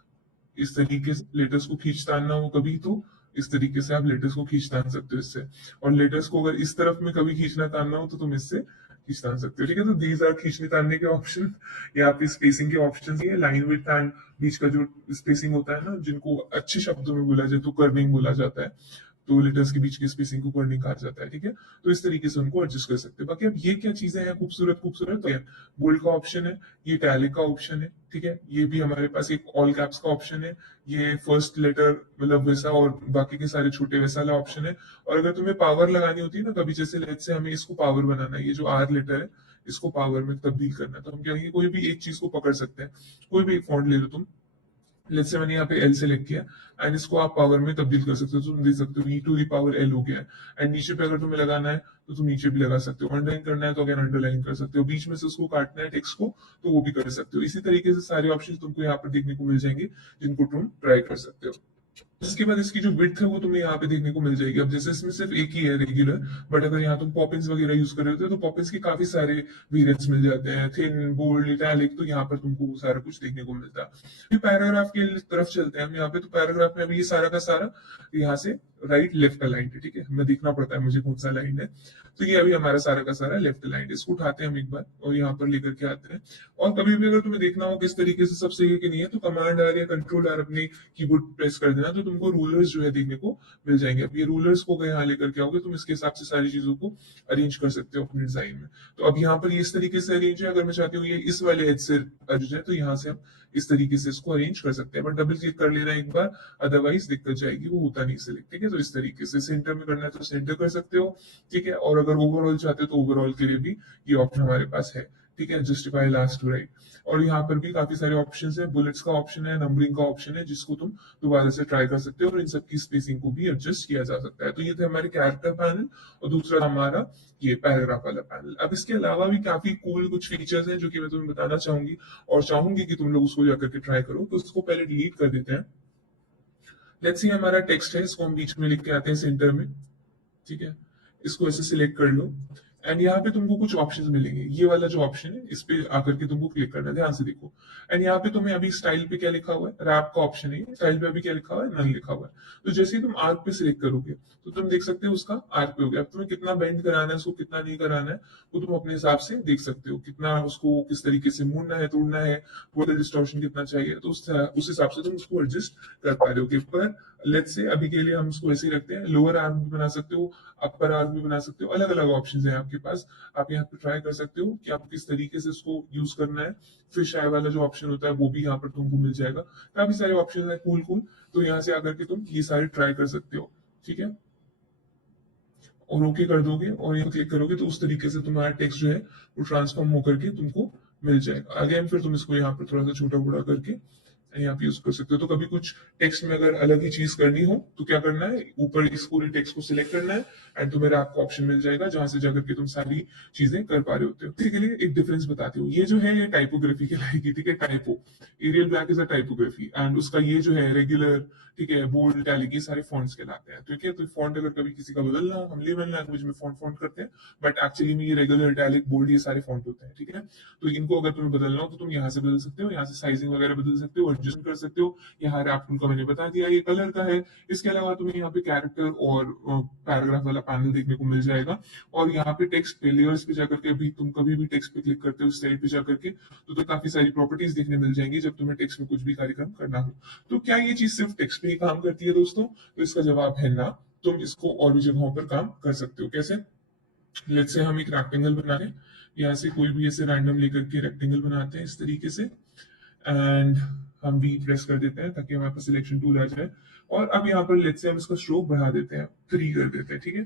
इस तरीके से लेटर्स को खींच तानना हो कभी, तो इस तरीके से आप लेटर्स को खींच तान सकते हो इससे। और लेटर्स को अगर इस तरफ में कभी खींचना तानना हो तो तुम इससे खींच तान सकते हो। ठीक है, तो दीज आर खींचने तानने के ऑप्शन। यहाँ पे स्पेसिंग के ऑप्शन ये लाइन विड्थ एंड बीच का जो स्पेसिंग होता है ना, जिनको अच्छे शब्दों में बोला जाए तो कर्विंग बोला जाता है, तो लेटर्स के बीच की स्पेसिंग को कर्निंग कहा जाता है। ठीक है, तो इस तरीके से उनको एडजस्ट कर सकते हैं। बाकी अब ये क्या चीजें हैं खूबसूरत खूबसूरत, तो बोल्ड का ऑप्शन है, ये टैलिक का ऑप्शन है। ठीक है, ये भी हमारे पास एक ऑल कैप्स का ऑप्शन है, ये फर्स्ट लेटर मतलब वैसा, और बाकी के सारे छोटे वैसा वाला ऑप्शन है। और अगर तुम्हें पावर लगानी होती है ना कभी, जैसे लेट्स से हमें इसको पावर बनाना है, ये जो आर लेटर है इसको पावर में तब्दील करना है, तो हम क्या करेंगे, कोई भी एक चीज को पकड़ सकते हैं, कोई भी एक फॉन्ट ले लो तुम। लेट्स से मैंने यहाँ पे एल सेलेक्ट किया एंड इसको आप पावर में तब्दील कर सकते हो, तो तुम देख सकते हो ई टू दी पावर एल हो गया है। एंड नीचे पे अगर तुम्हें लगाना है तो तुम नीचे भी लगा सकते हो, अंडरलाइन करना है तो अगेन अंडरलाइन कर सकते हो, बीच में से उसको काटना है टेक्स्ट को तो वो भी कर सकते हो। इसी तरीके से सारे ऑप्शन तुमको यहाँ पर देखने को मिल जाएंगे जिनको तुम ट्राई कर सकते हो। इसके बाद इसकी जो विड्थ है वो तुम्हें यहाँ पे देखने को मिल जाएगी। अब जैसे इसमें सिर्फ एक ही है रेगुलर, बट अगर यहाँ तुम पॉपिंस वगैरह यूज कर रहे होते हो तो पॉपिंस के काफी सारे वेरिएंट्स मिल जाते हैं, थिन, बोल्ड, इटैलिक, तो यहाँ पर तुमको वो सारा कुछ देखने को मिलता है। पैराग्राफ के तरफ चलते हैं हम यहाँ पे, तो पैराग्राफ में अभी ये सारा का सारा यहाँ से राइट लेफ्ट अलाइंड है। ठीक है, हमें देखना पड़ता है मुझे कौन सा लाइन है, तो ये अभी हमारा सारा का सारा लेफ्ट अलाइंड है। इसको उठाते हैं हम एक बार और यहाँ पर लेकर के आते हैं। और कभी भी अगर तुम्हें देखना हो किस तरीके से सब सही है कि नहीं है, तो कमांड आर या कंट्रोल आर अपने कीबोर्ड प्रेस कर देना, तो तुमको रूलर्स जो है देखने को मिल जाएंगे। अब ये रूलर्स को अगर यहाँ लेकर के आओगे तुम इसके हिसाब से सारी चीजों को अरेंज कर सकते हो अपने डिजाइन में। तो अब यहाँ पर ये इस तरीके से अरेंज है, अगर मैं चाहती हूँ ये इस वाले एज से अरेंज है तो यहाँ से हम इस तरीके से इसको अरेंज कर सकते हैं, बट डबल क्लिक कर लेना एक बार, अदरवाइज दिक्कत जाएगी, वो होता नहीं सिलेक्ट। ठीक है, तो इस तरीके से सेंटर में करना है तो सेंटर कर सकते हो। ठीक है, और अगर ओवरऑल चाहते हो तो ओवरऑल के लिए भी ये ऑप्शन हमारे पास है। ठीक है, जस्टिफाई लास्ट टू राइट। और यहाँ पर भी काफी सारे ऑप्शन है, बुलेट्स का ऑप्शन है, नंबरिंग का ऑप्शन है, जिसको तुम दोबारा से ट्राई कर सकते हो, और इन सबकी स्पेसिंग को भी एडजस्ट किया जा सकता है। तो ये थे हमारे कैरेक्टर पैनल, और दूसरा हमारा ये पैराग्राफ वाला पैनल। अब इसके अलावा भी काफी कूल कुछ फीचर्स हैं जो कि मैं तुम्हें बताना चाहूंगी और चाहूंगी कि तुम लोग उसको जाकर के ट्राई करो। तो उसको पहले डिलीट कर देते हैं। लेट्स सी हमारा टेक्स्ट है, इसको हम बीच में लिख के आते हैं सेंटर में। ठीक है, इसको ऐसे सिलेक्ट कर लो एंड यहाँ पे तुमको कुछ ऑप्शंस मिलेंगे। ये वाला जो ऑप्शन है इस पे आकर के तुमको क्लिक करना है, ध्यान से देखो। एंड यहाँ पे तुम्हें अभी स्टाइल पे क्या लिखा हुआ है, रैप का ऑप्शन है, स्टाइल पे अभी क्या लिखा हुआ है, नन लिखा हुआ है। तो जैसे ही तुम आर्क पे सिलेक्ट करोगे तो तुम देख सकते हो उसका आर्क पे हो गया। अब तुम्हें कितना बेंड कराना है, उसको कितना नहीं कराना है, वो तुम अपने हिसाब से देख सकते हो, कितना उसको किस तरीके से मोड़ना है, तोड़ना है, वर्टिकल डिस्टॉर्शन कितना चाहिए, तो उस हिसाब से तुम उसको एडजस्ट कर पा रहे हो। पर लेट्स से अभी के लिए हम इसको ऐसे ही रखते हैं। लोअर आर्म भी बना सकते हो, अपर आर्म भी बना सकते हो, अलग अलग ऑप्शन है आपके पास। आप यहाँ पे ट्राई कर सकते हो कि आपको किस तरीके से इसको यूज करना है। फिश आई वाला जो ऑप्शन होता है वो भी यहाँ पर तुमको मिल जाएगा। काफी सारे ऑप्शन है कूल कूल, तो यहाँ से आकर के तुम ये सारे ट्राई कर सकते हो। ठीक है, और ओके कर दोगे और ये क्लिक करोगे तो उस तरीके से तुम्हारा टेक्स्ट जो है वो ट्रांसफॉर्म होकर के तुमको मिल जाएगा। अगेन फिर तुम इसको यहाँ पर थोड़ा सा छोटा बड़ा करके यहाँ पे यूज कर सकते हो। तो कभी कुछ टेक्स्ट में अगर अलग ही चीज करनी हो तो क्या करना है, ऊपर इस पूरे टेक्स्ट को सिलेक्ट करना है एंड तुम्हें रैप का ऑप्शन मिल जाएगा, जहां से जाकर के तुम सारी चीजें कर पा रहे होते हो। ठीक है, एक डिफरेंस बताती हूँ। ये जो है ये टाइपोग्राफी कहलाएगी। ठीक है, typo, Arial black is a typography and उसका ये जो है रेगुलर, ठीक है, बोल्ड, इटैलिक, ये सारे फॉन्ट्स कहलाते हैं। ठीक है, तो फॉन्ट अगर कभी किसी का बदलना हो, हम लेमन लैंग्वेज में फॉन्ट फॉन्ट करते हैं, बट एक्चुअली में ये रेगुलर, इटैलिक, बोल्ड ये सारे फॉन्ट होते हैं। ठीक है, तो इनको अगर तुम्हें बदलना हो तो तुम यहाँ से बदल सकते हो, यहाँ से साइजिंग वगैरह बदल सकते हो, एडजस्ट कर सकते हो। यहाँ रैप टूल का मैंने बता दिया, ये कलर का है। इसके अलावा तुम्हें यहाँ पे कैरेक्टर और पैराग्राफ वाला पैनल देखने को मिल जाएगा। और यहाँ पे टेक्स्ट पे लेयर्स पे जाकर के भी तुम कभी भी टेक्स्ट पे क्लिक करते हो इस साइड पे जाकर के, तो काफी सारी प्रॉपर्टीज देखने मिल जाएंगी जब तुम्हें टेक्स्ट में कुछ भी कार्यक्रम करना हो। तो क्या ये चीज सिर्फ टेक्स्ट पे ही काम करती है दोस्तों? तो इसका जवाब है ना। तुम इसको और भी जगहों पर काम कर सकते हो। कैसे? लेट्स से हम एक रेक्टेंगल बना रहे हैं, यहाँ से कोई भी ऐसे रैंडम लेकर के रेक्टेंगल बनाते हैं इस तरीके से, एंड हम भी प्रेस कर देते हैं ताकि हमारे पास सिलेक्शन टूल आ जाए। और अब यहाँ पर लेट्स से हम इसका स्ट्रोक बढ़ा देते हैं, 3 कर देते हैं, ठीक है।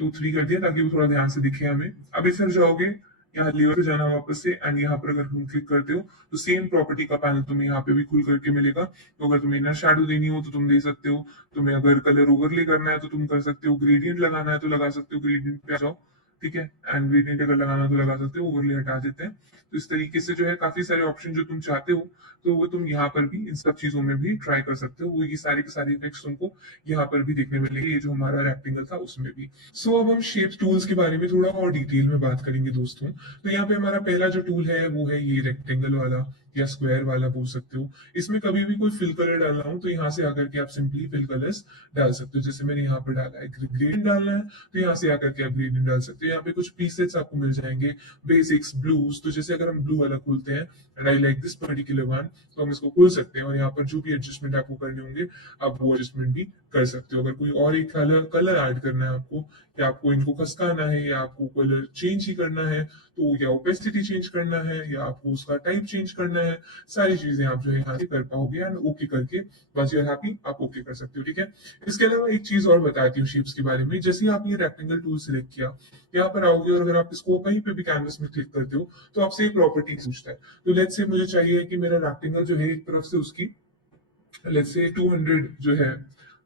तो 3 कर दिया ताकि वो थोड़ा ध्यान से दिखे हमें। अब इधर जाओगे, यहाँ लेयर पे जाना वापस से, एंड यहाँ पर अगर तुम क्लिक करते हो तो सेम प्रॉपर्टी का पैनल तुम्हें यहाँ पे भी खुल करके मिलेगा। तो अगर तुम्हें इनर शैडो देनी हो तो तुम दे सकते हो, तुम्हें अगर कलर ओवरले करना है तो तुम कर सकते हो, ग्रेडियंट लगाना है तो लगा सकते हो, ग्रेडियंट पे आ जाओ, ठीक है। एंड ग्रेडियंट अगर लगाना तो लगा सकते हो, ओवरले हटा देते हैं। तो इस तरीके से जो है काफी सारे ऑप्शन जो तुम चाहते हो तो वो तुम यहाँ पर भी इन सब चीजों में भी ट्राई कर सकते हो। वो ये सारे के सारे इफेक्ट्स तुमको यहाँ पर भी देखने मिलेंगे, ये जो हमारा रेक्टेंगल था उसमें भी। सो अब हम शेप टूल्स के बारे में थोड़ा और डिटेल में बात करेंगे दोस्तों। तो यहाँ पे हमारा पहला जो टूल है वो है ये रेक्टेंगल वाला या स्क्वायर वाला बोल सकते हो। इसमें कभी भी कोई फिल कलर डालना हो तो यहाँ से आकर के आप सिंपली फिल कलर्स डाल सकते हो। जैसे मैंने यहाँ पर डाला है ग्रेडियंट डालना है तो यहाँ से आकर के आप ग्रेडियंट डाल सकते हो। यहाँ पे कुछ प्रीसेट्स आपको मिल जाएंगे, बेसिक्स, ब्लूज। तो जैसे अगर हम ब्लू वाला खोलते हैं and I like this particular one, तो हम इसको खोल सकते हैं और यहाँ पर जो भी एडजस्टमेंट आपको करने होंगे आप वो एडजस्टमेंट भी कर सकते हो। अगर कोई और एक कलर कलर ऐड करना है आपको, या आपको इनको खसकाना है, या आपको कलर चेंज ही करना है, तो या ओपेसिटी चेंज करना है, या आपको उसका टाइप चेंज करना है, सारी चीजें आप जो है यहाँ से कर पाओगे। एंड ओके करके बस यू आर हैप्पी, आप ओके कर सकते हो, ठीक है। इसके अलावा एक चीज और बताती हूँ शेप्स के बारे में। जैसे ही आप ये रेक्टेंगल टूल सिलेक्ट किया, यहाँ पर आओगे और अगर आप इसको कहीं पे भी कैनवस में क्लिक करते हो तो आपसे एक प्रॉपर्टी पूछता है। तो लेट्स से मुझे चाहिए कि मेरा रेक्टेंगल जो है एक तरफ से उसकी लेट्स से 200 जो है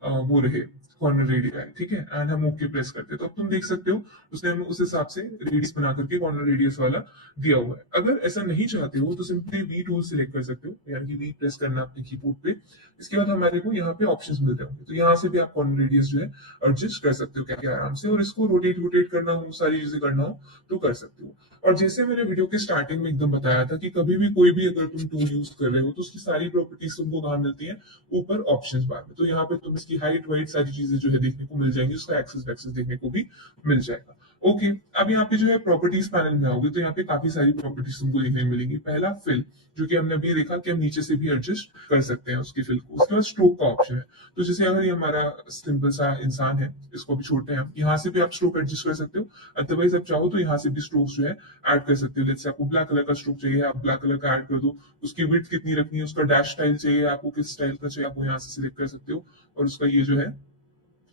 वो रहे कॉर्नर रेडियस, ठीक है। एंड हम ओके प्रेस करते हैं तो अब तुम देख सकते हो उसने हमें उस हिसाब से रेडियस बना करके कॉर्नर रेडियस वाला दिया हुआ है। अगर ऐसा नहीं चाहते हो तो सिंपली वी टूल सिलेक्ट कर सकते हो, यानी कि वी प्रेस करना अपने कीबोर्ड पे। इसके बाद हमारे को यहाँ पे ऑप्शंस मिलते होंगे, तो यहाँ से भी आप कॉर्नर रेडियस जो है एडजस्ट कर सकते हो क्या आराम से, और इसको रोटेट रोटेट करना हो, सारी चीजें करना हो तो कर सकते हो। और जैसे मैंने वीडियो के स्टार्टिंग में एकदम बताया था कि कभी भी कोई भी अगर तुम टूल यूज कर रहे हो तो उसकी सारी प्रॉपर्टीज तुमको कहाँ मिलती है, ऊपर ऑप्शंस बार में। तो यहाँ पे तुम इसकी हाइट वाइट सारी चीजें जो है देखने को मिल जाएंगी, उसका एक्सेस वैक्सेस देखने को भी मिल जाएगा। ओके, अब यहाँ पे जो है प्रॉपर्टीज पैनल में आओगे तो यहाँ पे काफी सारी प्रॉपर्टीज तुमको देखने को मिलेंगी। पहला फिल, जो कि हमने अभी देखा कि हम नीचे से भी एडजस्ट कर सकते हैं उसकी फिल को। उसके बाद स्ट्रोक का ऑप्शन है, तो जैसे अगर ये हमारा सिंपल सा इंसान है, इसको भी छोटे हैं, यहाँ से भी आप स्ट्रोक एडजस्ट कर सकते हो। अदरवाइज आप चाहो तो यहाँ से भी स्ट्रोक्स जो है ऐड कर सकते हो। जैसे आपको ब्लैक कलर का स्ट्रोक चाहिए, आप ब्लैक कलर का ऐड कर दो। उसकी विड्थ कितनी रखनी है, उसका डैश स्टाइल चाहिए आपको, किस स्टाइल का चाहिए, आपको यहाँ से सिलेक्ट कर सकते हो। और उसका ये जो है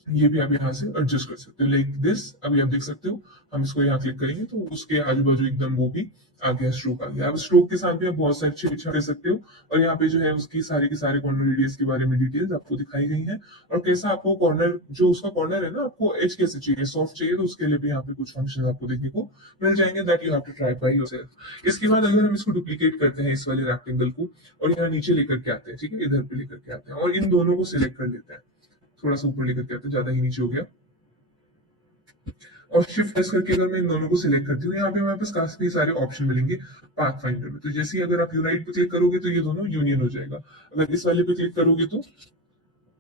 ये भी आप यहाँ से एडजस्ट कर सकते हो लाइक दिस। अभी आप देख सकते हो हम इसको यहाँ क्लिक करेंगे तो उसके आजू बाजू एकदम वो भी आ गया, स्ट्रोक आ गया। अब स्ट्रोक के साथ भी आप बहुत सारी छेड़छाड़ कर सकते हो, और यहाँ पे जो है उसकी सारे के सारे कॉर्नर रेडियस के बारे में डिटेल्स आपको दिखाई गई हैं। और कैसा आपको कॉर्नर, जो उसका कॉर्नर है ना, आपको एज कैसे चाहिए, सॉफ्ट चाहिए, तो उसके लिए भी यहाँ पे कुछ फंक्शन आपको देखने को मिल जाएंगे, that you have to try by yourself. इसके बाद अगर हम इसको डुप्लीकेट करते हैं इस वाले रेक्टेंगल को और यहाँ नीचे लेकर के आते हैं, ठीक है, इधर पे लेकर के आते हैं और इन दोनों को सिलेक्ट कर लेते हैं, थोड़ा सा ऊपर लेकर के आते हैं, ज्यादा ही नीचे हो गया, और शिफ्ट प्रेस करके अगर मैं इन दोनों को सिलेक्ट करती हूँ, यहाँ पे हमारे पास काफी सारे ऑप्शन मिलेंगे पाथ फाइंडर में। तो जैसे ही अगर आप यूनाइट पे क्लिक करोगे तो ये दोनों यूनियन हो जाएगा। अगर इस वाले पे क्लिक करोगे तो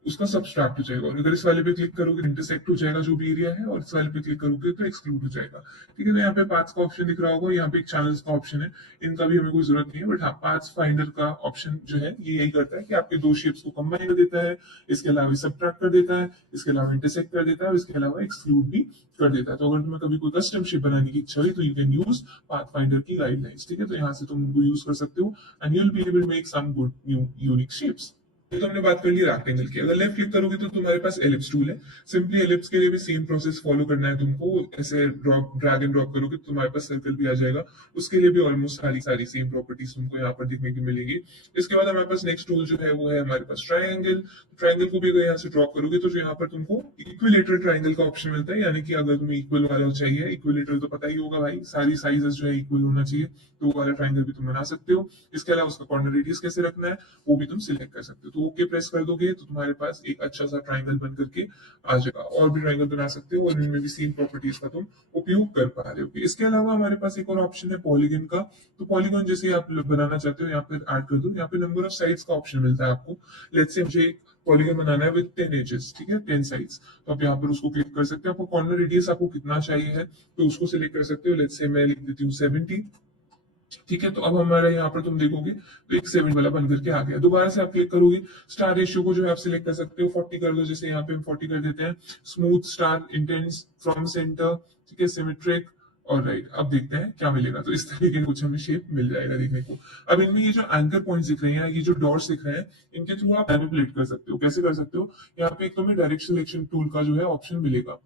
उसका सब्सट्रैक्ट हो जाएगा, और अगर इस वाले पे क्लिक करोगे इंटरसेक्ट हो जाएगा जो भी एरिया है, और इस वाले पे क्लिक करोगे तो एक्सक्लूड हो जाएगा, ठीक है। तो यहाँ पे पाथ्स का ऑप्शन दिख रहा होगा, यहाँ पे एक चैनल्स का ऑप्शन है, इनका भी हमें कोई जरूरत नहीं है, बट हाँ पाथ्स फाइंडर का ऑप्शन जो है ये यही करता है कि आपके दो शेप्स को कंबाइन कर देता है, इसके अलावा सब्ट्रैक्ट कर देता है, इसके अलावा इंटरसेक्ट कर देता है, और इसके अलावा एक्सक्लूड भी कर देता है। तो अगर तुम्हें कभी कोई कस्टम शेप बनाने की इच्छा हुई तो you can use path finder की गाइडलाइंस, ठीक है। तो यहाँ से तुम उनको यूज कर सकते हो and you will be able to make some good new unique shapes. तो हमने बात कर ली रेक्टेंगल की। अगर लेफ्ट क्लिक करोगे तो तुम्हारे पास एलिप्स टूल है। सिंपली एलिप्स के लिए भी सेम प्रोसेस फॉलो करना है तुमको। ऐसे ड्रॉप ड्रैग एंड ड्रॉप करोगे तो तुम्हारे पास सर्कल भी आ जाएगा। उसके लिए भी ऑलमोस्ट सारी सारी सेम प्रॉपर्टीज तुमको यहाँ पर देखने की मिलेगी। इसके बाद हमारे पास नेक्स्ट टूल जो है वो है हमारे पास ट्राइंगल। ट्राइंगल को भी अगर यहाँ से ड्रॉप करोगे तो यहाँ पर तुमको इक्विलेटरल ट्राइंगल का ऑप्शन मिलता है, यानी कि अगर तुम्हें इक्वल वाला चाहिए, इक्विलेटरल तो पता ही होगा भाई, सारी साइजेस जो है इक्वल होना चाहिए, तो वो वाला ट्राइंगल भी तुम बना सकते हो। इसके अलावा उसका कॉर्नर रेडियस कैसे रखना है वो भी तुम सिलेक्ट कर सकते हो। तो ओके प्रेस कर दोगे तो तुम्हारे पास एक अच्छा सा ट्राइंगल बन करके आ जाएगा। और भी ट्राइंगल बना सकते हो और इनमें भी सेम प्रॉपर्टीज का तुम उपयोग कर पा रहे हो। इसके अलावा हमारे पास एक और ऑप्शन है पॉलीगन का। तो पॉलीगन जैसे आप बनाना चाहते हो यहाँ पर ऐड कर दो। यहाँ पे नंबर ऑफ साइड्स का ऑप्शन मिलता है आपको। लेट्स से मुझे एक पॉलीगन बनाना है विद 10 एजेस, ठीक है, 10 साइड्स, तो आप यहाँ पर उसको क्लिक कर सकते हैं। आपको कॉर्नर रेडियस आपको कितना चाहिए है तो उसको सिलेक्ट कर सकते हो। लेट्स से मैं लिख देती हूँ 70, ठीक है। तो अब हमारा यहाँ पर तुम देखोगे तो एक 7 वाला बन करके आ गया। दोबारा से आप क्लिक करोगे, स्टार रेशियो को जो है आप सिलेक्ट कर सकते हो, 40 कर दो, जैसे यहाँ पे हम 40 कर देते हैं। Smooth, star, intense, from centre, ठीक है, सिमेट्रिक, और राइट, अब देखते हैं क्या मिलेगा। तो इस तरीके का कुछ हमें शेप मिल जाएगा देखने को। अब इनमें ये जो एंकर पॉइंट्स दिख रहे हैं, ये जो डॉट्स दिख रहे हैं, इनके थ्रू आप मैनिपुलेट कर सकते हो। कैसे कर सकते हो? यहाँ पे एक तुम्हें डायरेक्ट सिलेक्शन टूल का जो है ऑप्शन मिलेगा।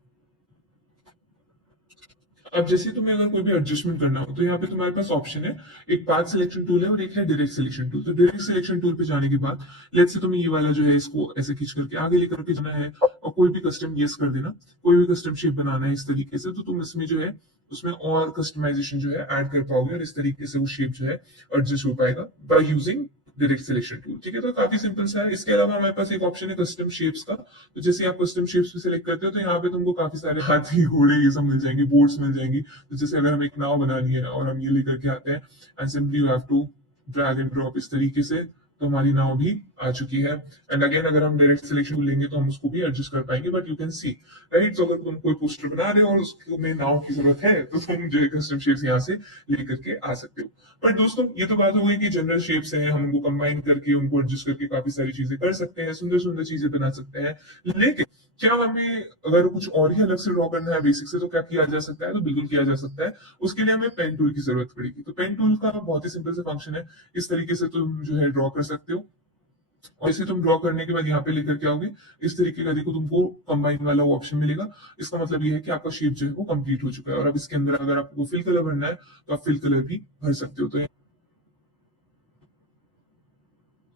अब जैसे तुम्हें अगर कोई भी एडजस्टमेंट करना हो तो यहाँ पे तुम्हारे पास ऑप्शन है, एक पाथ सिलेक्शन टूल है और एक है डायरेक्ट सिलेक्शन टूल। तो डायरेक्ट सिलेक्शन टूल पे जाने के बाद लेट्स से तुम्हें ये वाला जो है इसको ऐसे खींच करके आगे लेकर के जाना है और कोई भी कस्टम गेस कर देना, कोई भी कस्टम शेप बनाना है इस तरीके से, तो तुम इसमें जो है उसमें और कस्टमाइजेशन जो है ऐड कर पाओगे और इस तरीके से वो शेप जो है एडजस्ट हो पाएगा by using direct selection tool. ठीक है, तो काफी सिंपल सा है। इसके अलावा हमारे पास एक ऑप्शन है कस्टम शेप्स का। तो जैसे आप कस्टम शेप्स पे सिलेक्ट करते हो तो यहाँ पे तुमको काफी सारे हाथी घोड़े ये सब मिल जाएंगे, बोट्स मिल जाएंगी। तो जैसे अगर हम एक नाव बनानी है और हम ये लेकर के आते हैं and simply you have to drag and drop इस तरीके से, तो हमारी नाव भी आ चुकी है। एंड अगेन अगर हम डायरेक्ट सिलेक्शन लेंगे तो हम उसको भी एडजस्ट कर पाएंगे, but you can C right. तो अगर तुम कोई पोस्टर बना रहे हो और उसमें नाव की जरूरत है तो तुम जो है कस्टम शेप्स यहाँ से लेकर के आ सकते हो। पर दोस्तों ये तो बात हो गई कि जनरल शेप्स हैं, हम उनको कंबाइन करके उनको एडजस्ट करके काफी सारी चीजें कर सकते हैं, सुंदर सुंदर चीजें बना सकते हैं। लेकिन क्या हमें अगर कुछ और ही अलग से ड्रॉ करना है बेसिक से तो क्या किया जा सकता है? तो बिल्कुल किया जा सकता है। उसके लिए हमें पेन टूल की जरूरत पड़ेगी। तो पेन टूल का बहुत ही सिंपल से फंक्शन है, इस तरीके से तुम जो है ड्रॉ कर सकते हो और इसे तुम ड्रॉ करने के बाद यहाँ पे लेकर के आओगे इस तरीके का, देखो तुमको कंबाइन वाला ऑप्शन मिलेगा। इसका मतलब ये है कि आपका शेप जो है वो कंप्लीट हो चुका है। और अब इसके अंदर अगर आपको फिल कलर भरना है तो आप फिल कलर भी भर सकते हो। तो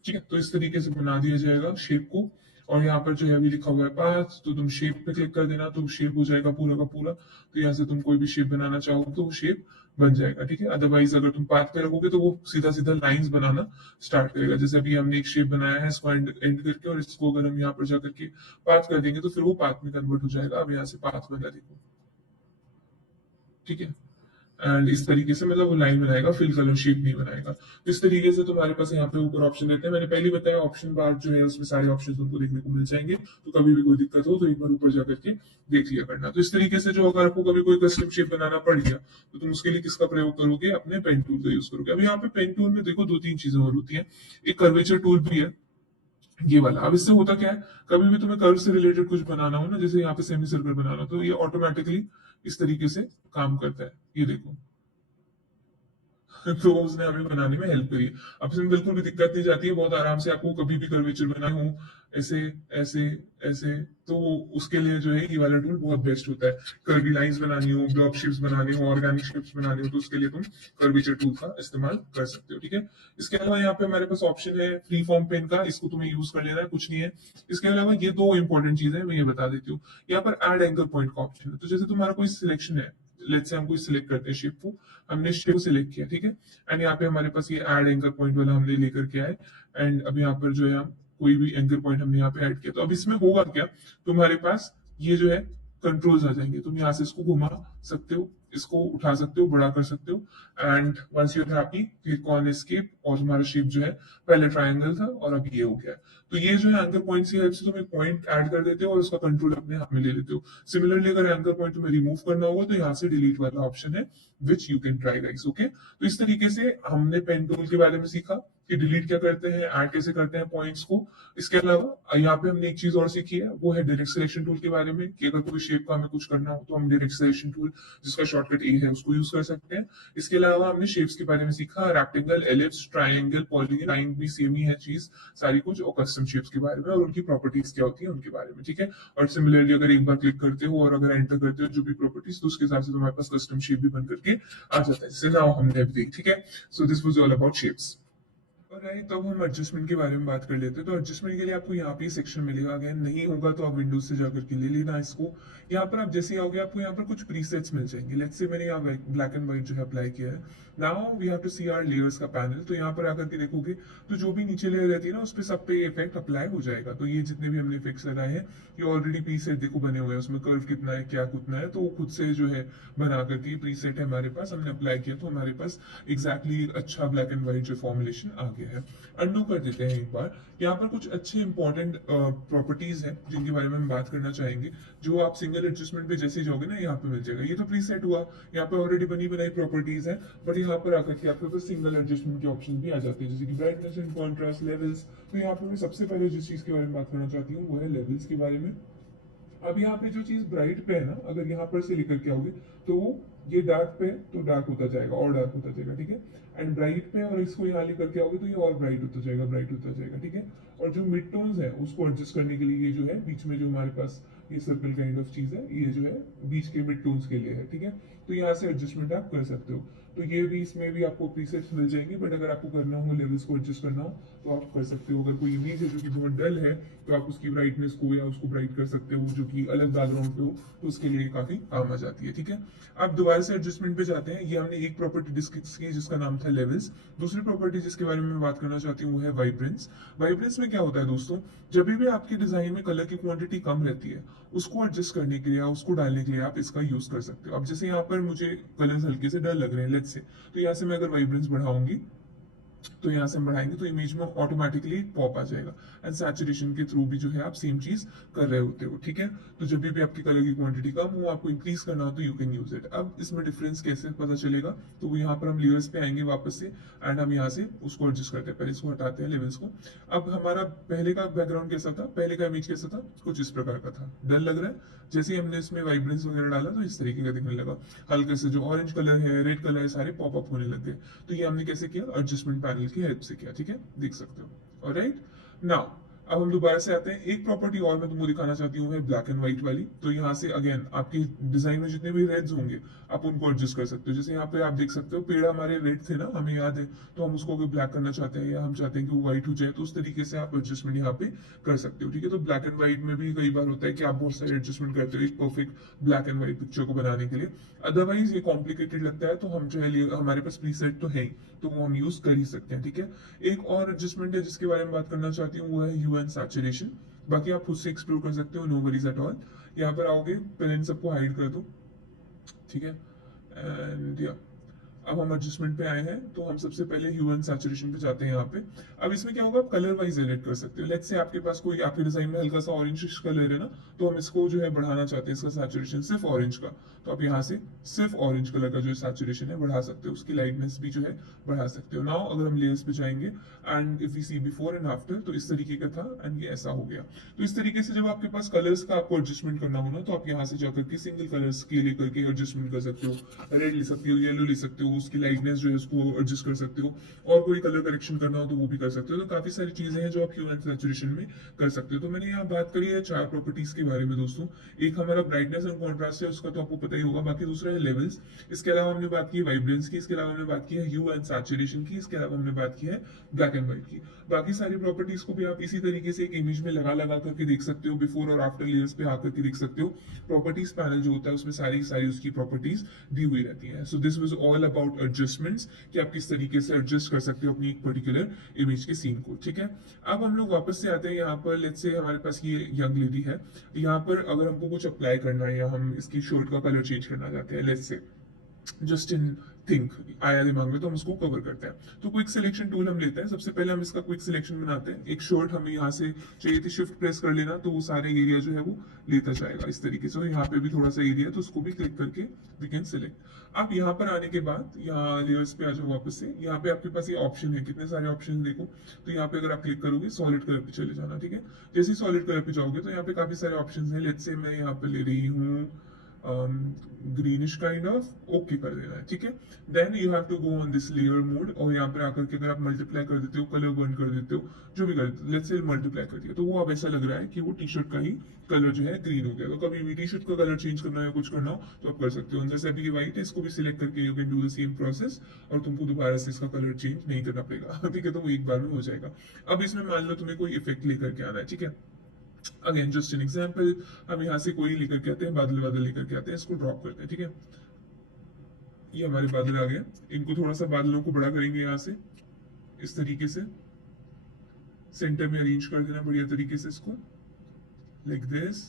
ठीक है, तो इस तरीके से बना दिया जाएगा शेप को। और यहाँ पर जो है अभी लिखा हुआ है पाथ, तो तुम शेप पे क्लिक कर देना तो शेप हो जाएगा पूरा का पूरा। तो यहाँ से तुम कोई भी शेप बनाना चाहो तो वो शेप बन जाएगा। ठीक है, अदरवाइज अगर तुम पाथ पे रखोगे तो वो सीधा सीधा लाइंस बनाना स्टार्ट करेगा। जैसे अभी हमने एक शेप बनाया है इसको एंड एंड करके, और इसको अगर हम यहाँ पर जाकर के पाथ कर देंगे तो फिर वो पाथ में कन्वर्ट हो जाएगा। अब यहाँ से पाथ बना देखो। ठीक है, एंड इस तरीके से मतलब वो लाइन बनाएगा, फिल कलर शेप नहीं बनाएगा। तो इस तरीके से तुम्हारे पास यहाँ पे ऊपर ऑप्शन देते हैं। मैंने पहले बताया ऑप्शन बार जो है उसमें सारे ऑप्शन तुमको देखने को मिल जाएंगे। तो कभी भी कोई दिक्कत हो तो एक बार ऊपर जाकर के देख लिया करना। तो इस तरीके से जो अगर आपको कभी कोई कस्टम शेप बनाना पड़ गया तो तुम उसके लिए किसका प्रयोग करोगे? अपने पेन टूल का यूज करोगे। अब यहाँ पे पेन टूल में देखो दो तीन चीजें और होती है। एक कर्वेचर टूल भी है, ये वाला। अब इससे होता क्या है, कभी भी तुम्हें कर्व से रिलेटेड कुछ बनाना हो ना, जैसे यहाँ पे सेमी सर्कल बनाना हो, तो ये ऑटोमेटिकली इस तरीके से काम करता है। ये देखो तो उसने हमें बनाने में हेल्प करी। अब इसमें बिल्कुल भी दिक्कत नहीं जाती है, बहुत आराम से आपको कभी भी कर्वेचर बनाना हो ऐसे ऐसे ऐसे, तो उसके लिए जो है ये वाला टूल बहुत बेस्ट होता है। कर्वी लाइंस बनानी हो, ब्लॉक शेप्स बनानी हो, ऑर्गेनिक शेप्स बनानी हो, तो उसके लिए तुम कर्वेचर टूल का इस्तेमाल कर सकते हो। ठीक है, इसके अलावा यहाँ पे हमारे पास ऑप्शन है फ्री फॉर्म पेन का, इसको तुम्हें यूज कर लेना है, कुछ नहीं है। इसके अलावा ये दो इंपॉर्टेंट चीजें मैं ये बता देती हूँ। यहाँ पर एड एंकर पॉइंट का ऑप्शन है। तो जैसे तुम्हारा कोई सिलेक्शन है, लेट्स से हम कोई सिलेक्ट करते हैं शेप को, हमने शेप को सिलेक्ट किया, ठीक है, एंड यहाँ पे हमारे पास ये ऐड एंकर पॉइंट वाला हमने लेकर के आए। एंड अब यहाँ पर जो है हम कोई भी एंकर पॉइंट हमने यहाँ पे ऐड किया, तो अब इसमें होगा क्या, तुम्हारे पास ये जो है कंट्रोल्स आ जाएंगे। तुम यहाँ से इसको घुमा सकते हो, इसको उठा सकते हो, बड़ा कर सकते हो। And once you are happy click on escape, और तुम्हारा शेप जो है पहले ट्रायंगल था और अब ये हो गया। तो ये जो है एंकर पॉइंट की हेल्प से तुम एक पॉइंट ऐड कर देते हो और उसका कंट्रोल अपने हाथ में ले लेते हो। सिमिलरली अगर एंकर पॉइंट तुम्हें रिमूव करना होगा तो यहाँ से डिलीट वाला ऑप्शन है, which you can try guys. Okay, तो इस तरीके से हमने पेन टूल के बारे में सीखा कि डिलीट क्या करते हैं, ऐड कैसे करते हैं पॉइंट्स को। इसके अलावा यहाँ पे हमने एक चीज और सीखी है, वो है डायरेक्ट सिलेक्शन टूल के बारे में, कि अगर कोई शेप का हमें कुछ करना हो तो हम डायरेक्ट सिलेक्शन टूल, जिसका शॉर्टकट ए है, उसको यूज कर सकते हैं। इसके अलावा हमने शेप्स के बारे में सीखा, rectangle, ellipse, triangle, polygon, line भी सेम ही है चीज सारी कुछ, और कस्टम शेप्स के बारे में और उनकी प्रॉपर्टीज क्या होती है उनके बारे में। ठीक है, और सिमिलरली अगर एक बार क्लिक करते हो और अगर एंटर करते हो जो भी प्रॉपर्टीज, तो उसके हिसाब से तुम्हारे पास कस्टम शेप भी बन करके आ जाता है, जैसे नाउ हमने अभी देखी। ठीक है, so this was all about shapes. और राइट, तो अब हम एडजस्टमेंट के बारे में बात कर लेते हैं। तो एडजस्टमेंट के लिए आपको यहाँ पे सेक्शन मिलेगा, अगेन नहीं होगा तो आप विंडोज से जाकर के ले लेना इसको। यहाँ पर आप जैसे आओगे आपको यहाँ पर कुछ प्रीसेट्स मिल जाएंगे। लेट्स से मैंने यहाँ ब्लैक एंड व्हाइट जो है अप्लाई किया है। Now we have to see our layers का पैनल। तो यहाँ पर आकर के देखोगे तो जो भी नीचे लेयर रहती है ना, उस पर सब पे इफेक्ट अप्लाई हो जाएगा। तो ये जितने भी हमने इफेक्ट्स लगाए हैं ये ऑलरेडी प्रीसेट देखो बने हुए हैं, उसमें कर्व कितना है क्या कितना है, तो वो खुद से जो है बना करके प्रीसेट है हमारे पास, हमने अप्लाई किया तो हमारे पास एग्जैक्टली अच्छा ब्लैक एंड व्हाइट जो फॉर्मुलेशन आ गया है। अंडू कर देते हैं एक बार। यहाँ पर कुछ अच्छे इंपॉर्टेंट प्रॉपर्टीज हैं जिनके बारे में हम बात करना चाहेंगे, जो आप सिंगल एडजस्टमेंट पे जैसे जाओगे ना यहाँ पे मिल जाएगा। ये तो प्रीसेट हुआ, यहाँ पे ऑलरेडी बनी बनाई प्रॉपर्टीज है, बट यहाँ पर आकर के आपके पास सिंगल एडजस्टमेंट के ऑप्शन भी आ जाते हैं, जैसे कि ब्राइटनेस एंड कॉन्ट्रास्ट, लेवल्स। तो यहाँ पे मैं सबसे पहले जिस चीज के बारे में बात करना चाहती हूँ वो है लेवल्स के बारे में। अब यहाँ पे जो चीज ब्राइट पे है ना, अगर यहाँ पर से लेकर के आओगे तो वो ये डार्क पे है तो डार्क होता जाएगा और डार्क होता जाएगा, ठीक है। एंड ब्राइट पे और इसको यहाँ लेकर के आओगे तो ये और ब्राइट होता जाएगा, ब्राइट होता जाएगा, ठीक है। और जो मिड टोन्स है उसको एडजस्ट करने के लिए ये जो है बीच में जो हमारे पास ये सर्कल काइंड ऑफ चीज है, ये जो है बीच के मिड टोन्स के लिए है, ठीक है। तो यहाँ से एडजस्टमेंट आप कर सकते हो। तो ये भी, इसमें भी आपको प्रीसेट्स मिल जाएंगे, बट अगर आपको करना हो लेवल्स को एडजस्ट करना हो तो आप कर सकते हो। अगर कोई इमेज है जो कि बहुत डल है तो आप उसकी ब्राइटनेस को या उसको ब्राइट कर सकते हो, जो कि अलग बैकग्राउंड पे हो तो उसके लिए काफी काम आ जाती है, ठीक है। अब दोबारा से एडजस्टमेंट पे जाते हैं। ये हमने एक प्रॉपर्टी डिस्कस की जिसका नाम था लेवल्स। दूसरी प्रॉपर्टी जिसके बारे में मैं बात करना चाहती हूँ वो है वाइब्रेंस। वाइब्रेंस में क्या होता है दोस्तों, जब भी आपके डिजाइन में कलर की क्वांटिटी कम रहती है, उसको एडजस्ट करने के लिए, उसको डालने के लिए आप इसका यूज कर सकते हो। अब जैसे यहाँ पर मुझे कलर्स हल्के से डर लग रहे हैं लेट्स से, तो यहाँ से मैं अगर वाइब्रेंस बढ़ाऊंगी तो यहाँ से हम बढ़ाएंगे तो इमेज में ऑटोमेटिकली पॉप आ जाएगा। एंड सैचुरेशन के थ्रू भी जो है आप सेम चीज कर रहे होते हो, ठीक है। तो जब भी आपकी कलर की क्वांटिटी कम हो, आपको इंक्रीज करना हो तो यू कैन यूज इट। अब इसमें डिफरेंस कैसे पता चलेगा, तो वो यहाँ पर हम लेयर्स पे आएंगे वापस से एंड हम यहाँ से उसको एडजस्ट करते हैं। पहले इसको हटाते हैं लेवल्स को। अब हमारा पहले का बैकग्राउंड कैसा था, पहले का इमेज कैसा था, कुछ इस प्रकार का था, डल लग रहा है। जैसे ही हमने इसमें वाइब्रेंस वगैरह डाला तो इस तरीके का दिखने लगा, हल्के से जो ऑरेंज कलर है, रेड कलर है, सारे पॉप अप होने लग गए। तो ये हमने कैसे किया, एडजस्टमेंट पैनल की हेल्प से किया, ठीक है, देख सकते हो। ऑलराइट, नाउ अब हम दोबारा से आते हैं। एक प्रॉपर्टी और मैं तुमको दिखाना चाहती हूँ है ब्लैक एंड व्हाइट वाली। तो यहाँ से अगेन आपकी डिजाइन में जितने भी रेड्स होंगे आप उनको एडजस्ट कर सकते हो। जैसे यहाँ पे आप देख सकते हो पेड़ हमारे रेड थे ना, हमें याद है, तो हम उसको अगर ब्लैक करना चाहते हैं या हम चाहते हैं कि वो व्हाइट हो जाए तो उस तरीके से आप एडजस्टमेंट यहाँ पे कर सकते हो, ठीक है। तो ब्लैक एंड व्हाइट में भी कई बार होता है कि आप बहुत सारे एडजस्टमेंट करते हो एक perfect black and white picture को बनाने के लिए। अदरवाइज ये कॉम्प्लिकेटेड लगता है तो हम जो है हमारे पास प्रीसेट तो है ही, तो वो हम यूज कर ही सकते हैं, ठीक है। एक और एडजस्टमेंट है जिसके बारे में बात करना चाहती हूँ वो है ह्यू एंड सैचुरेशन। बाकी आप खुद से एक्सप्लोर कर सकते हो, नो वरीज एट ऑल। यहाँ पर आओगे, पहले इन सबको हाइड कर दो, ठीक है। एंड या अब हम एडजस्टमेंट पे आए हैं तो हम सबसे पहले ह्यू एंड सैचुरेशन पे जाते हैं यहाँ पे। अब इसमें क्या होगा, आप कलर वाइज एडिट कर सकते हो। लेट्स से आपके पास कोई आपके डिजाइन में हल्का सा ऑरेंज कलर है ना, तो हम इसको जो है बढ़ाना चाहते हैं इसका सैचुरेशन सिर्फ ऑरेंज का, तो आप यहाँ से सिर्फ ऑरेंज कलर का जो सैचुरेशन है बढ़ा सकते हो, उसकी लाइटनेस भी जो है बढ़ा सकते हो। नाउ अगर हम लेयर्स पे जाएंगे and if we see before and after, तो इस तरीके का था एंड ये ऐसा हो गया। तो इस तरीके से जब आपके पास कलर्स का आपको एडजस्टमेंट करना हो ना, तो आप यहाँ से जाकर के सिंगल कलर्स के लेकर के एडजस्टमेंट कर सकते हो। रेड ले सकते हो, येलो ले सकते हो, उसकी लाइटनेस जो है उसको एडजस्ट कर सकते हो, और कोई कलर करेक्शन करना हो तो वो भी कर सकते हो। तो काफी सारी चीजें हैं जो आप ह्यू एंड सैचुरेशन में कर सकते हो। तो मैंने यहाँ बात करी है 4 प्रॉपर्टीज के बारे में दोस्तों। एक हमारा ब्राइटनेस एंड कॉन्ट्रास्ट है, उसका तो आपको पता ही होगा। बाकी दूसरा है लेवल्स, इसके अलावा हमने बात की वाइब्रेंस की, इसके अलावा हमने बात की है ह्यू एंड सैचुरेशन की, इसके अलावा हमने बात की है ब्लैक एंड व्हाइट की। बाकी सारी प्रॉपर्टीज को भी आप इसी तरीके से एक इमेज में लगा लगा करके देख सकते हो, बिफोर और आफ्टर लेयर्स पे आकर के देख सकते हो। प्रॉपर्टीज पैनल जो होता है उसमें सारी सारी उसकी प्रॉपर्टीज दी हुई रहती है। So this was all about adjustments, कि आप किस तरीके से एडजस्ट कर सकते हो अपनी एक पर्टिकुलर इमेज के सीन को, ठीक है। अब हम लोग वापस से आते हैं यहाँ पर। लेट्स से हमारे पास ये यंग लेडी है, यहाँ पर अगर हमको कुछ अप्लाई करना है या हम इसकी शर्ट का कलर चेंज करना चाहते हैं, let's say just in think आया दिमाग में, तो हम उसको कवर करते हैं। तो क्विक सिलेक्शन टूल हम लेते हैं। सबसे पहले हम इसका क्विक सिलेक्शन बनाते हैं। एक शर्ट हमें यहाँ से चाहिए थी, शिफ्ट प्रेस कर लेना तो वो सारे एरिया जो है वो लेता जाएगा इस तरीके से। यहाँ पे भी थोड़ा सा एरिया, तो उसको भी क्लिक करके वी कैन सिलेक्ट। अब यहाँ पर आने के बाद यहाँ लेयर्स पे आ जाओ वापस से। यहाँ पे आपके पास ये ऑप्शन है, कितने सारे ऑप्शन देखो। तो यहाँ पे अगर आप क्लिक करोगे सॉलिड कलर पे चले जाना, ठीक है। जैसे ही सॉलिड कलर पे जाओगे तो यहाँ पे काफी सारे ऑप्शन है। लेट्स से मैं यहाँ पे ले रही हूँ ग्रीनिश काइंड ऑफ, ओके कर देना है, ठीक है। Then you have to go on this layer mode, और यहाँ पर आकर के अगर आप मल्टीप्लाई कर देते हो, कलर बर्न कर देते हो, जो भी कर देते हो, लेट्स से मल्टीप्लाई कर दिया, तो वो अब ऐसा लग रहा है कि वो टी शर्ट का ही कलर जो है ग्रीन हो गया। तो कभी भी टी शर्ट का कलर चेंज करना है, कुछ करना हो तो आप कर सकते हो। जैसे अभी ये व्हाइट है, इसको भी सिलेक्ट करके you can do the same process, और तुमको दोबारा से इसका कलर चेंज नहीं करना पड़ेगा, ठीक है। तो वो एक बार में हो जाएगा। अब इसमें मान लो तुम्हें कोई इफेक्ट लेकर के आना है, ठीक है। अगेन जस्ट एन एग्जांपल, हम यहाँ से कोई लेकर के आते हैं, बादल बादल लेकर के आते हैं, इसको ड्रॉप करते हैं, ठीक है। ये हमारे बादल आ गए। इनको थोड़ा सा बादलों को बड़ा करेंगे यहाँ से, इस तरीके से सेंटर में अरेंज कर देना बढ़िया तरीके से इसको, लाइक दिस।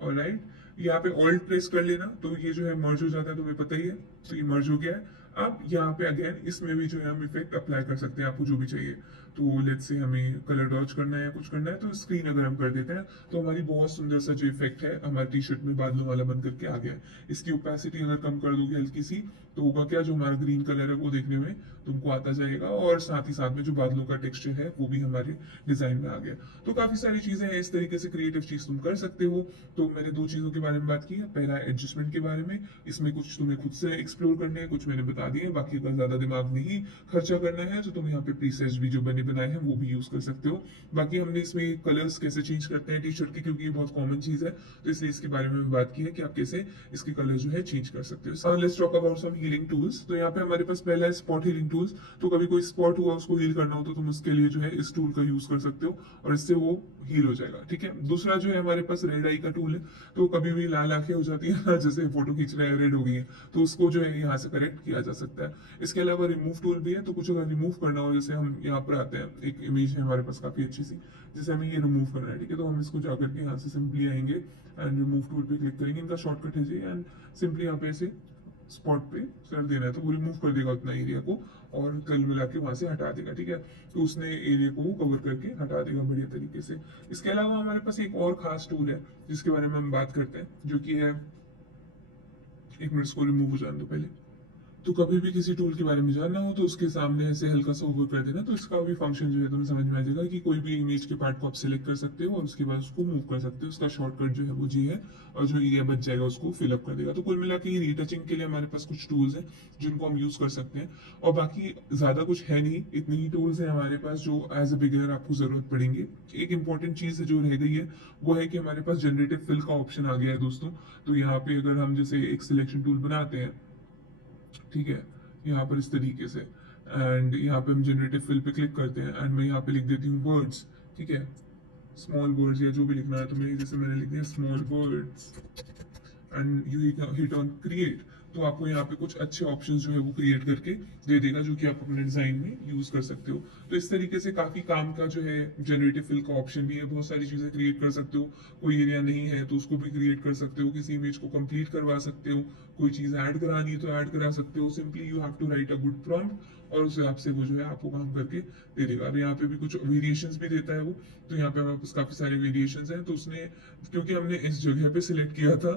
ऑलराइट, यहाँ पे ऑल्ट प्रेस कर लेना तो ये जो है मर्ज हो जाता है, तुम्हें पता ही है। तो ये मर्ज हो गया है। अब यहाँ पे अगेन इसमें भी जो है हम इफेक्ट अप्लाई कर सकते हैं आपको जो भी चाहिए। तो लेट्स से हमें कलर डॉज करना है या कुछ करना है, तो स्क्रीन अगर हम कर देते हैं तो हमारी बहुत सुंदर सा जो इफेक्ट है हमारे टी शर्ट में बादलों वाला बन करके आ गया है। इसकी ओपेसिटी अगर कम कर दोगे हल्की सी, तो होगा क्या, जो हमारा ग्रीन कलर है वो देखने में तुमको आता जाएगा, और साथ ही साथ में जो बादलों का टेक्सचर है वो भी हमारे डिजाइन में आ गया। तो काफी सारी चीजें हैं, इस तरीके से क्रिएटिव चीज तुम कर सकते हो। तो मैंने दो चीजों के बारे में बात की है, पहला एडजस्टमेंट के बारे में, इसमें कुछ तुम्हें खुद से एक्सप्लोर करने हैं, कुछ मैंने बता दिए हैं। बाकी अगर ज्यादा दिमाग नहीं खर्चा करना है तो तुम यहाँ पे प्रीसेट्स भी जो बने बनाए हैं वो भी यूज कर सकते हो। बाकी हमने इसमें कलर्स कैसे चेंज करते हैं टी शर्ट के, क्योंकि ये बहुत कॉमन चीज है, तो इसलिए इसके बारे में भी बात की है कि आप कैसे इसके कलर जो है चेंज कर सकते हो। Let's talk about some healing tools. तो यहाँ पे हमारे पास पहला है स्पॉट हीलिंग टूल्स। तो कभी कोई स्पॉट हुआ उसको हील करना हो तो तुम उसके लिए जो है इस टूल का यूज कर सकते हो, और इससे वो हील हो जाएगा। ठीक है, दूसरा जो है हमारे पास रेड आई का टूल है। तो कभी भी लाल आंखें हो जाती है ना, जैसे फोटो खींच रहे हैं रेड हो गई है, तो उसको जो है यहाँ से करेक्ट किया जा सकता है। इसके अलावा रिमूव टूल भी है। तो कुछ अगर रिमूव करना हो, जैसे हम यहाँ पर आते हैं, एक इमेज है हमारे पास काफी अच्छी सी, जैसे हमें ये रिमूव करना है, ठीक है, तो हम इसको जाकर के यहाँ से सिंपली आएंगे एंड रिमूव टूल पे क्लिक करेंगे। इनका शॉर्टकट है जी, एंड सिंपली यहाँ पे ऐसे स्पॉट पे कर देना है, तो वो रिमूव कर देगा उतना एरिया को और कल मिला के वहां से हटा देगा। ठीक है, तो उसने एरिया को कवर करके हटा देगा बढ़िया तरीके से। इसके अलावा हमारे पास एक और खास टूल है जिसके बारे में हम बात करते हैं, जो कि है, एक मिनट इसको रिमूव हो जाने दो पहले। तो कभी भी किसी टूल के बारे में जानना हो तो उसके सामने ऐसे हल्का सा ओवर कर देना, तो इसका भी फंक्शन जो है तुम्हें समझ में आ जाएगा कि कोई भी इमेज के पार्ट को आप सिलेक्ट कर सकते हो और उसके बाद उसको मूव कर सकते हो। उसका शॉर्टकट जो है वो जी है, और जो एरिया बच जाएगा उसको फिलअप कर देगा। तो कुल मिला के रीटचिंग के लिए हमारे पास कुछ टूल्स हैं जिनको हम यूज कर सकते हैं, और बाकी ज्यादा कुछ है नहीं, इतनी ही टूल्स हैं हमारे पास जो एज अ बिगिनर आपको जरूरत पड़ेंगे। एक इंपॉर्टेंट चीज जो रह गई है वो है कि हमारे पास जनरेटिव फिल का ऑप्शन आ गया है दोस्तों। तो यहाँ पे अगर हम जैसे एक सिलेक्शन टूल बनाते हैं, ठीक है, यहाँ पर इस तरीके से, एंड यहाँ पे हम जनरेटिव फिल पे क्लिक करते हैं एंड मैं यहाँ पे लिख देती हूँ वर्ड्स। ठीक है, स्मॉल वर्ड्स या जो भी लिखना है, तो मैं जैसे मैंने लिख दिया small words and you hit on create. तो आपको यहाँ पे कुछ अच्छे ऑप्शंस जो है वो क्रिएट करके दे देगा, जो कि आप अपने डिजाइन में यूज कर सकते हो। तो इस तरीके से काफी काम का जो है जनरेटिव फिल का ऑप्शन भी है, बहुत सारी चीजें क्रिएट कर सकते हो। कोई एरिया नहीं है तो उसको भी क्रिएट कर सकते हो, किसी इमेज को कंप्लीट करवा सकते हो, कोई चीज ऐड करानी है तो ऐड करा सकते हो। Simply you have to write a good prompt और उस हिसाब से वो जो है आपको काम करके दे देगा। अब यहाँ पे भी कुछ वेरिएशंस भी देता है वो। तो यहाँ पे हमारे पास काफी सारे वेरिएशंस हैं, तो उसने, क्योंकि हमने इस जगह पे सिलेक्ट किया था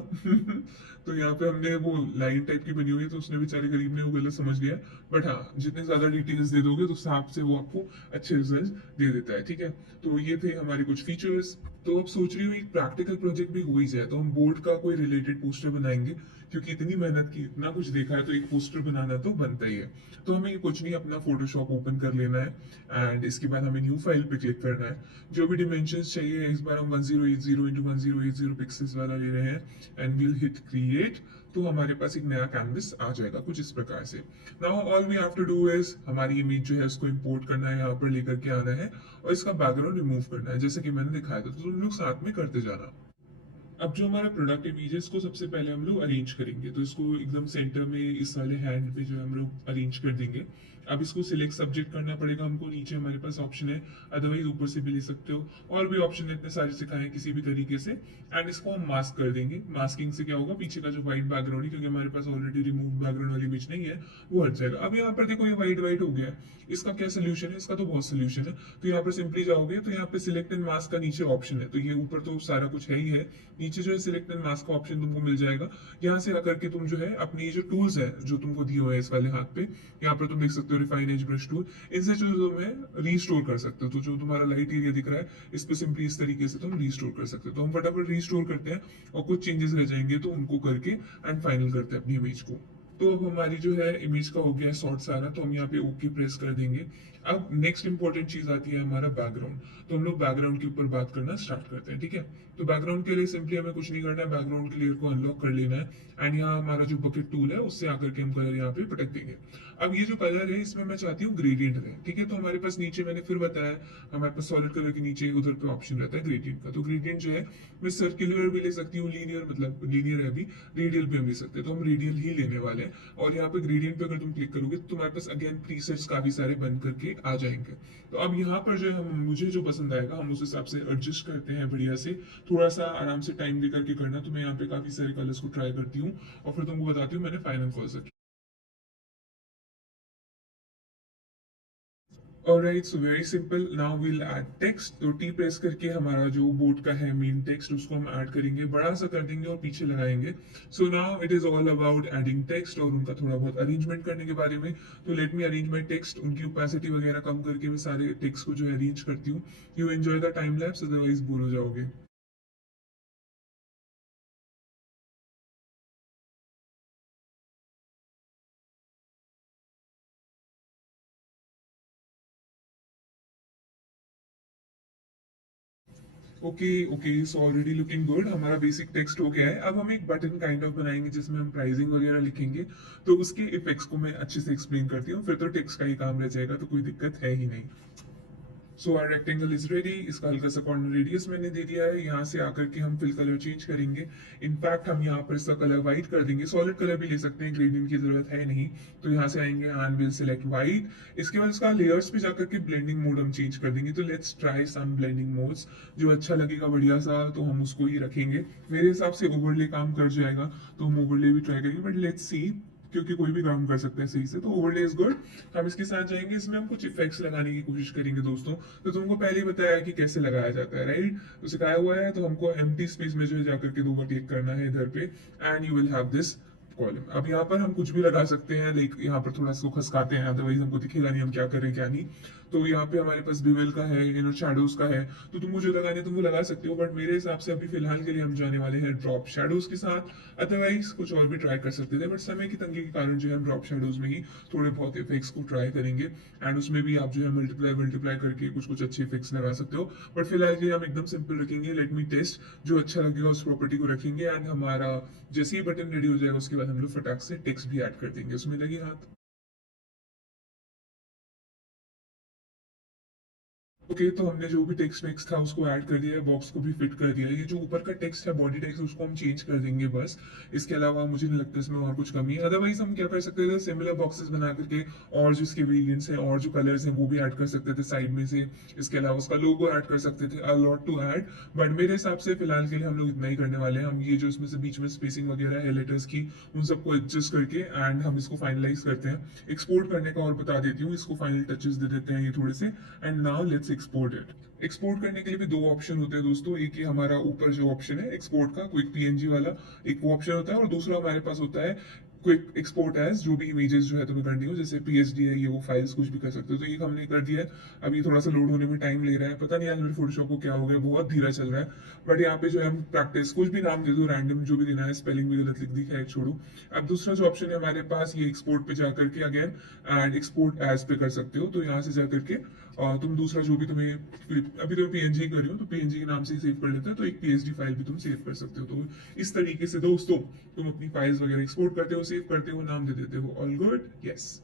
तो यहाँ पे हमने वो लाइन टाइप की बनी हुई है, तो उसने बेचारे गरीब ने वो गलत समझ लिया। बट हाँ, जितने ज्यादा डिटेल्स दे दोगे तो उस हिसाब से वो आपको अच्छे रिजल्ट दे देता है। ठीक है, तो ये थे हमारे कुछ फीचर्स। तो अब सोच रही हूँ एक प्रैक्टिकल प्रोजेक्ट भी हो ही जाए, तो हम बोर्ड का कोई रिलेटेड पोस्टर बनाएंगे, क्योंकि इतनी मेहनत की, इतना कुछ देखा है, तो एक पोस्टर बनाना तो बनता ही है। तो हमें कुछ नहीं, अपना फोटोशॉप ओपन कर लेना है एंड इसके बाद हमें न्यू फाइल पे क्लिक करना है। जो भी डिमेंशंस चाहिए, इस बार हम 1080 इंटू 1080 पिक्सल्स वाला ले रहे हैं एंड विल हिट क्रिएट। तो हमारे पास एक नया कैनवस आ जाएगा कुछ इस प्रकार से। Now all we have to do is, हमारी इमेज जो है उसको इंपोर्ट करना है, यहाँ पर लेकर के आना है और इसका बैकग्राउंड रिमूव करना है, जैसे कि मैंने दिखाया था। तो तुम लोग साथ में करते जाना। अब जो हमारा प्रोडक्ट इमेज है इसको सबसे पहले हम लोग अरेंज करेंगे, तो इसको एकदम सेंटर में इस वाले हैंड पे जो है हम लोग अरेंज कर देंगे। अब इसको सिलेक्ट सब्जेक्ट करना पड़ेगा हमको, नीचे हमारे पास ऑप्शन है, अदरवाइज ऊपर से भी ले सकते हो, और भी ऑप्शन है इतने सारे सिखाए हैं किसी भी तरीके से। एंड इसको हम मास्क कर देंगे। मास्किंग से क्या होगा, पीछे का जो व्हाइट बैकग्राउंड है, क्योंकि हमारे पास ऑलरेडी रिमूव बैकग्राउंड वाली इमेज नहीं है, वो हट जाएगा। अब यहाँ पर देखो ये व्हाइट व्हाइट हो गया है, इसका क्या सोल्यूशन है, इसका तो बहुत सोल्यूशन है। तो यहाँ पर सिंपली जाओगे तो यहाँ पे सिलेक्ट एंड मास्क का नीचे ऑप्शन है, तो ये ऊपर तो सारा कुछ है ही है, नीचे जो है सिलेक्ट एंड मास्क का ऑप्शन तुमको मिल जाएगा। यहाँ से आकर के तुम जो है अपनी जो टूल्स है जो तुमको दिए हुए हैं इस वाले हाथ पे, यहाँ पर तुम देख सकते हो रिफाइन एज ब्रश टूल, इनसे जो तुम्हें रीस्टोर कर सकते हो। तो जो तुम्हारा लाइट एरिया दिख रहा है इस पे सिंपली इस तरीके से तुम रीस्टोर कर सकते हो। तो हम फटाफट रीस्टोर करते हैं और कुछ चेंजेस रह जाएंगे तो उनको करके एंड फाइनल करते हैं अपनी इमेज को। तो अब हमारी जो है इमेज का हो गया है सॉर्ट सारा, तो हम यहाँ पे ओके प्रेस कर देंगे। अब नेक्स्ट इंपॉर्टेंट चीज आती है हमारा बैकग्राउंड। तो हम लोग बैकग्राउंड के ऊपर बात करना स्टार्ट करते हैं। ठीक है, तो बैकग्राउंड के लिए सिंपली हमें कुछ नहीं करना है, बैकग्राउंड के लेयर को अनलॉक कर लेना है एंड यहाँ हमारा जो बकेट टूल है उससे आकर के हम कलर यहाँ पे पटक देंगे। अब ये जो कलर है इसमें मैं चाहती हूँ ग्रेडियंट रहे। ठीक है, तो हमारे पास नीचे मैंने फिर बताया, हमारे पास सॉलिड कलर के नीचे उधर पे ऑप्शन रहता है ग्रेडियंट का। तो ग्रेडियंट जो है मैं सर्कुलर भी ले सकती हूँ, लीनियर, मतलब लीनियर है अभी, रेडियल भी हम ले सकते हैं, तो हम रेडियल ही लेने वाले हैं। और यहाँ पे ग्रेडियंट पे अगर तुम क्लिक करोगे तो तुम्हारे पास अगेन प्रीसेट्स काफी सारे बन करके आ जाएंगे। तो अब यहाँ पर जो है हम, मुझे जो पसंद आएगा हम उस हिसाब से एडजस्ट करते हैं बढ़िया से। थोड़ा सा आराम से टाइम दे करके करना। तो मैं यहाँ पे काफी सारे कलर्स को ट्राई करती हूँ और फिर तुमको बताती हूँ मैंने फाइनल कौन सा किया। Alright, so very simple, now we'll add text. तो टी प्रेस करके हमारा जो बोर्ड का है मेन टेक्स्ट उसको हम ऐड करेंगे, बड़ा सा कर देंगे और पीछे लगाएंगे। So now it is all about adding text और उनका थोड़ा बहुत अरेंजमेंट करने के बारे में। तो लेट मी अरेंज माई टेक्स्ट, उनकी ओपेसिटी वगैरह कम करके मैं सारे टेक्स्ट को जो है अरेंज करती हूँ। You enjoy the time lapse, otherwise bore हो जाओगे। Okay okay, so already looking good, हमारा बेसिक टेक्स्ट हो गया है। अब हम एक बटन काइंड ऑफ बनाएंगे जिसमें हम प्राइसिंग वगैरह लिखेंगे। तो उसके इफेक्ट्स को मैं अच्छे से एक्सप्लेन करती हूँ, फिर तो टेक्स्ट का ही काम रह जाएगा, तो कोई दिक्कत है ही नहीं। सो आर रेक्टेंगल इज रेडी, इसका हल्का सा कॉर्नर रेडियस मैंने दे दिया है। यहाँ से आकर के हम फिल कलर चेंज करेंगे। इनफैक्ट हम यहाँ पर इसका कलर व्हाइट कर देंगे, सॉलिड कलर भी ले सकते हैं, ग्रेडियंट की जरूरत है नहीं। तो यहाँ से आएंगे एंड विल सिलेक्ट व्हाइट। इसके बाद इसका लेयर्स पे जाकर के ब्लेंडिंग मोड हम चेंज कर देंगे। तो let's try some blending modes, जो अच्छा लगेगा बढ़िया सा तो हम उसको ही रखेंगे। मेरे हिसाब से ओवरले काम कर जाएगा, तो हम ओवरले भी ट्राई करेंगे, बट लेट्स सी, क्योंकि कोई भी काम कर सकते हैं सही से, तो ओवरले इज गुड। हम इसके साथ जाएंगे, इसमें हम कुछ इफेक्ट्स लगाने की कोशिश करेंगे दोस्तों। तो तुमको पहले ही बताया कि कैसे लगाया जाता है, राइट? तो सिखाया हुआ है, तो हमको एम्प्टी स्पेस में जो है जाकर के दो बार क्लिक करना है इधर पे, and you will have this column. अब यहाँ पर हम कुछ भी लगा सकते हैं, लाइक यहाँ पर थोड़ा सा खसकाते हैं, अदरवाइज हमको दिखेगा नहीं हम क्या कर रहे हैं क्या नहीं। तो यहाँ पे हमारे पास बिवेल का है, इनर शैडोज का है, तो तुमको जो लगाने तुम वो लगा सकते हो, बट मेरे हिसाब से अभी फिलहाल के लिए हम जाने वाले हैं ड्रॉप शैडोज के साथ। अदरवाइज कुछ और भी ट्राई कर सकते थे, बट समय की तंगी के कारण जो है हम ड्रॉप शैडोज में ही थोड़े बहुत इफेक्ट्स को ट्राई करेंगे। एंड उसमें भी आप जो है मल्टीप्लाई मल्टीप्लाई करके कुछ कुछ अच्छे इफेक्ट्स लगा सकते हो, बट फिलहाल के लिए हम एकदम सिंपल रखेंगे। लेट मी टेस्ट, जो अच्छा लगेगा उस प्रॉपर्टी को रखेंगे, एंड हमारा जैसे ही बटन रेडी हो जाएगा उसके बाद हम लोग फटाक से टेक्स्ट भी ऐड कर देंगे, उसमें लगे हाथ। ओके, तो हमने जो भी टेक्स्ट वेक्स्ट था उसको ऐड कर दिया है, बॉक्स को भी फिट कर दिया है। ये जो ऊपर का टेक्स्ट है बॉडी टेक्स्ट, उसको हम चेंज कर देंगे बस। इसके अलावा मुझे नहीं लगता इसमें और कुछ कमी है। अदरवाइज हम क्या कर सकते थे, सिमिलर बॉक्सेस बना करके और जो इसके वेरिएंट्स हैं और जो कलर्स हैं वो भी ऐड कर सकते थे साइड में से। इसके अलावा उसका लोगो ऐड कर सकते थे, a lot to add. But मेरे हिसाब से फिलहाल के लिए हम लोग इतना ही करने वाले हैं। हम ये जो इसमें से बीच में स्पेसिंग वगैरह है लेटर्स की, उन सबको एडजस्ट करके एंड हम इसको फाइनलाइज करते हैं। एक्सपोर्ट करने का और बता देती हूँ, इसको फाइनल टचेस दे देते हैं ये थोड़े से। And now let's export it. Export करने के लिए भी दो ऑप्शन होते हैं दोस्तों। एक ये हमारा ऊपर जो ऑप्शन है एक्सपोर्ट का, क्विक पीएनजी वाला, एक वो ऑप्शन होता है, और दूसरा हमारे पास होता है क्विक एक्सपोर्ट एज, जो भी इमेजेस जो है तुम्हें करनी हो, जैसे पीएचडी है ये वो फाइल्स कुछ भी कर सकते हो। तो ये हमने कर दिया है। अभी थोड़ा सा लोड होने में टाइम ले रहा है, पता नहीं आज मेरे फोटोशॉप को क्या हो गया, बहुत धीरा चल रहा है। बट यहाँ पे जो है हम प्रैक्टिस कुछ भी नाम दे दो रैंडम, जो भी देना है, स्पेलिंग भी गलत लिख दी है छोड़ो। अब दूसरा जो ऑप्शन है हमारे पास, ये एक्सपोर्ट पे जाकर के अगेन एंड एक्सपोर्ट एज पे कर सकते हो। तो यहाँ से जाकर के तुम दूसरा जो भी तुम्हें, अभी तुम पीएनजी कर रही हो तो पीएनजी के नाम से सेव कर लेते हो, तो एक पीएचडी फाइल भी तुम सेव कर सकते हो। तो इस तरीके से दोस्तों तुम अपनी फाइल्स वगैरह एक्सपोर्ट करते हो, सेव करते हो, नाम दे देते हो। All good, yes.